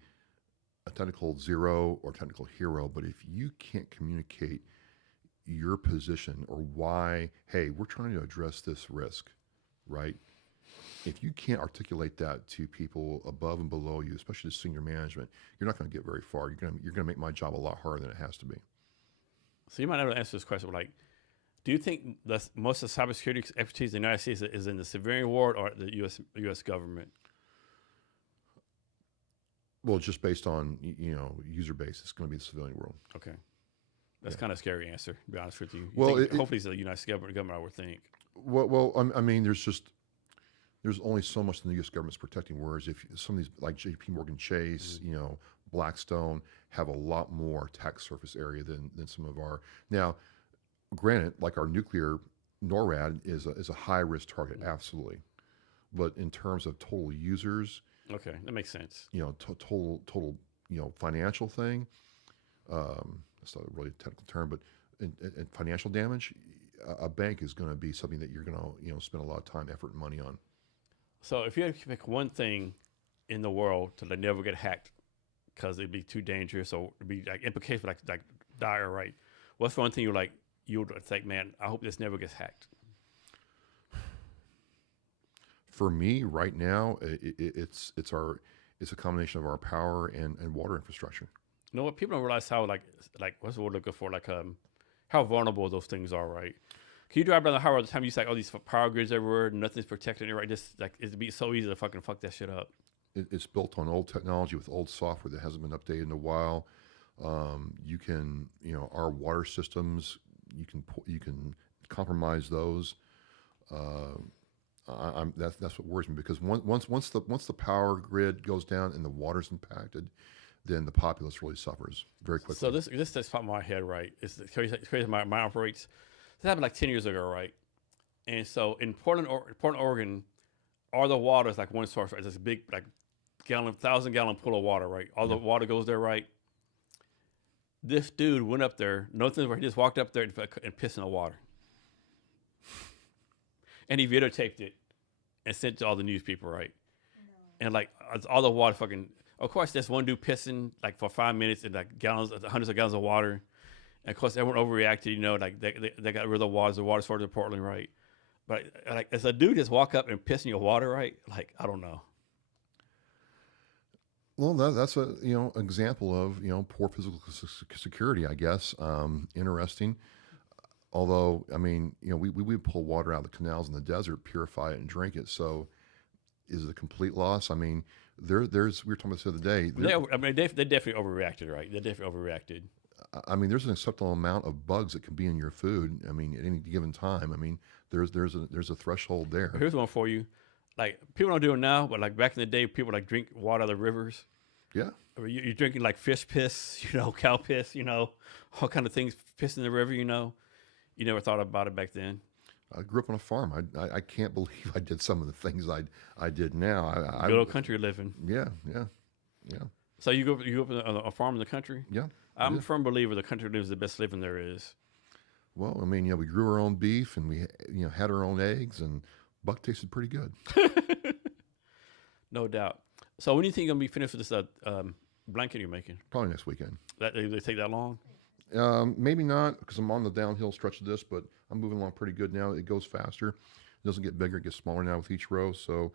a technical zero or technical hero, but if you can't communicate your position or why, hey, we're trying to address this risk, right? If you can't articulate that to people above and below you, especially to senior management, you're not going to get very far. You're going to make my job a lot harder than it has to be. So you might not answer this question, but like, do you think most of the cybersecurity expertise in the United States is in the civilian world or the U.S. government? Well, just based on user base, it's going to be the civilian world. Okay, that's kind of a scary answer. To be honest with you. Hopefully, it's the United States government. I would think. Well, I mean, there's only so much the U.S. government's protecting. Whereas if some of these, like J.P. Morgan Chase, mm-hmm. Blackstone, have a lot more attack surface area than some of our. Now, granted, like our nuclear NORAD is a high risk target, mm-hmm. absolutely. But in terms of total users, okay, that makes sense. Total financial thing. That's not really a technical term, but in financial damage, a bank is going to be something that you're going to spend a lot of time, effort, and money on. So if you had to pick one thing in the world to never get hacked because it'd be too dangerous or it'd be like implications like dire, right? What's one thing you would think, man, I hope this never gets hacked? For me, right now, it's a combination of our power and water infrastructure. You know what? People don't realize how like what's the word looking for? How vulnerable those things are, right? Can you drive down the highway all the time? You see all these power grids everywhere, nothing's protected, right? Just it'd be so easy to fucking fuck that shit up. It's built on old technology with old software that hasn't been updated in a while. You can, our water systems, you can compromise those. That's what worries me because once the power grid goes down and the water's impacted, then the populace really suffers very quickly. So this just popped in my head, right? It's crazy. My mind operates. This happened like 10 years ago, right? And so in Portland, Oregon, all the water is like one source, right? It's this big 1,000-gallon pool of water, right? All the water goes there, right? This dude went up there, nothing, he just walked up there and pissed in the water. And he videotaped it and sent it to all the news people, right? No. And all the water fucking, of course, there's one dude pissing for 5 minutes and hundreds of gallons of water. And of course, everyone overreacted, they got rid of the water source in Portland, right? But as a dude just walk up and piss in your water, right? I don't know. Well, that's a example of poor physical security, I guess. Interesting. Although, I mean, we would pull water out of the canals in the desert, purify it, and drink it. So, is it a complete loss? I mean, we were talking about this the other day. They definitely overreacted, right? They definitely overreacted. I mean, there's an acceptable amount of bugs that can be in your food. I mean, at any given time. I mean, there's a threshold there. Here's one for you. Like people don't do it now, but like back in the day, people like drink water out of the rivers. Yeah. I mean, you're drinking like fish piss, cow piss, all kind of things, piss in the river. You never thought about it back then. I grew up on a farm. I can't believe I did some of the things I did now. Good old country living. Yeah. So you grew up on a farm in the country? Yeah. I'm a firm believer the country lives the best living there is. Well, I mean, we grew our own beef and we, had our own eggs, and buck tasted pretty good. No doubt. So when do you think you're going to be finished with this blanket you're making? Probably next weekend. They take that long? Maybe not, because I'm on the downhill stretch of this, but I'm moving along pretty good now. It goes faster. It doesn't get bigger. It gets smaller now with each row. So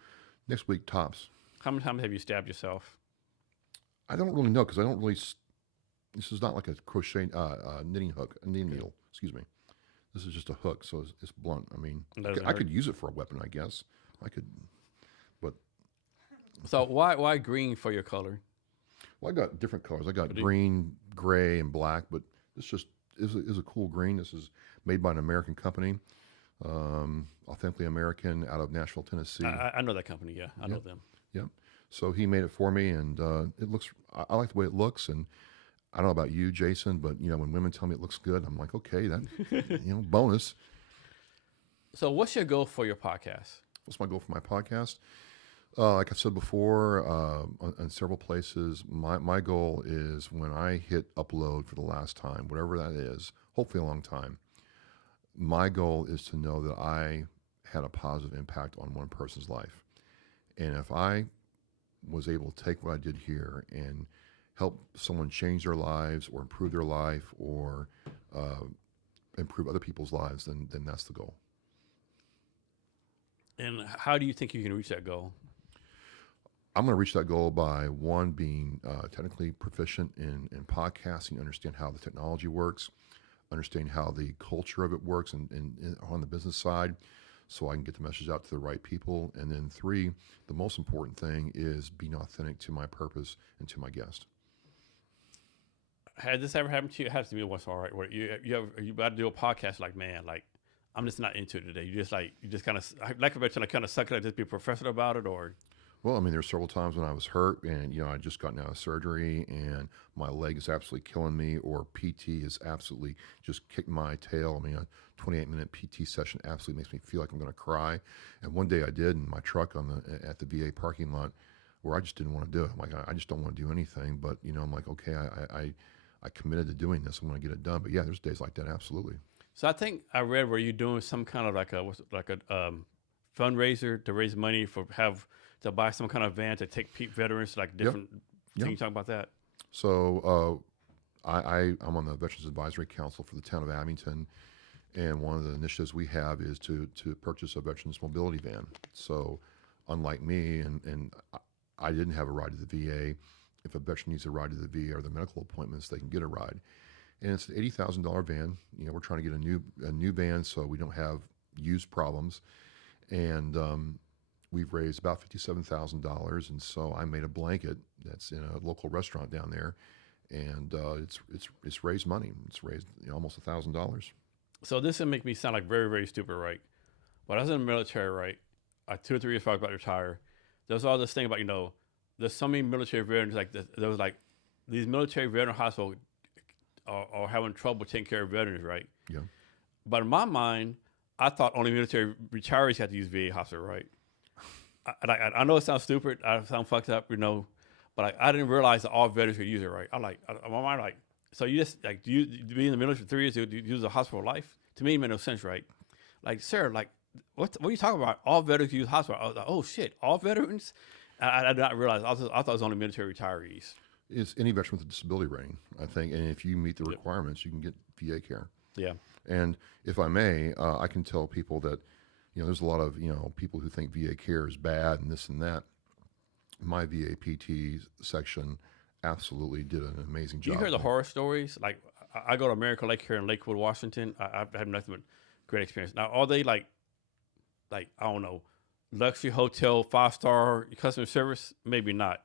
next week, tops. How many times have you stabbed yourself? I don't really know, because I don't really. This is not like a crochet knitting hook, a knitting needle. Excuse me. This is just a hook, so it's blunt. I mean, I could use it for a weapon, I guess. I could, but. So why green for your color? Well, I got different colors. I got green, gray, and black, but this just is a cool green. This is made by an American company, authentically American, out of Nashville, Tennessee. I know that company. Yeah, I know them. Yep. So he made it for me, and it looks. I like the way it looks, and I don't know about you, Jason, but when women tell me it looks good, I'm like, okay, that bonus. So, what's your goal for your podcast? What's my goal for my podcast? Like I said before, on several places, my goal is when I hit upload for the last time, whatever that is, hopefully a long time, my goal is to know that I had a positive impact on one person's life. And if I was able to take what I did here and help someone change their lives or improve their life or improve other people's lives, then that's the goal. And how do you think you can reach that goal? I'm going to reach that goal by, one, being technically proficient in podcasting, understand how the technology works, understand how the culture of it works and on the business side, so I can get the message out to the right people. And then 3, the most important thing is being authentic to my purpose and to my guest. Has this ever happened to you? It has to be once, all right. Where you about to do a podcast, like, man, like, I'm just not into it today. You just kind of, like I kind of suck it up, just be a professional about it, or? Well, I mean, there's several times when I was hurt and, I just gotten out of surgery and my leg is absolutely killing me, or PT is absolutely just kicked my tail. I mean, a 28-minute PT session absolutely makes me feel like I'm going to cry. And one day I did in my truck at the VA parking lot, where I just didn't want to do it. I'm like, I just don't want to do anything. But, I'm like, okay, I committed to doing this. I'm going to get it done. But yeah, there's days like that. Absolutely. So I think I read where you're doing some kind of like a fundraiser to raise money to buy some kind of van to take veterans to like different things. Can you talk about that? So I'm on the Veterans Advisory Council for the town of Abington, and one of the initiatives we have is to purchase a veterans mobility van. So unlike me, and I didn't have a ride to the VA. If a veteran needs a ride to the VA or the medical appointments, they can get a ride. And it's an $80,000 van. We're trying to get a new van so we don't have used problems. And we've raised about $57,000, and so I made a blanket that's in a local restaurant down there, and it's raised money. It's raised almost $1,000. So this will make me sound like very, very stupid, right? But I was in the military, right? 2 or 3 years before I was about to retire. There's all this thing about there's so many military veterans like this. There was like these military veteran hospitals are having trouble taking care of veterans, right? Yeah. But in my mind, I thought only military retirees had to use VA hospital, right? I know it sounds stupid. I sound fucked up, but I didn't realize that all veterans could use it, right? My mind like, so you just like, do you be in the military for 3 years? Do you use a hospital life? To me, it made no sense, right? Like, sir, like, what are you talking about? All veterans use hospital. I was like, oh shit, all veterans? I did not realize. I thought it was only military retirees. It's any veteran with a disability rating, I think, and if you meet the requirements, you can get VA care. Yeah. And if I may, I can tell people that, there's a lot of, people who think VA care is bad and this and that. My VA PT section absolutely did an amazing job. You hear the horror stories? Like, I go to American Lake here in Lakewood, Washington. I've had nothing but great experience. Now, are they like, I don't know, luxury hotel, 5-star customer service? Maybe not,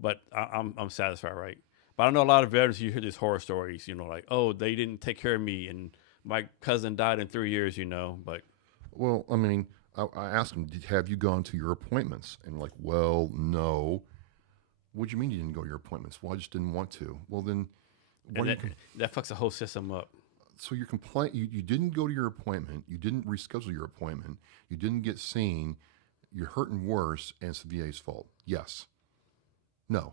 but I'm satisfied, right? But I know a lot of veterans. You hear these horror stories, like, oh, they didn't take care of me, and my cousin died in 3 years, But Well, I mean, I asked them, have you gone to your appointments? And like, well, no. What do you mean you didn't go to your appointments? Well, I just didn't want to. Well, then, and that fucks the whole system up. so your complaint, you didn't go to your appointment, you didn't reschedule your appointment, you didn't get seen, you're hurting worse, and it's the VA's fault. Yes. No.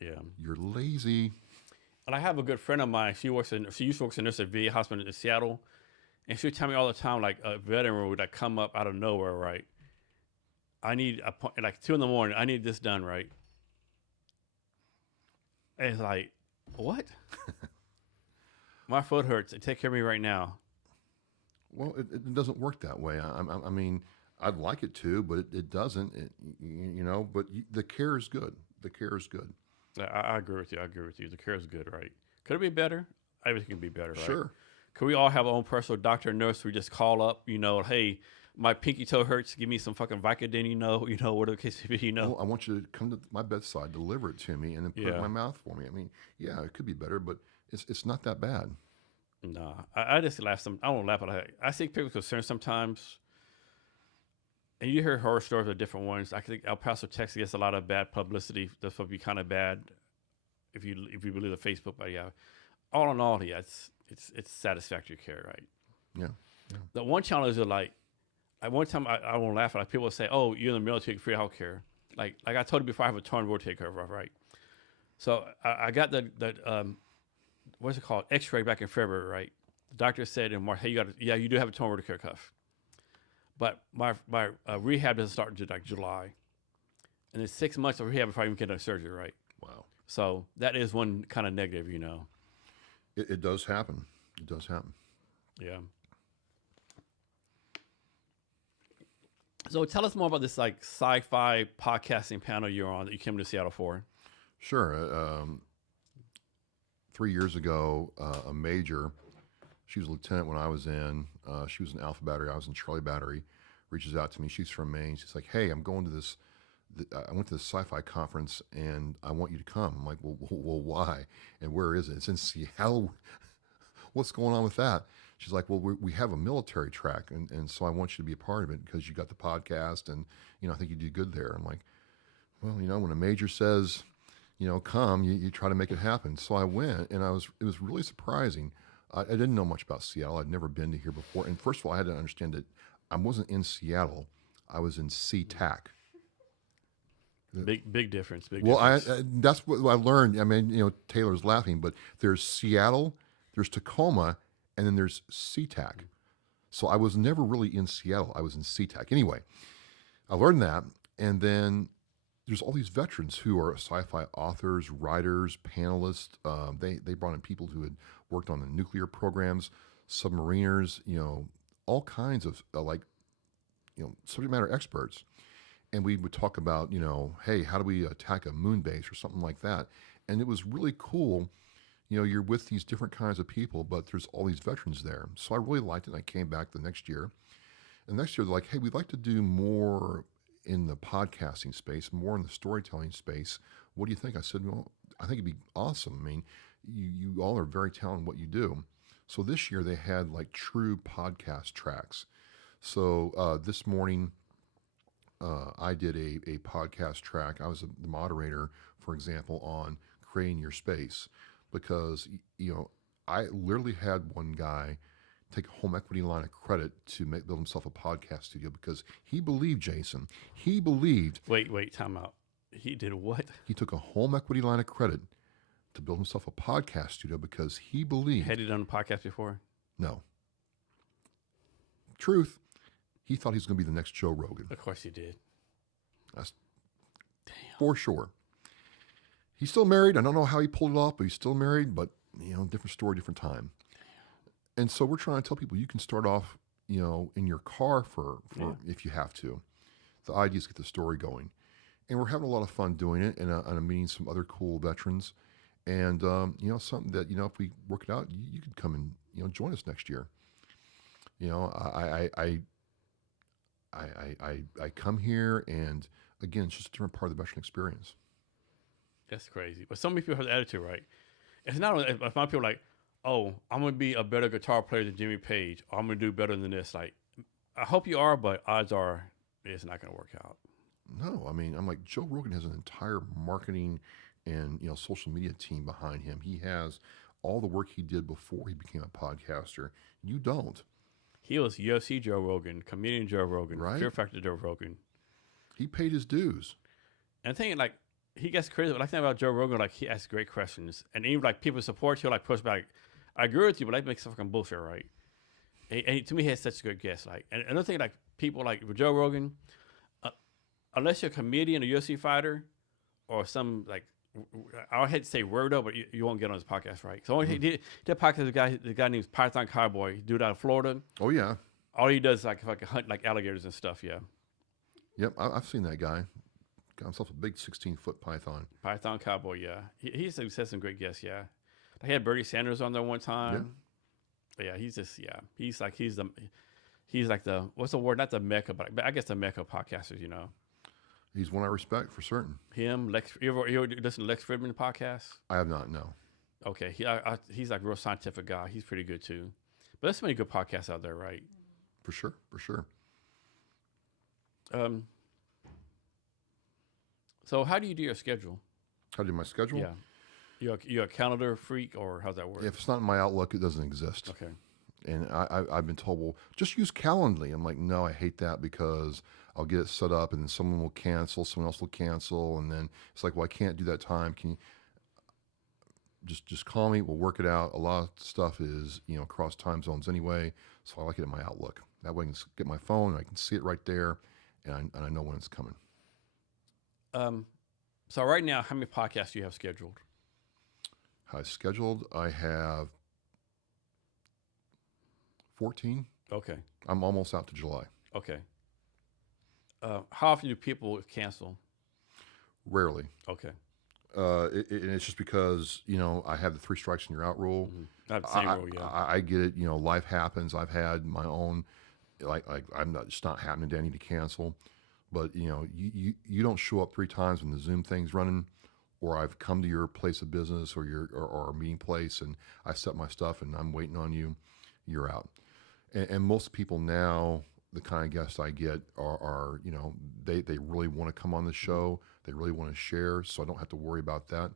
Yeah. You're lazy. And I have a good friend of mine. She used to work in a nurse at VA hospital in Seattle, and she would tell me all the time, like a veteran would like come up out of nowhere, right? I need like 2 a.m. I need this done, right? And it's like, what? My foot hurts. Take care of me right now. Well, it doesn't work that way. I mean, I'd like it to, but it doesn't. But the care is good. The care is good. I agree with you. The care is good, right? Could it be better? Everything can be better, right? Sure. Could we all have our own personal doctor or nurse who just call up, hey, my pinky toe hurts. Give me some fucking Vicodin, whatever the case may be, Well, I want you to come to my bedside, deliver it to me, and then put it in my mouth for me. I mean, yeah, it could be better, but it's not that bad. No, I just laugh. I don't laugh at it. I see people's concerns sometimes, and you hear horror stories of different ones. I think El Paso, Texas gets a lot of bad publicity. That's would be kind of bad if you believe the Facebook. But yeah, all in all, yeah, it's satisfactory care, right? Yeah. The one challenge is like, at one time I won't laugh at it. People will say, "Oh, you're in the military, free health care." Like I told you before, I have a torn rotator cuff, right? So I got the what's it called? X-ray back in February, right? The doctor said in March, "Hey, you do have a torn rotator cuff, but my rehab doesn't start until like July, and it's 6 months of rehab before I even get a surgery, right?" Wow. So that is one kind of negative, It does happen. It does happen. Yeah. So tell us more about this like sci-fi podcasting panel you're on that you came to Seattle for. Sure. 3 years ago, a major, she was a lieutenant when I was in, she was in Alpha Battery, I was in Charlie Battery, reaches out to me. She's from Maine. She's like, hey, I'm going to this, I went to this sci-fi conference and I want you to come. I'm like, well, why? And where is it? It's in Seattle. What's going on with that? She's like, well, we have a military track, and so I want you to be a part of it because you got the podcast, and I think you do good there. I'm like, well, when a major says, come, you try to make it happen. So I went, and it was really surprising. I didn't know much about Seattle. I'd never been to here before. And first of all, I had to understand that I wasn't in Seattle. I was in SeaTac. Big difference. Well, that's what I learned. I mean, Taylor's laughing, but there's Seattle, there's Tacoma, and then there's SeaTac. So I was never really in Seattle. I was in SeaTac. Anyway, I learned that, and then there's all these veterans who are sci-fi authors, writers, panelists. They brought in people who had worked on the nuclear programs, submariners, all kinds of subject matter experts. And we would talk about, hey, how do we attack a moon base or something like that? And it was really cool. You're with these different kinds of people, but there's all these veterans there. So I really liked it. And I came back the next year. And next year, they're like, hey, we'd like to do more in the podcasting space, more in the storytelling space. What do you think? I said, well, I think it'd be awesome. I mean, you all are very talented in what you do. So this year they had like true podcast tracks. So this morning I did a podcast track. I was the moderator, for example, on creating your space, because I literally had one guy take a home equity line of credit to build himself a podcast studio because he believed, Jason. He believed. Wait, time out. He did what? He took a home equity line of credit to build himself a podcast studio because he believed. Had he done a podcast before? No. Truth. He thought he was going to be the next Joe Rogan. Of course he did. That's for sure. He's still married. I don't know how he pulled it off, but he's still married. But, different story, different time. And so we're trying to tell people you can start off, in your car for if you have to. The idea is to get the story going. And we're having a lot of fun doing it, and I'm meeting some other cool veterans. And, something that, if we work it out, you could come and, join us next year. I come here, and again, it's just a different part of the veteran experience. That's crazy. But so many people have the attitude, right? It's not only, I find people like, oh, I'm going to be a better guitar player than Jimmy Page. Or I'm going to do better than this. Like, I hope you are, but odds are it's not going to work out. No, I mean, I'm like, Joe Rogan has an entire marketing and, social media team behind him. He has all the work he did before he became a podcaster. You don't. He was UFC Joe Rogan, comedian Joe Rogan, Right. Fear Factor Joe Rogan. He paid his dues. And the thing, like, he gets crazy. Like, thing about Joe Rogan, like, he asks great questions. And even, like, people support you, like, push back. I agree with you, but that makes fucking bullshit, right? And to me, he has such a good guest. Like, and another thing, like, people, like, with Joe Rogan, unless you're a comedian, a UFC fighter, or some, like, I hate to say weirdo, but you won't get on his podcast, right? So he did podcast with the guy named Python Cowboy, dude out of Florida. Oh, yeah. All he does is, like, hunt, like, alligators and stuff, yeah. Yep, I've seen that guy. Got himself a big 16-foot python. Python Cowboy, yeah. He said some great guests, yeah. He had Bernie Sanders on there one time. Yeah. But yeah, he's just, yeah. He's like the, what's the word? Not the Mecca, but I guess the Mecca podcasters, you know. He's one I respect for certain. Him, Lex, you ever listen to Lex Fridman podcast? I have not, no. Okay, he's like a real scientific guy. He's pretty good too. But there's so many good podcasts out there, right? For sure. So how do you do your schedule? How do my schedule? Yeah. You're a calendar freak, or how's that work? If it's not in my Outlook, it doesn't exist. Okay. And I've been told, well, just use Calendly. I'm like, no, I hate that because I'll get it set up and then someone will cancel, someone else will cancel. And then it's like, well, I can't do that time. Can you just call me? We'll work it out. A lot of stuff is, across time zones anyway. So I like it in my Outlook. That way I can get my phone. I can see it right there. And I know when it's coming. So right now, how many podcasts do you have scheduled? How scheduled? I have 14. Okay. I'm almost out to July. Okay. How often do people cancel? Rarely. Okay. It's just because, I have the 3 strikes and you're out rule. I have the same rule, yeah. I get it. Life happens. I've had my own, like it's not happening to any to cancel. But, you don't show up 3 times when the Zoom thing's running, or I've come to your place of business or our meeting place and I set my stuff and I'm waiting on you, you're out. And most people now, the kind of guests I get are they really want to come on the show. They really want to share, so I don't have to worry about that.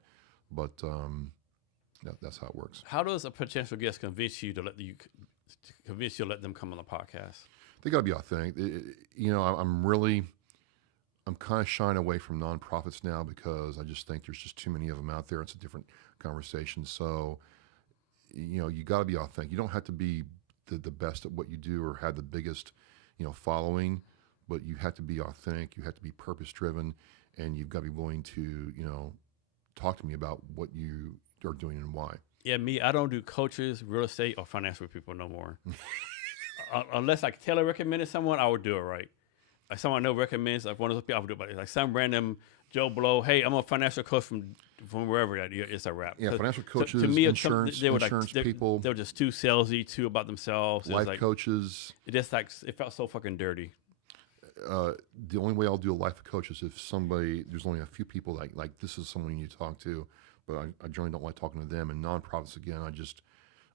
But that's how it works. How does a potential guest convince you to let them come on the podcast? They got to be authentic. I'm kind of shying away from nonprofits now because I just think there's just too many of them out there. It's a different conversation. So, you got to be authentic. You don't have to be the best at what you do or have the biggest, following, but you have to be authentic. You have to be purpose-driven, and you've got to be willing to, talk to me about what you are doing and why. Yeah, I don't do coaches, real estate, or financial people no more. Unless like Taylor recommended someone, I would do it, right? Like someone I know recommends, like one of those people, I would do it. But like some random Joe Blow, hey, I'm a financial coach from wherever. It's a wrap. Yeah, financial coaches, to me, insurance people. They were just too salesy, too about themselves. Life coaches. It just it felt so fucking dirty. The only way I'll do a life coach is if there's only a few people like this is someone you need to talk to, but I generally don't like talking to them. And nonprofits, again,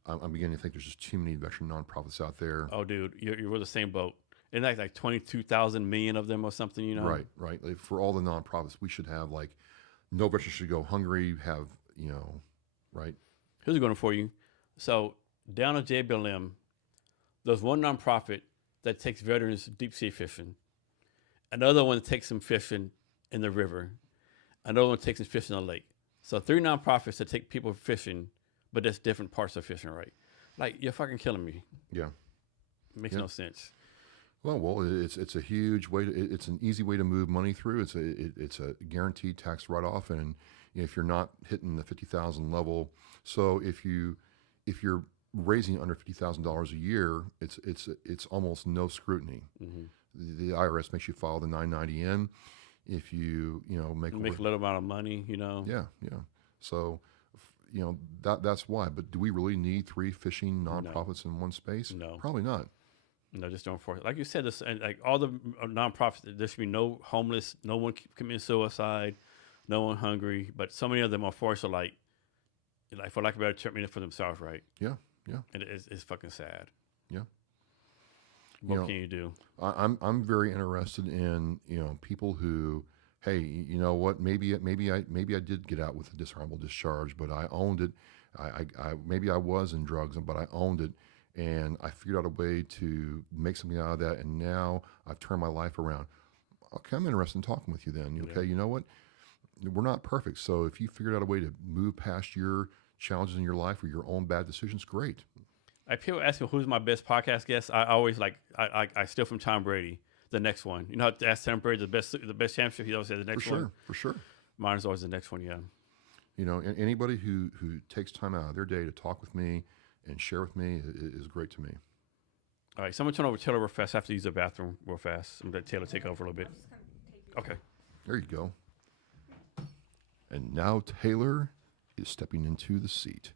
I'm beginning to think there's just too many veteran nonprofits out there. Oh, dude, you're the same boat. And like 22,000 million of them or something, Right. Like for all the nonprofits, we should have no veteran should go hungry. Have right. Here's a good one for you. So down at JBLM, there's one nonprofit that takes veterans deep sea fishing. Another one takes them fishing in the river. Another one takes them fishing in the lake. So 3 nonprofits that take people fishing, but that's different parts of fishing, right? Like, you're fucking killing me. Yeah. It makes no sense. Well, it's a huge way. It's an easy way to move money through. It's a guaranteed tax write-off, and if you're not hitting the $50,000 level, so if you're raising under $50,000 a year, it's almost no scrutiny. Mm-hmm. The IRS makes you file the 990N. If you make a little amount of money, Yeah. So that's why. But do we really need 3 fishing nonprofits in one space? No, probably not. No, just don't force it. Like you said, and like all the nonprofits, there should be no homeless, no one committing suicide, no one hungry, but so many of them are forced to like for lack of a better term, for themselves, right? Yeah, yeah, And it's fucking sad. yeah. What can you do? I'm very interested in people who, hey, you know what? Maybe I did get out with a dishonorable discharge, but I owned it. I maybe I was in drugs, but I owned it, and I figured out a way to make something out of that, and now I've turned my life around. Okay, I'm interested in talking with you then. Okay, you know what? We're not perfect, so if you figured out a way to move past your challenges in your life or your own bad decisions, great. Like people ask me who's my best podcast guest. I always I steal from Tom Brady. The next one, how to ask Tom Brady the best championship. He always says the next one. For sure. Mine is always the next one. Yeah. And anybody who takes time out of their day to talk with me and share with me is great to me. All right, someone turn over Taylor real fast. I have to use the bathroom real fast. I'm gonna let Taylor take over a little bit. Okay. There you go. And now Taylor is stepping into the seat.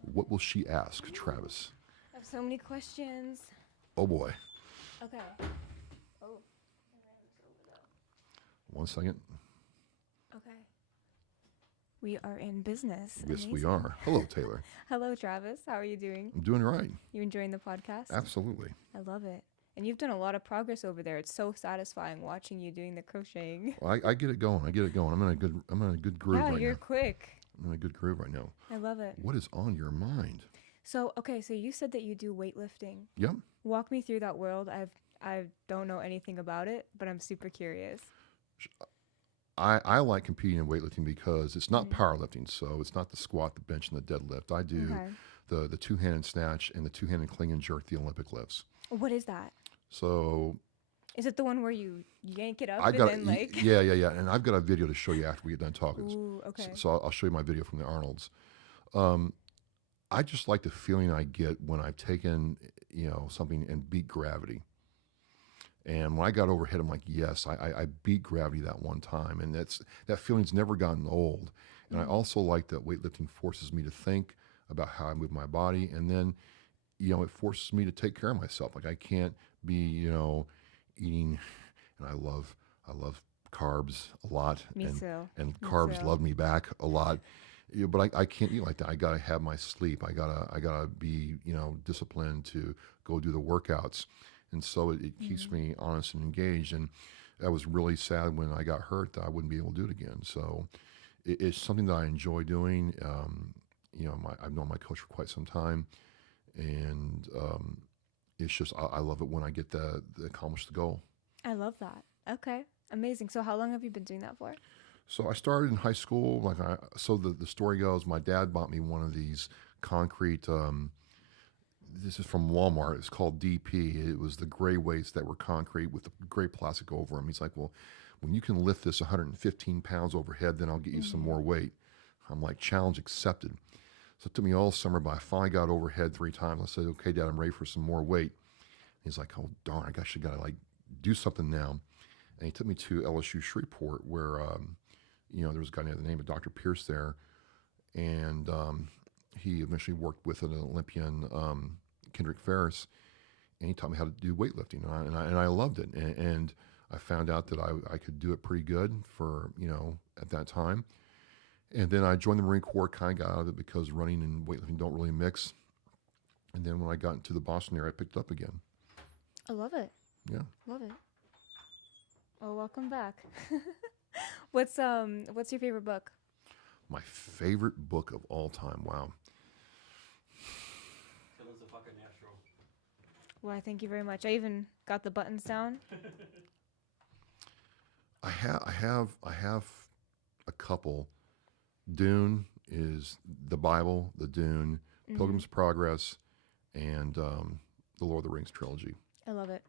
What will she ask, Travis? I have so many questions. Oh boy. Okay. Oh. 1 second. Okay. We are in business. Yes, we Amazing. are. Hello, Taylor. Hello, Travis. How are you doing? I'm doing all right. You enjoying the podcast? Absolutely. I love it. And you've done a lot of progress over there. It's so satisfying watching you doing the crocheting. Well, I get it going. I'm in a good groove Yeah, right you're now. quick. I'm in a good groove right now. I love it. What is on your mind? So you said that you do weightlifting. Yep. Walk me through that world. I don't know anything about it, but I'm super curious. I like competing in weightlifting because it's not powerlifting, so it's not the squat, the bench, and the deadlift. I do the two-handed snatch and the two-handed clean and jerk, the Olympic lifts. What is that? So Is it the one where you yank it up I got and then like? yeah, and I've got a video to show you after we get done talking. Ooh, okay. So I'll show you my video from the Arnolds. I just like the feeling I get when I've taken something and beat gravity. And when I got overhead, I'm like, yes, I beat gravity that one time, and that feeling's never gotten old. And I also like that weightlifting forces me to think about how I move my body, and then it forces me to take care of myself. Like I can't be eating, and I love carbs a lot. Me and, too. And Me carbs too. love me back a lot. But I can't eat like that. I gotta have my sleep. I gotta be disciplined to go do the workouts, and so it keeps me honest and engaged. And I was really sad when I got hurt that I wouldn't be able to do it again. So it's something that I enjoy doing. I've known my coach for quite some time, and it's just I love it when I get the accomplish the goal. I love that. Okay, amazing. So how long have you been doing that for? So I started in high school. So the story goes, my dad bought me one of these concrete. This is from Walmart. It's called DP. It was the gray weights that were concrete with the gray plastic over them. He's like, well, when you can lift this 115 pounds overhead, then I'll get you some more weight. I'm like, challenge accepted. So it took me all summer, but I finally got overhead 3 times. I said, okay, Dad, I'm ready for some more weight. He's like, oh, darn, I gosh, I got to do something now. And he took me to LSU Shreveport where, there was a guy named the name of Dr. Pierce there. And he eventually worked with an Olympian, Kendrick Ferris, and he taught me how to do weightlifting. And I loved it. And I found out that I could do it pretty good for, at that time. And then I joined the Marine Corps, kind of got out of it because running and weightlifting don't really mix. And then when I got into the Boston area, I picked it up again. I love it. Yeah. Love it. Well, welcome back. What's your favorite book? My favorite book of all time. Wow. Taylor's a fucking natural. Why, thank you very much. I even got the buttons down. I have a couple. Dune is the Bible, the Dune, Pilgrim's Progress, and the Lord of the Rings trilogy. I love it.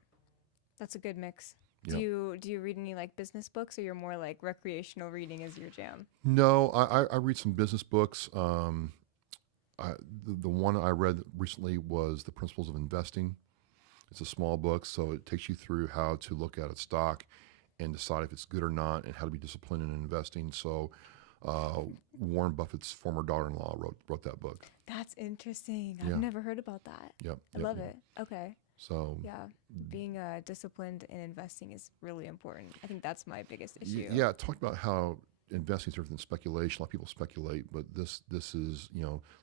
That's a good mix. Yep. Do you read any business books, or you're more like recreational reading is your jam? No, I read some business books. The one I read recently was The Principles of Investing. It's a small book, so it takes you through how to look at a stock and decide if it's good or not, and how to be disciplined in investing. So Warren Buffett's former daughter-in-law wrote that book. That's interesting. Yeah. I've never heard about that. Yep. I love it. Okay. So Yeah, being disciplined in investing is really important. I think that's my biggest issue. yeah, talk about how investing is different than speculation. A lot of people speculate, but this is,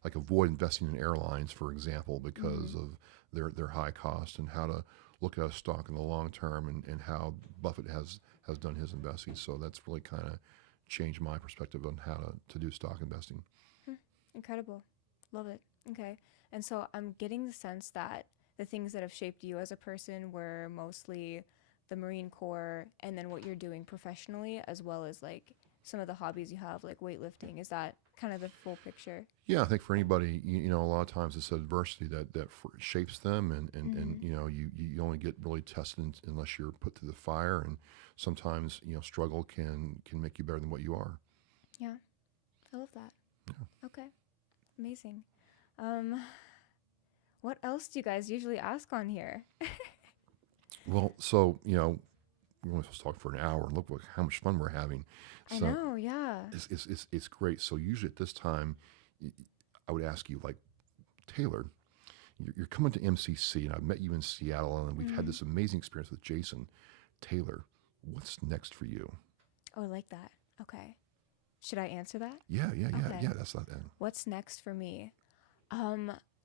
like avoid investing in airlines, for example, because of their high cost, and how to look at a stock in the long term, and how Buffett has done his investing. So that's really kind of changed my perspective on how to do stock investing. Incredible. Love it. Okay. And so I'm getting the sense that the things that have shaped you as a person were mostly the Marine Corps, and then what you're doing professionally, as well as like some of the hobbies you have, like weightlifting. Is that kind of the full picture? Yeah, I think for anybody, a lot of times it's adversity that shapes them, and you only get really tested unless you're put through the fire, and sometimes struggle can make you better than what you are. Yeah, I love that. Yeah. Okay, amazing. What else do you guys usually ask on here? Well, so we're only supposed to talk for an hour, and look how much fun we're having. I So know, yeah. it's great. So usually at this time, I would ask you, like, Taylor, you're coming to MCC, and I've met you in Seattle, and we've had this amazing experience with Jason. Taylor, what's next for you? Oh, I like that. Okay. Should I answer that? Yeah. Okay. That's not that. What's next for me?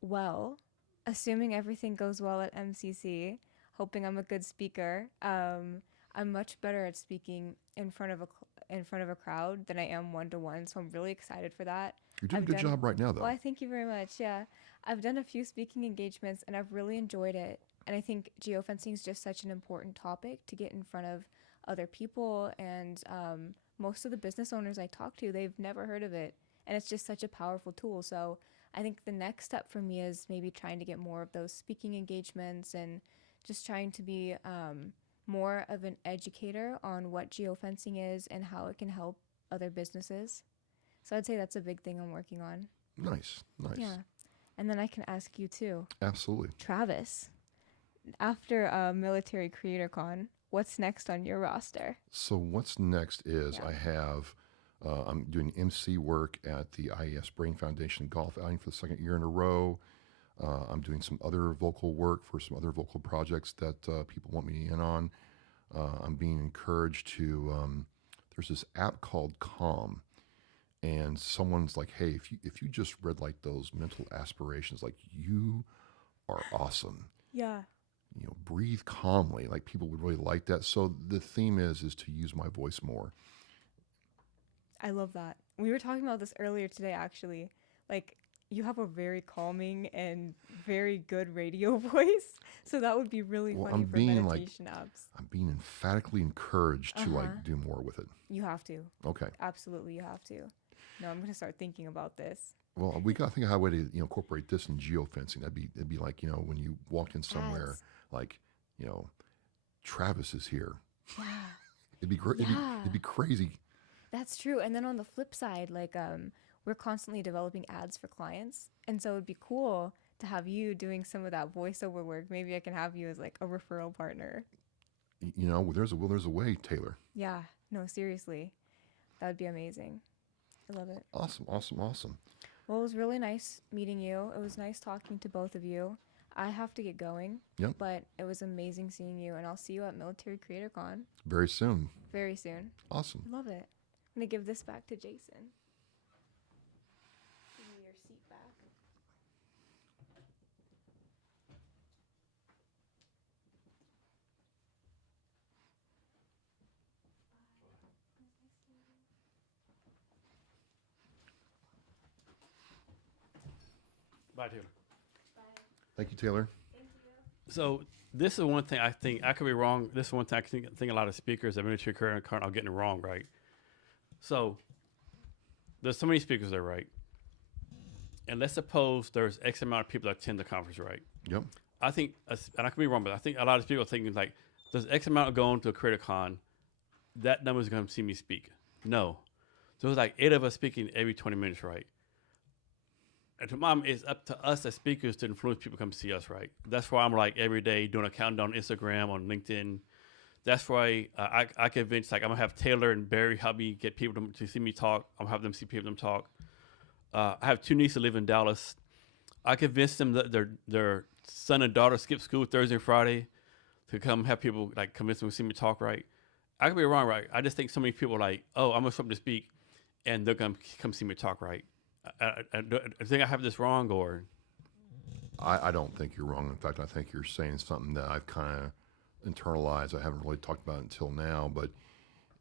Well, assuming everything goes well at MCC, hoping I'm a good speaker. I'm much better at speaking in front of a crowd than I am one-to-one, so I'm really excited for that. You're doing a good job right now, though. Well, I thank you very much. Yeah, I've done a few speaking engagements, and I've really enjoyed it. And I think geofencing is just such an important topic to get in front of other people, and most of the business owners I talk to, they've never heard of it, and it's just such a powerful tool. So I think the next step for me is maybe trying to get more of those speaking engagements, and just trying to be more of an educator on what geofencing is and how it can help other businesses. So I'd say that's a big thing I'm working on. Nice. Yeah. And then I can ask you too. Absolutely. Travis, after Military Creator Con, what's next on your roster? So what's next is I'm doing MC work at the IES Brain Foundation Golf Outing for the second year in a row. I'm doing some other vocal work for some other vocal projects that people want me in on. I'm being encouraged to, there's this app called Calm, and someone's like, hey, if you just read like those mental aspirations, like, you are awesome. Yeah. Breathe calmly. Like, people would really like that. So the theme is to use my voice more. I love that. We were talking about this earlier today, actually. Like, you have a very calming and very good radio voice, so that would be really funny for meditation apps. I'm being emphatically encouraged to do more with it. You have to. Okay. Absolutely, you have to. No, I'm going to start thinking about this. Well, we got to think of how way to incorporate this in geofencing. It'd be like, when you walked in somewhere, Ads. like, Travis is here. Yeah. It'd be great. Yeah. It'd be crazy. That's true. And then on the flip side, like we're constantly developing ads for clients, and so it'd be cool to have you doing some of that voiceover work. Maybe I can have you as like a referral partner. There's a will, there's a way, Taylor. Yeah. No, seriously, that would be amazing. I love it. Awesome. Well, it was really nice meeting you. It was nice talking to both of you. I have to get going. Yep. But it was amazing seeing you, and I'll see you at Military Creator Con Very soon. very soon. Awesome. Love it. I'm going to give this back to Jason. Give me your seat back. Bye, Taylor. Thank you, Taylor. So this is one thing I think, I could be wrong. This is one thing I think a lot of speakers at Military Career Con are getting it wrong, right? So there's so many speakers there, right? And let's suppose there's X amount of people that attend the conference, right? Yep. I think, and I could be wrong, but I think a lot of people are thinking like, there's X amount going to a Creator Con, that number is going to see me speak. No. So there's like 8 of us speaking every 20 minutes, right? And to mom, it's up to us as speakers to influence people to come see us, right? That's why I'm like every day doing a countdown on Instagram, on LinkedIn. That's why I convince, like, I'm going to have Taylor and Barry help me get people to see me talk. I'm going to have them see people talk. I have 2 nieces that live in Dallas. I convinced them that their son and daughter skip school Thursday and Friday to come have people, like, convince them to see me talk, right? I could be wrong, right? I just think so many people are like, oh, I'm going to something to speak. and they're gonna come see me talk, right? I think I have this wrong, or I don't think you're wrong. In fact, I think you're saying something that I've kind of internalized. I haven't really talked about it until now, but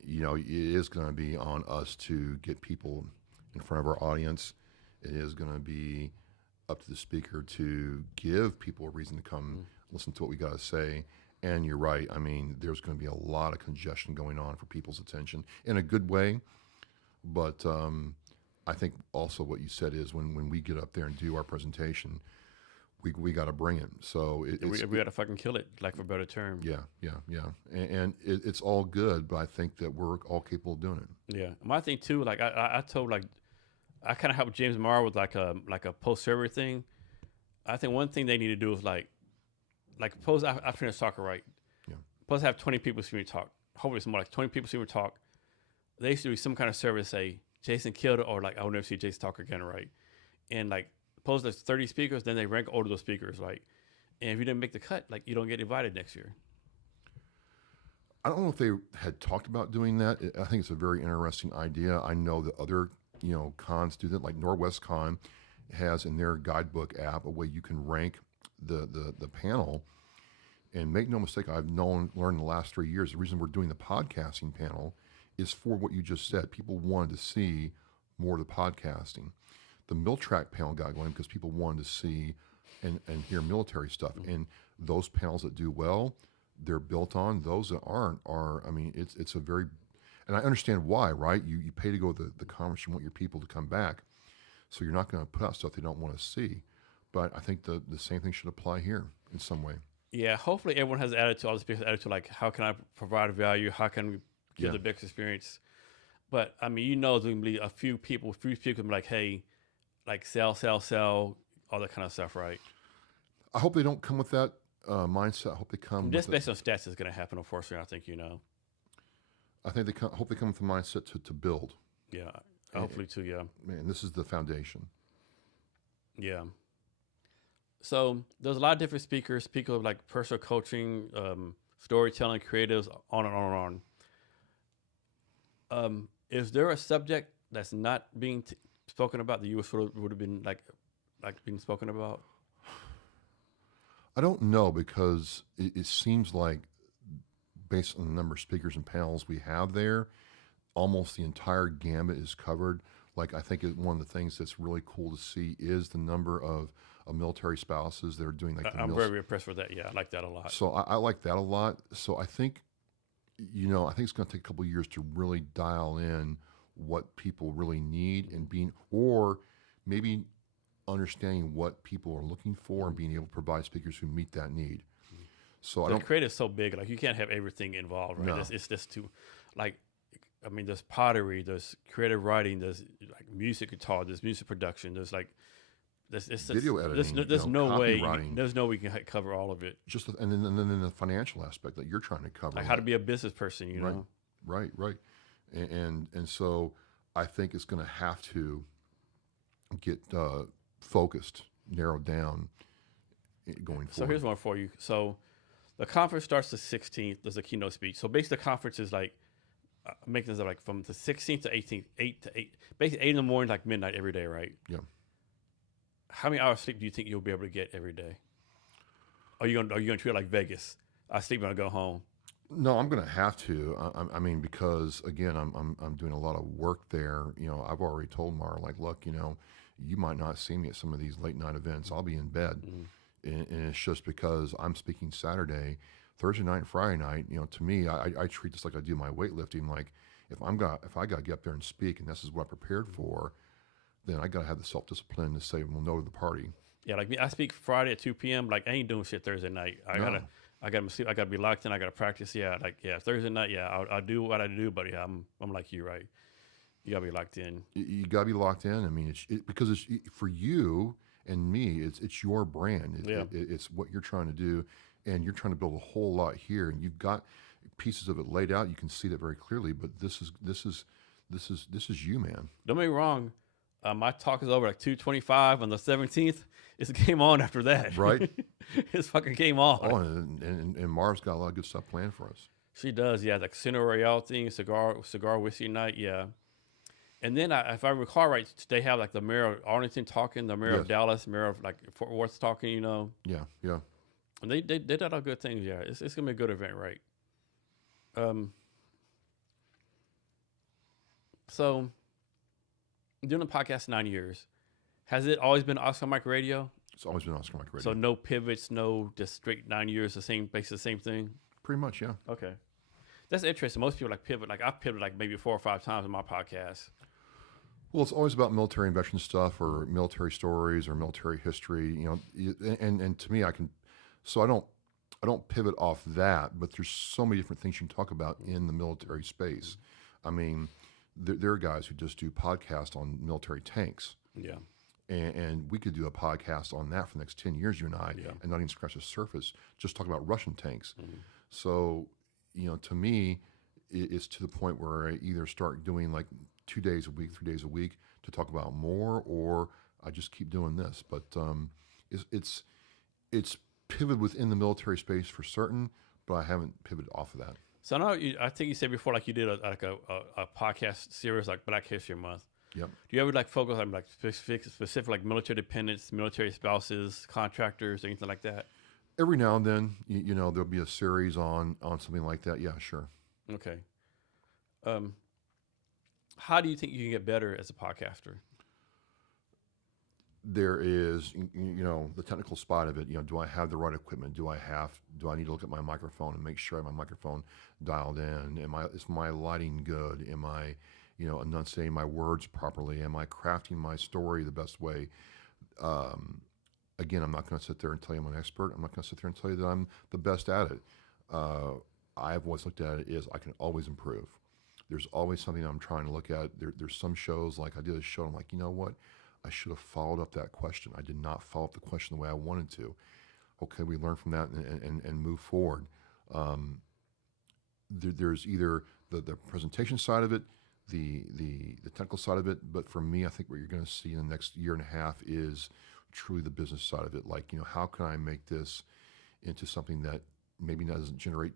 it is going to be on us to get people in front of our audience. It is going to be up to the speaker to give people a reason to come listen to what we got to say. And you're right. I mean, there's going to be a lot of congestion going on for people's attention in a good way. But I think also what you said is when we get up there and do our presentation, we got to bring it. So we got to fucking kill it, like for a better term. Yeah. And it's all good, but I think that we're all capable of doing it. Yeah, my thing too. Like I told, like I kind of helped James Morrow with like a post server thing. I think one thing they need to do is like suppose I finished talking, right? Yeah. Suppose I have 20 people see me talk. Hopefully it's more like 20 people see me talk. They used to do some kind of service, say Jason killed it, or like I'll never see Jason talk again, right? And like suppose there's 30 speakers, then they rank order those speakers, right? And if you didn't make the cut, like you don't get invited next year. I don't know if they had talked about doing that. I think it's a very interesting idea. I know that other cons do that, like Norwest Con has in their guidebook app a way you can rank the panel. And make no mistake, I've learned in the last 3 years, the reason we're doing the podcasting panel is for what you just said. People wanted to see more of the podcasting. The Miltrack panel got going because people wanted to see and hear military stuff. And those panels that do well, they're built on. Those that aren't are, I mean, it's a very, and I understand why, right? You pay to go to the conference, you want your people to come back. So you're not going to put out stuff they don't want to see. But I think the same thing should apply here in some way. Yeah, hopefully everyone has attitude, all the speakers attitude, like how can I provide value? How can we give the best experience? But I mean, there's going to be a few people like, hey, like sell, all that kind of stuff, right? I hope they don't come with that mindset. I hope they come. Just based on stats is going to happen, unfortunately. I think I think hope they come with the mindset to build. Yeah, hopefully too. Yeah. Man, this is the foundation. Yeah. So there's a lot of different speakers. People like personal coaching, storytelling, creatives, on and on and on. Is there a subject that's not being spoken about that you would have been like being spoken about? I don't know, because it seems like, based on the number of speakers and panels we have there, almost the entire gamut is covered. Like, I think one of the things that's really cool to see is the number of military spouses that are doing like. I'm very impressed with that. Yeah, I like that a lot. So I like that a lot. So I think, I think it's going to take a couple of years to really dial in what people really need and or maybe understanding what people are looking for and being able to provide speakers who meet that need. So the creative is so big, like you can't have everything involved, right? No. It's just too, like, I mean, there's pottery, there's creative writing, there's like music guitar, there's music production, there's like, it's video editing, there's no way, copywriting. there's no way we can cover all of it. And then the financial aspect that you're trying to cover, like how to be a business person, know? Right. And so I think it's going to have to get focused, narrowed down going forward. So here's one for you. So the conference starts the 16th. There's a keynote speech. So basically the conference is like, making this up like from the 16th to 18th, 8 to 8, basically 8 in the morning, like midnight every day, right? Yeah. How many hours of sleep do you think you'll be able to get every day? Are you gonna treat it like Vegas? I sleep when I go home. No, I'm going to have to. I mean, because again, I'm doing a lot of work there. I've already told Mara, like, look, you might not see me at some of these late night events. I'll be in bed, and it's just because I'm speaking Saturday, Thursday night, and Friday night. To me, I treat this like I do my weightlifting. Like, if I got to get up there and speak, and this is what I prepared for, then I got to have the self discipline to say, well, no to the party. Yeah, like me, I speak Friday at 2 p.m. Like I ain't doing shit Thursday night. I gotta sleep. I gotta be locked in. I gotta practice. Yeah, Thursday night. Yeah, I'll do what I do. But yeah, I'm like you, right? You gotta be locked in. You gotta be locked in. I mean, because it's for you and me. It's your brand. It's what you're trying to do, and you're trying to build a whole lot here. And you've got pieces of it laid out. You can see that very clearly. But this is you, man. Don't get me wrong. My talk is over like 2:25 on the 17th. It's game on after that. Right. It's fucking game on. Oh, and Marv's got a lot of good stuff planned for us. She does, yeah. Like Casino Royale thing, cigar whiskey night, yeah. And then if I recall right, they have like the mayor of Arlington talking, the mayor of Yes. Dallas, mayor of like Fort Worth talking, you know. Yeah, yeah. And they did all good things. Yeah, it's gonna be a good event, right? So doing the podcast 9 years, has it always been Oscar Mike Radio? It's always been Oscar Mike Radio. So no pivots, no just straight 9 years, the same thing. Pretty much, yeah. Okay, that's interesting. Most people like pivot. Like I've pivoted like maybe 4 or 5 times in my podcast. Well, it's always about military and veteran stuff, or military stories, or military history. And to me, I don't pivot off that. But there's so many different things you can talk about in the military space. I mean, there are guys who just do podcasts on military tanks. Yeah. And we could do a podcast on that for the next 10 years, you and I, Yeah. and not even scratch the surface, just talk about Russian tanks. Mm-hmm. So, to me, it's to the point where I either start doing like 2 days a week, 3 days a week to talk about more, or I just keep doing this. But it's pivoted within the military space for certain, but I haven't pivoted off of that. So I think you said before, like you did a podcast series like Black History Month. Yep. Do you ever like focus on like specific like military dependents, military spouses, contractors, anything like that? Every now and then, there'll be a series on something like that. Yeah, sure. Okay. How do you think you can get better as a podcaster? There is, the technical spot of it. Do I have the right equipment? Do I need to look at my microphone and make sure I have my microphone dialed in? Is my lighting good? Am I, enunciating my words properly? Am I crafting my story the best way? Again, I'm not going to sit there and tell you I'm an expert. I'm not going to sit there and tell you that I'm the best at it. I've always looked at it as I can always improve. There's always something I'm trying to look at. There's some shows, like I did a show, I'm like, you know what? I should have followed up that question. I did not follow up the question the way I wanted to. Okay, we learn from that and move forward. There's either the presentation side of it, the technical side of it, but for me, I think what you're going to see in the next year and a half is truly the business side of it. Like, how can I make this into something that maybe doesn't generate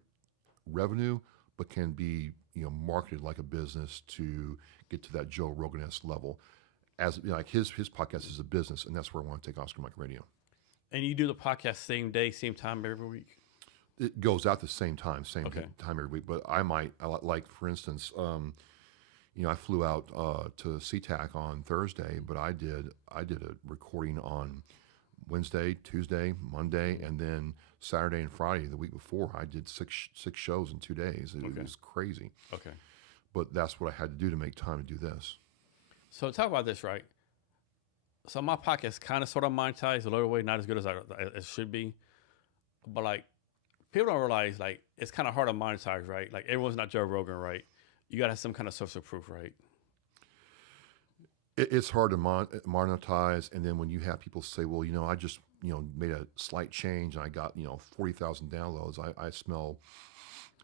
revenue, but can be, marketed like a business to get to that Joe Rogan-esque level. As like his podcast is a business, and that's where I want to take Oscar Mike Radio. And you do the podcast same day, same time every week? It goes out the same time, Okay. time every week. But I like, for instance, I flew out to SeaTac on Thursday, but I did a recording on Wednesday, Tuesday, Monday, and then Saturday and Friday the week before. I did six shows in 2 days. It Okay. was crazy. Okay. But that's what I had to do to make time to do this. So talk about this, right? So my podcast kind of sort of monetized a little way, not as good as it should be. But like people don't realize like it's kind of hard to monetize, right? Like everyone's not Joe Rogan, right? You got to have some kind of source of proof, right? It's hard to monetize, and then when you have people say, well, I just made a slight change and I got 40,000 downloads,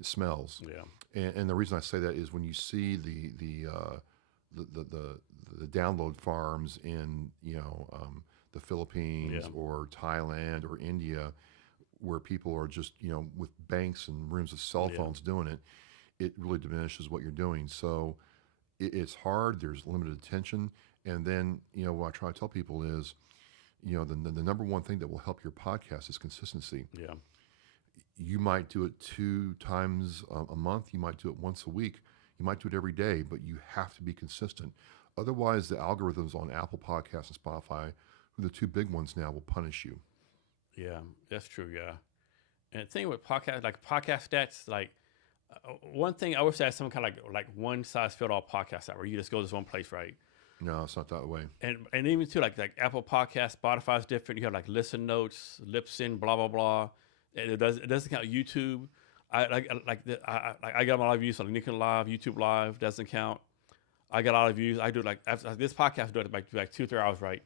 it smells. Yeah. And the reason I say that is when you see the download farms in the Philippines Yeah. or Thailand or India, where people are just with banks and rooms of cell Yeah. phones doing it, it really diminishes what you're doing. So it's hard. There's limited attention, and then what I try to tell people is, the number one thing that will help your podcast is consistency. Yeah. You might do it 2 times a month. You might do it once a week. You might do it every day, but you have to be consistent. Otherwise, the algorithms on Apple Podcasts and Spotify, who are the 2 big ones now, will punish you. Yeah, that's true. Yeah. And the thing with podcast stats, like one thing I wish I had some kind of like one size fit all podcast out where you just go to this one place, right? No, it's not that way. And even too like Apple Podcasts, Spotify is different. You have like listen notes, Libsyn, blah blah blah. It doesn't count YouTube. I got my live views on LinkedIn Live, YouTube Live doesn't count. I got a lot of views. I do like after this podcast, I do it like 2-3 hours, right?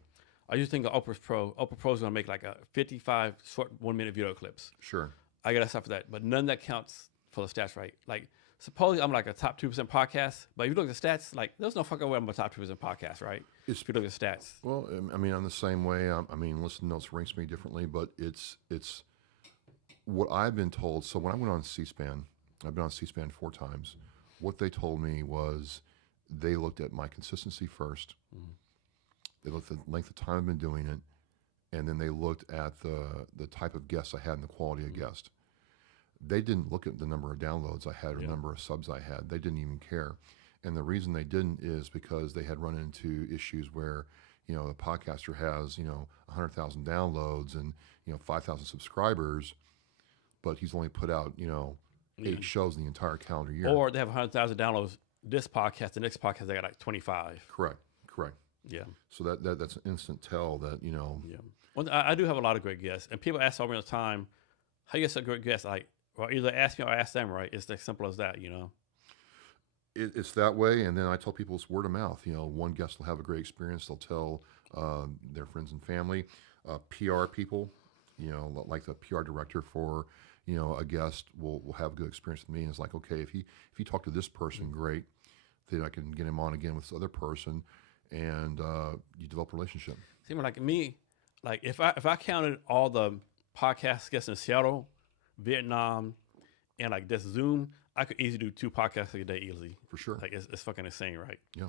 I just think of Oprah's Pro. Oprah Pro is going to make like a 55 short 1-minute video clips. Sure. I got to stuff for that, but none of that counts for the stats, right? Like, supposedly I'm like a top 2% podcast, but if you look at the stats, like, there's no fucking way I'm a top 2% podcast, right? If you look at stats. Well, I mean, I'm the same way. Listen Notes ranks me differently, but it's what I've been told. So when I went on C-SPAN, I've been on C-SPAN 4 times. What they told me was they looked at my consistency first. Mhm. They looked at the length of time I've been doing it, and then they looked at the type of guests I had and the quality of guest. They didn't look at the number of downloads I had or the Yeah. number of subs I had. They didn't even care. And the reason they didn't is because they had run into issues where, the podcaster has, 100,000 downloads and, 5,000 subscribers, but he's only put out, Yeah. 8 shows in the entire calendar year. Or they have 100,000 downloads. This podcast, the next podcast, they got like 25. Correct. Yeah. So that's an instant tell that, Yeah. Well, I do have a lot of great guests, and people ask all the time, "How you get so great guests?" Like, well, either ask me or ask them. Right? It's as simple as that. it's that way. And then I tell people it's word of mouth. One guest will have a great experience. They'll tell their friends and family. PR people, like the PR director for, a guest will have a good experience with me. And it's like, okay, if you talk to this person, great. Then I can get him on again with this other person, and you develop a relationship. See, like me, like if I counted all the podcast guests in Seattle, Vietnam, and like this Zoom, I could easily do 2 podcasts a day easily. For sure. Like it's fucking insane, right? Yeah.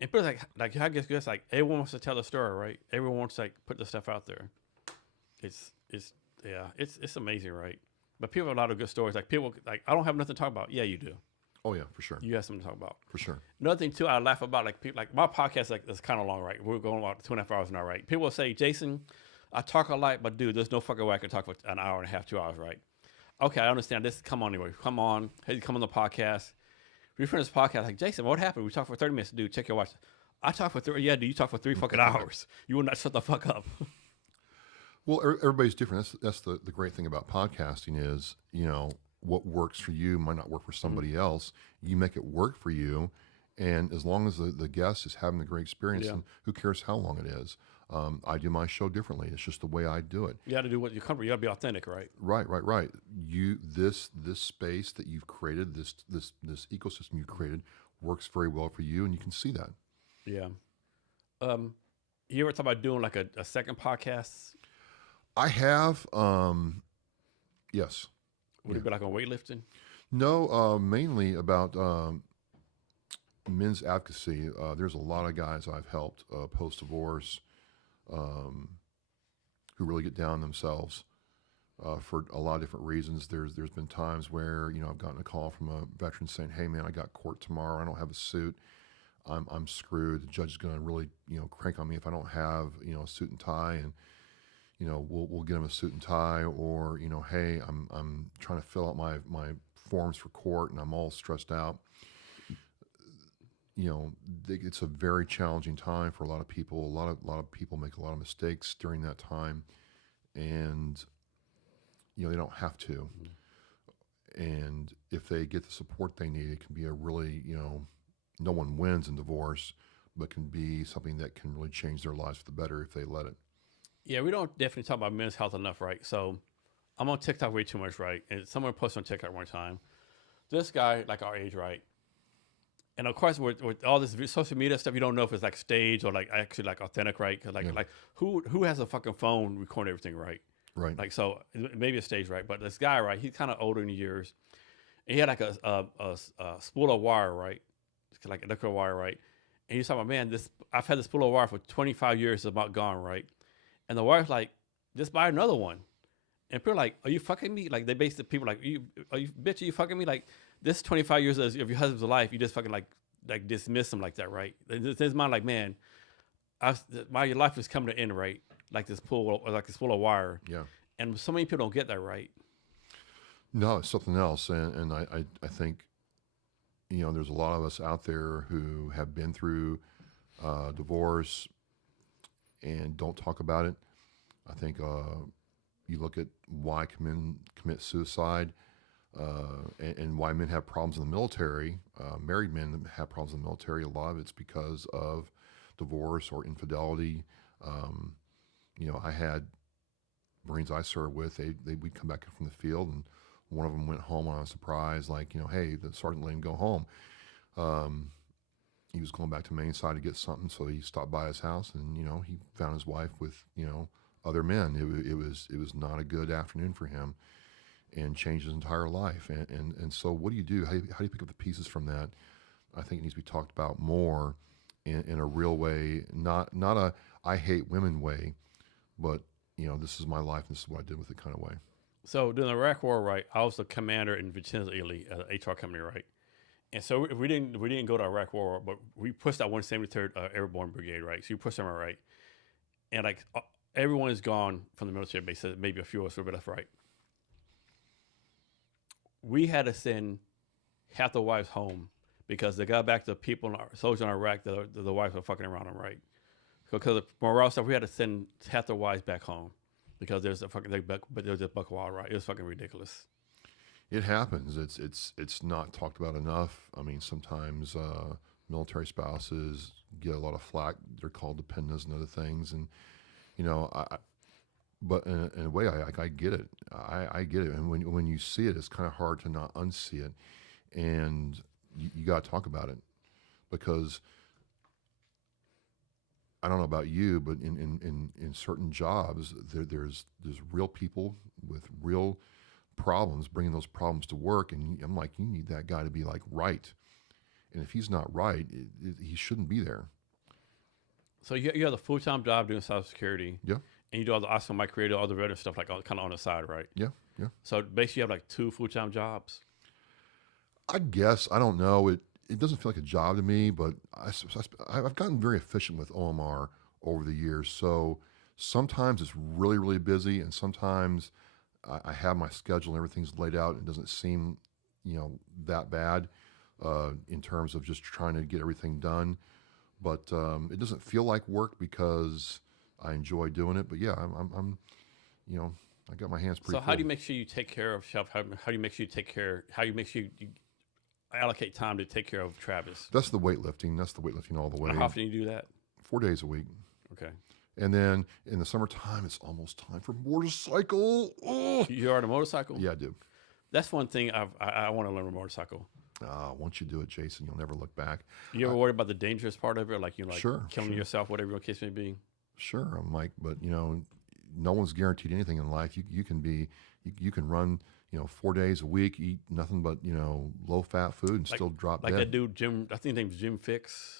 And people like I guess like everyone wants to tell the story, right? Everyone wants to like put the stuff out there. It's amazing, right? But people have a lot of good stories. Like people like I don't have nothing to talk about. Yeah, you do. Oh yeah, for sure. You have something to talk about. For sure. Another thing too, I laugh about like people like my podcast like is kind of long, right? We're going about 2.5 hours now, right? People will say, Jason, I talk a lot, but dude, there's no fucking way I can talk for an hour and a half, 2 hours, right? Okay, I understand this. Come on anyway. Come on. Hey, come on the podcast. We finish this podcast. Like, Jason, what happened? We talked for 30 minutes. Dude, check your watch. I talk for 3. Yeah, dude, you talk for 3 fucking hours. You will not shut the fuck up. Well, everybody's different. That's the great thing about podcasting is, what works for you might not work for somebody else. You make it work for you. And as long as the guest is having a great experience, Yeah. and who cares how long it is? I do my show differently. It's just the way I do it. You got to do what you come from. You got to be authentic, right? Right. This space that you've created, this ecosystem you've created, works very well for you, and you can see that. Yeah. You ever thought about doing like a second podcast? I have, yes. Would it be like on weightlifting? No, mainly about men's advocacy. There's a lot of guys I've helped post-divorce who really get down themselves for a lot of different reasons. There's been times where I've gotten a call from a veteran saying, "Hey man, I got court tomorrow. I don't have a suit. I'm screwed. The judge is going to really crank on me if I don't have a suit and tie." And we'll get him a suit and tie, or hey, I'm trying to fill out my forms for court and I'm all stressed out. It's a very challenging time for a lot of people. A lot of people make a lot of mistakes during that time, and they don't have to. And if they get the support they need, it can be a really no one wins in divorce, but can be something that can really change their lives for the better if they let it. Yeah, we don't definitely talk about men's health enough, right? So I'm on TikTok way too much, right? And someone posted on TikTok one time, this guy, like our age, right? And of course, with all this social media stuff, you don't know if it's like staged or like actually like authentic, right? Cause like who has a fucking phone recording everything, right? Right. Like so maybe a stage, right? But this guy, right? He's kind of older in the years, and he had like a spool of wire, right? Like electrical wire, right? And he's talking about, man, I've had this spool of wire for 25 years, it's about gone, right? And the wire's like, just buy another one. And people are like, are you fucking me? Like they basically people like, are you bitch? Are you fucking me? Like this 25 years of your husband's life, you just fucking like dismiss him like that, right? This is mine. Like, man, my life is coming to an end, right? Like this pool, or like this full of wire. Yeah. And so many people don't get that, right? No, it's something else, and I think there's a lot of us out there who have been through divorce and don't talk about it. I think you look at why men commit suicide and why men have problems in the military. Married men have problems in the military. A lot of it's because of divorce or infidelity. I had Marines I served with. We'd come back from the field, and one of them went home on a surprise, like, hey, the sergeant let him go home. He was going back to Maine side to get something, so he stopped by his house, and he found his wife with other men. It was not a good afternoon for him, and changed his entire life. And so what do you do? How do you pick up the pieces from that I think it needs to be talked about more in a real way, not a I hate women way, but this is my life. And this is what I did with it kind of way. So during the Iraq War, right, I was the commander in Vincenzo, Italy, at an HR company, right? And so we didn't go to Iraq War, but we pushed out 173rd Airborne Brigade, right? So you pushed them right, and like everyone is gone from the military base. Maybe a few of us were, but that's right. We had to send half the wives home because they got back to people, soldiers in Iraq, the wives were fucking around them, right? Because of morale stuff, we had to send half the wives back home because there's a buck wild, right? It was fucking ridiculous. It happens. It's not talked about enough. I mean, sometimes military spouses get a lot of flack. They're called dependents and other things, and but in a way, I get it. I get it. And when you see it, it's kind of hard to not unsee it, and you got to talk about it because I don't know about you, but in certain jobs, there's real people with real problems, bringing those problems to work, and I'm like, you need that guy to be like right, and if he's not right, he shouldn't be there. So you have a full-time job doing cybersecurity, Yeah, and you do also my creative, all the other stuff like kind of on the side, right? yeah, yeah. So basically, you have like 2 full-time jobs. I guess I don't know. It doesn't feel like a job to me, but I've gotten very efficient with OMR over the years. So sometimes it's really really busy, and sometimes I have my schedule and everything's laid out. And it doesn't seem, that bad in terms of just trying to get everything done. But it doesn't feel like work because I enjoy doing it. But yeah, I'm I got my hands pretty. So how do you make sure you take care of yourself? How do you make sure you take care? How do you make sure you allocate time to take care of Travis? That's the weightlifting. That's the weightlifting all the way. How often do you do that? 4 days a week. Okay. And then in the summertime, it's almost time for motorcycle. Oh. You ride a motorcycle? Yeah, I do. That's one thing I want to learn a motorcycle. Once you do it, Jason, you'll never look back. You ever worry about the dangerous part of it? Like, sure, killing yourself, whatever your case may be? Sure. I'm like, but, no one's guaranteed anything in life. You can run, 4 days a week, eat nothing but, low-fat food and still drop dead. Like that dude, Jim, I think his name's Jim Fix.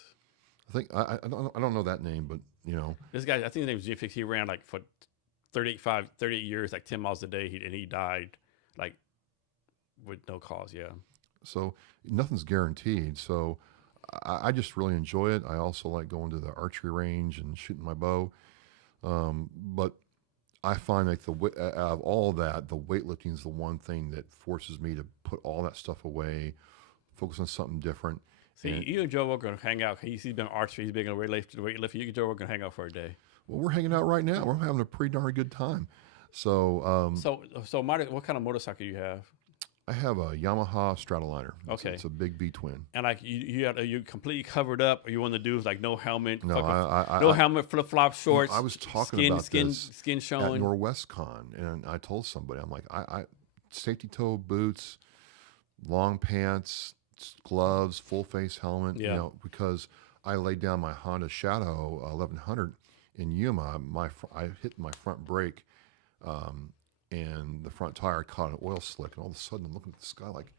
I don't know that name, but, This guy, I think his name's Jim Fix. He ran like for 38 years, like 10 miles a day, and he died like with no cause, yeah. So nothing's guaranteed. So I just really enjoy it. I also like going to the archery range and shooting my bow. But I find like out of all that, the weightlifting is the one thing that forces me to put all that stuff away, focus on something different. See, you and Joe are going to hang out. He's been archery. He's been a weightlifting. You and Joe are going to hang out for a day. Well, we're hanging out right now. We're having a pretty darn good time. So, what kind of motorcycle do you have? I have a Yamaha Stratoliner. Okay, it's a big B twin. And like you completely covered up. Or you want to do like no helmet? No, no helmet, flip flop shorts. I was talking about this skin showing at NorwestCon, and I told somebody, I'm like, I safety toe boots, long pants, gloves, full face helmet. Yeah. Because I laid down my Honda Shadow 1100 in Yuma. I hit my front brake. And the front tire caught an oil slick, and all of a sudden I'm looking at the sky like,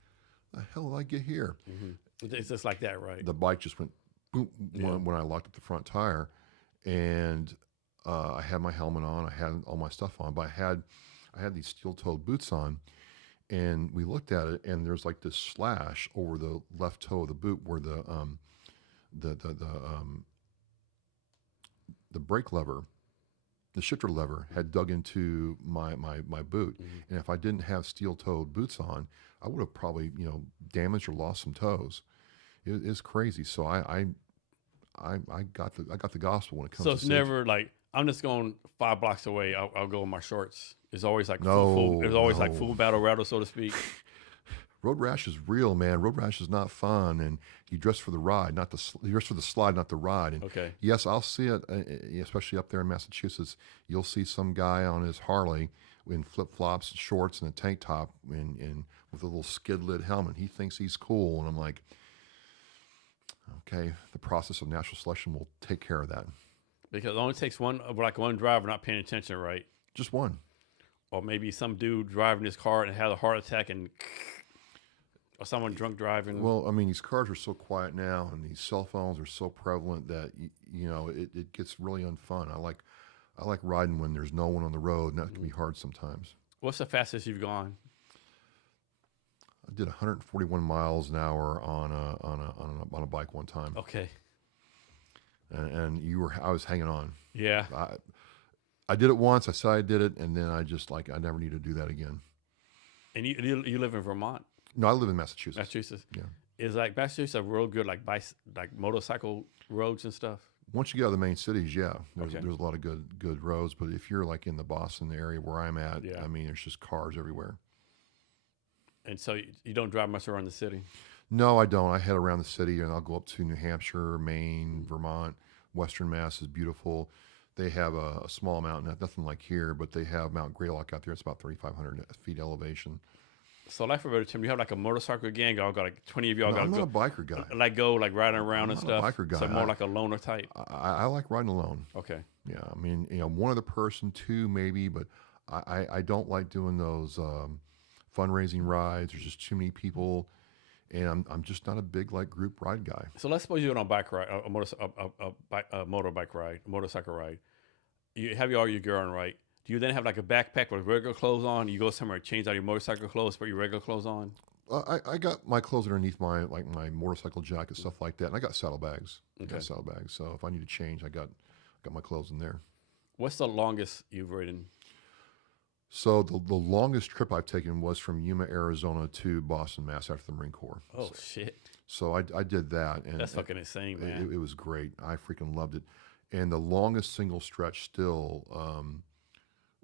the hell did I get here? Mm-hmm. It's just like that, right? The bike just went boom when I locked up the front tire, and I had my helmet on, I had all my stuff on, but I had these steel-toed boots on, and we looked at it, and there's like this slash over the left toe of the boot where the brake lever, the shifter lever, had dug into my boot. Mm-hmm. And if I didn't have steel-toed boots on, I would have probably damaged or lost some toes. It's crazy. So I got the gospel when it comes. So to it's safety. Never like I'm just going 5 blocks away. I'll go in my shorts. It's always like like full battle rattle, so to speak. Road rash is real, man. Road rash is not fun, and you dress for the ride, you dress for the slide, not the ride. And okay. Yes, I'll see it, especially up there in Massachusetts. You'll see some guy on his Harley in flip flops, shorts, and a tank top, and with a little skid lid helmet. He thinks he's cool, and I'm like, okay, the process of natural selection will take care of that. Because it only takes one driver not paying attention, right? Just one. Or maybe some dude driving his car and had a heart attack and. or someone drunk driving? Well, I mean, these cars are so quiet now, and these cell phones are so prevalent that it gets really unfun. I like riding when there's no one on the road, and that can be hard sometimes. What's the fastest you've gone? I did 141 miles an hour on a bike one time, Okay. and I was hanging on. Yeah. I did it once. I said I did it, and then I just I never need to do that again. And you live in Vermont, No, I live in Massachusetts. Massachusetts. Yeah. Is like Massachusetts a real good like motorcycle roads and stuff? Once you get out of the main cities, yeah, Okay. there's a lot of good roads. But if you're like in the Boston area where I'm at, Yeah. I mean, there's just cars everywhere. And so you don't drive much around the city. No, I don't. I head around the city and I'll go up to New Hampshire, Maine, Vermont. Western Mass is beautiful. They have a small mountain, nothing like here, but they have Mount Greylock out there. It's about 3,500 feet elevation. So like for Tim, you have like a motorcycle gang. Y'all got like 20 of y'all No, got I'm to not go a biker guy. like riding around I'm and not a stuff. biker guy. So more like a loner type. I like riding alone. Okay. Yeah, I mean, one other person, two maybe, but I don't like doing those fundraising rides. There's just too many people, and I'm just not a big like group ride guy. So let's suppose you're on a bike ride, a motorbike ride, a motorcycle ride. You have all your gear on, right? Do you then have like a backpack with regular clothes on? You go somewhere, change out your motorcycle clothes, put your regular clothes on. I got my clothes underneath my motorcycle jacket, stuff like that, and I got saddlebags. Okay. So if I need to change, I got my clothes in there. What's the longest you've ridden? So the longest trip I've taken was from Yuma, Arizona to Boston, Mass. After the Marine Corps. Oh shit, So I did that, and that's fucking insane, man. it was great. I freaking loved it. And the longest single stretch still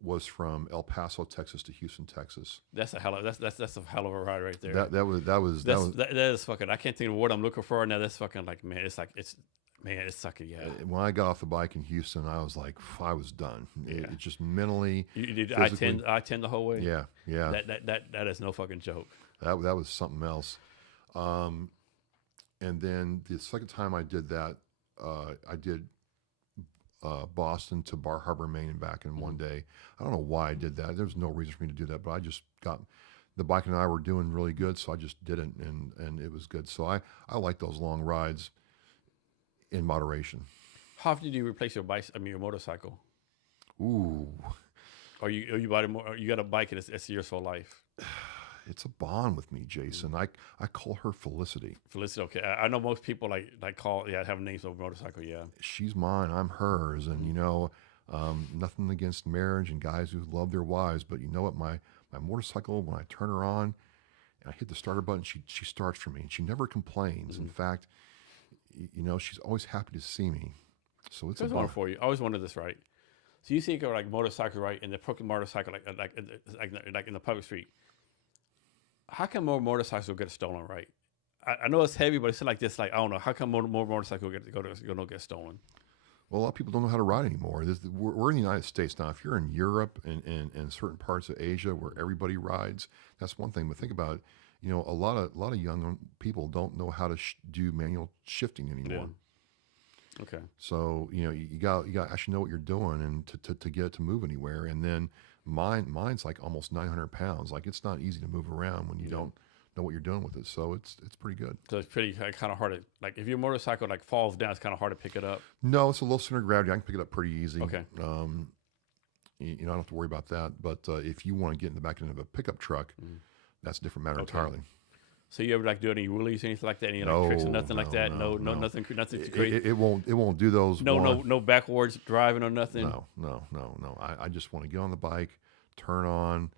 was from El Paso, Texas to Houston, Texas. That's a hell of that's a hell of a ride right there. That was that is fucking. I can't think of what I'm looking for now. That's fucking like man. It's sucking. Yeah. when I got off the bike in Houston, I was like, I was done. It just mentally. You did physically- I-10 the whole way. Yeah. That is no fucking joke. That was something else. And then the second time I did that, I did Boston to Bar Harbor, Maine, and back in one day. I don't know why I did that. There was no reason for me to do that, but I just got the bike and I were doing really good, so I just did it, and it was good. So I like those long rides in moderation. How often do you replace your bike? I mean, your motorcycle. Ooh, Or you buy more? You got a bike and it's yours for life. it's a bond with me, Jason. I call her Felicity. Felicity. Okay, I know most people like call have names of motorcycle. Yeah. She's mine. I'm hers, and nothing against marriage and guys who love their wives, but you know what? My motorcycle, when I turn her on and I hit the starter button, she starts for me, and she never complains. In fact, she's always happy to see me. So it's There's a one bond. for you. I always wanted this, right? So you think of like motorcycle, right? And the broken motorcycle, like in the public street. How come more motorcycles get stolen, right? I know it's heavy, but it's like this. Like I don't know. How come more motorcycles get stolen? Well, a lot of people don't know how to ride anymore. We're in the United States now. If you're in Europe and certain parts of Asia where everybody rides, that's one thing. But think about it. A lot of young people don't know how to do manual shifting anymore. Yeah. Okay. So you got to actually know what you're doing and to get it to move anywhere. And then mine's like almost 900 pounds. Like it's not easy to move around when you don't know what you're doing with it. So it's pretty good. So it's pretty kind of hard to like if your motorcycle like falls down, it's kind of hard to pick it up. No, it's a low center of gravity. I can pick it up pretty easy. Okay. I don't have to worry about that. But if you want to get in the back end of a pickup truck, that's a different matter entirely. So you ever like do any wheelies or anything like that? Any like tricks or nothing like that? No, nothing too crazy. It won't do those. No backwards driving or nothing. No. I just want to get on the bike, turn on,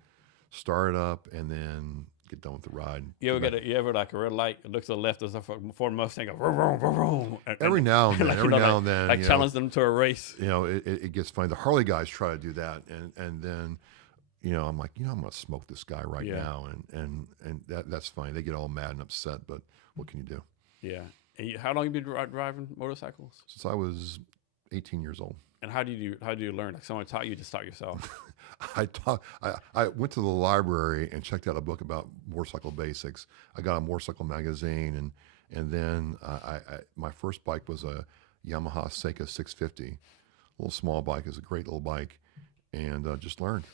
start it up, and then get done with the ride. You ever like a red light? It looks to the left. There's a Ford Mustang. Go, vroom, vroom, vroom, vroom, Every now and then, like challenge them to a race. It gets funny. The Harley guys try to do that, and then. I'm like, I'm gonna smoke this guy right now, and that's funny. They get all mad and upset, but what can you do? Yeah. And how long have you been driving motorcycles? Since I was 18 years old. And how do you learn? Like someone taught you to start yourself? I went to the library and checked out a book about motorcycle basics. I got a motorcycle magazine, and then my first bike was a Yamaha Seika 650, a little small bike. It's a great little bike, and just learned.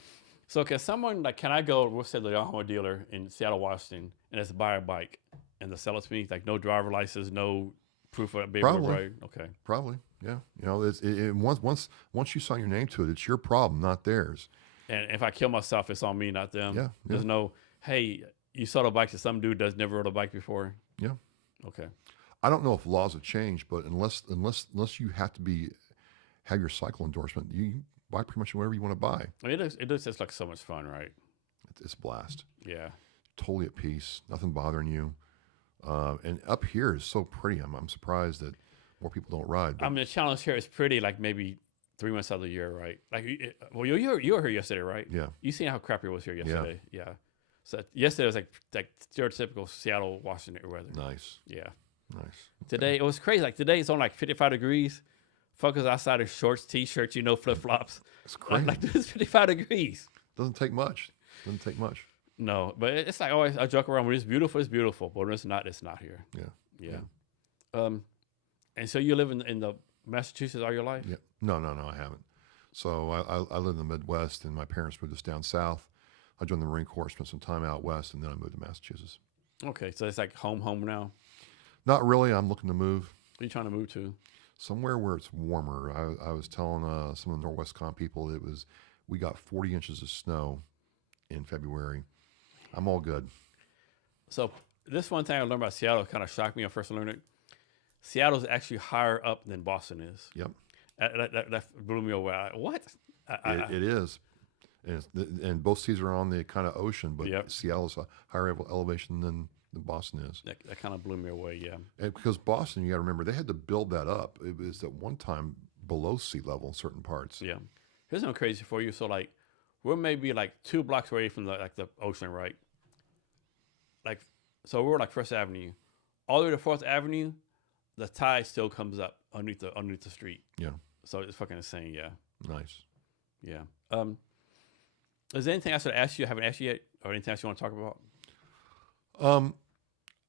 So can someone like can I go? We'll say the Yamaha dealer in Seattle, Washington, and just buy a bike and to sell it to me, like no driver license, no proof of being able to Probably. ride. Okay. Probably, yeah. Once you sign your name to it, it's your problem, not theirs. And if I kill myself, it's on me, not them. Yeah, There's yeah, no, hey, you sold a bike to some dude that's never rode a bike before. yeah. Okay. I don't know if laws have changed, but unless you have to have your cycle endorsement, you can buy pretty much whatever you want to buy. I mean, it looks just like so much fun, right? It's a blast. Yeah. Totally at peace. Nothing bothering you. And up here is so pretty. I'm surprised that more people don't ride. I mean, the challenge here is pretty like maybe 3 months out of the year, right? Like, well, you were here yesterday, right? Yeah. You seen how crappy it was here yesterday? Yeah. So yesterday was like stereotypical Seattle, Washington weather. Nice. Yeah. Nice. Today it was crazy. Like today it's on like 55 degrees. Fuckers outside in shorts, t-shirts, flip flops. It's crazy. Like it's 55 degrees. Doesn't take much. Doesn't take much. No, but it's like always I joke around when it's beautiful. But when it's not here. Yeah. Yeah. And so you live in the Massachusetts all your life? Yeah. No, I haven't. So I live in the Midwest, and my parents moved us down south. I joined the Marine Corps, spent some time out west, and then I moved to Massachusetts. Okay, so it's like home now. Not really. I'm looking to move What are you trying to move to? somewhere where it's warmer. I was telling some of the Northwest Con people we got 40 inches of snow in February. I'm all good. So this one thing I learned about Seattle kind of shocked me when I first learned it. Seattle's actually higher up than Boston is. Yep. That blew me away. What? It is. And both cities are on the kind of ocean, but Yep. Seattle's a higher elevation than Boston is. That kind of blew me away, yeah. And because Boston, you got to remember, they had to build that up. It was at one time below sea level in certain parts. Yeah. Here's something crazy for you. So, like, we're maybe like 2 blocks away from the ocean, right? Like, so we're like First Avenue. All the way to Fourth Avenue, the tide still comes up underneath the street. Yeah. So it's fucking insane, yeah. Nice. Yeah. Is there anything I should ask you I haven't asked you yet? Or anything else you want to talk about?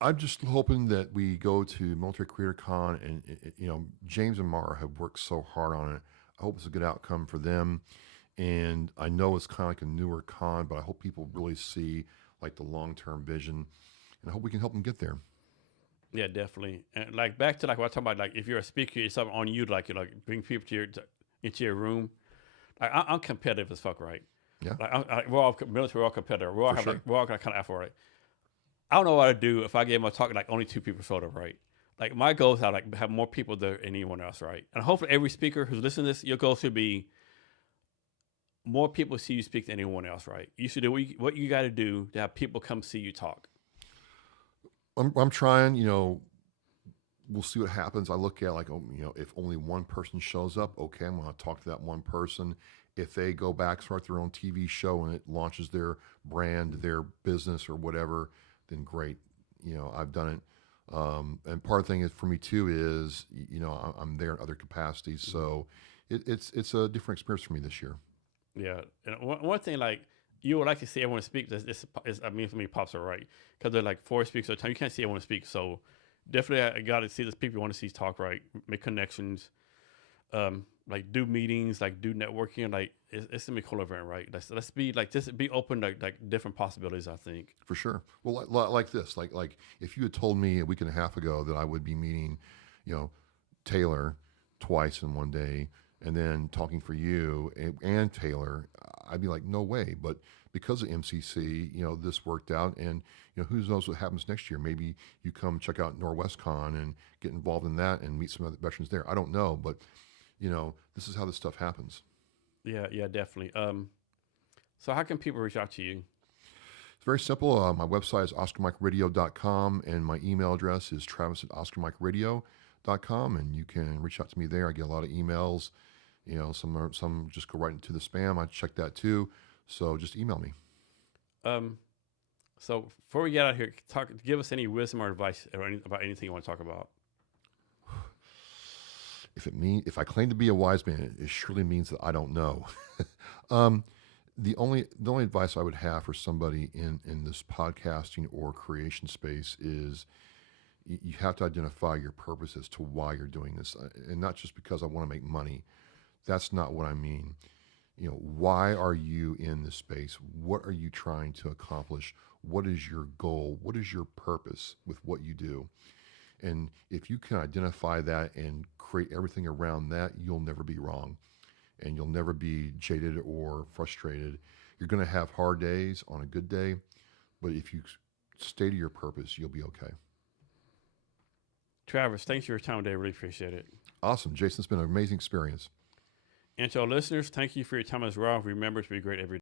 I'm just hoping that we go to Military Creator Con and James and Mara have worked so hard on it. I hope it's a good outcome for them. And I know it's kind of like a newer con, but I hope people really see like the long-term vision, and I hope we can help them get there. Yeah, definitely. And like back to like what I'm talking about, like if you're a speaker, it's something on you, like you bring people into your room. Like I'm competitive as fuck, right? Yeah. Like we're all military, we're all competitive. We're all sure. we're all kind of after, right? I don't know what I'd do if I gave them a talk like only 2 people showed up, right? Like my goal is to like have more people there than anyone else, right? And hopefully every speaker who's listening to this, your goal should be more people see you speak than anyone else, right? You should do what you got to do to have people come see you talk. I'm trying, we'll see what happens. I look at like, if only one person shows up, okay, I'm going to talk to that one person. If they go back, start their own TV show and it launches their brand, their business or whatever, then great. I've done it. And part of the thing is for me too is, I'm there in other capacities. So it's a different experience for me this year. Yeah. And one thing, like, you would like to see everyone speak. For me, pops are right. Because they're like 4 speakers at a time. You can't see everyone speak. So definitely I got to see those people you want to see talk, right? Make connections. Like do meetings, like do networking. Like it's going to be a cool event, right? Let's be like, just be open to like different possibilities, I think. For sure. Well, like this, like if you had told me a week and a half ago that I would be meeting, Taylor twice in one day, and then talking for you and Taylor, I'd be like, no way. But because of MCC, this worked out, and who knows what happens next year? Maybe you come check out Northwest Con and get involved in that and meet some other veterans there. I don't know, but this is how this stuff happens. Yeah, definitely. So how can people reach out to you? It's very simple. My website is OscarMikeRadio.com, and my email address is Travis@OscarMikeRadio.com, and you can reach out to me there. I get a lot of emails. Some just go right into the spam. I check that too. So just email me. So before we get out of here, give us any wisdom or advice about anything you want to talk about. If I claim to be a wise man, it surely means that I don't know. The only advice I would have for somebody in this podcasting or creation space is you have to identify your purpose as to why you're doing this, and not just because I want to make money. That's not what I mean. Why are you in this space? What are you trying to accomplish? What is your goal? What is your purpose with what you do? And if you can identify that and create everything around that, you'll never be wrong, and you'll never be jaded or frustrated. You're going to have hard days on a good day, but if you stay to your purpose, you'll be okay. Travis, thanks for your time today. Really appreciate it. Awesome. Jason, it's been an amazing experience. And to our listeners, thank you for your time as well. Remember to be great every day.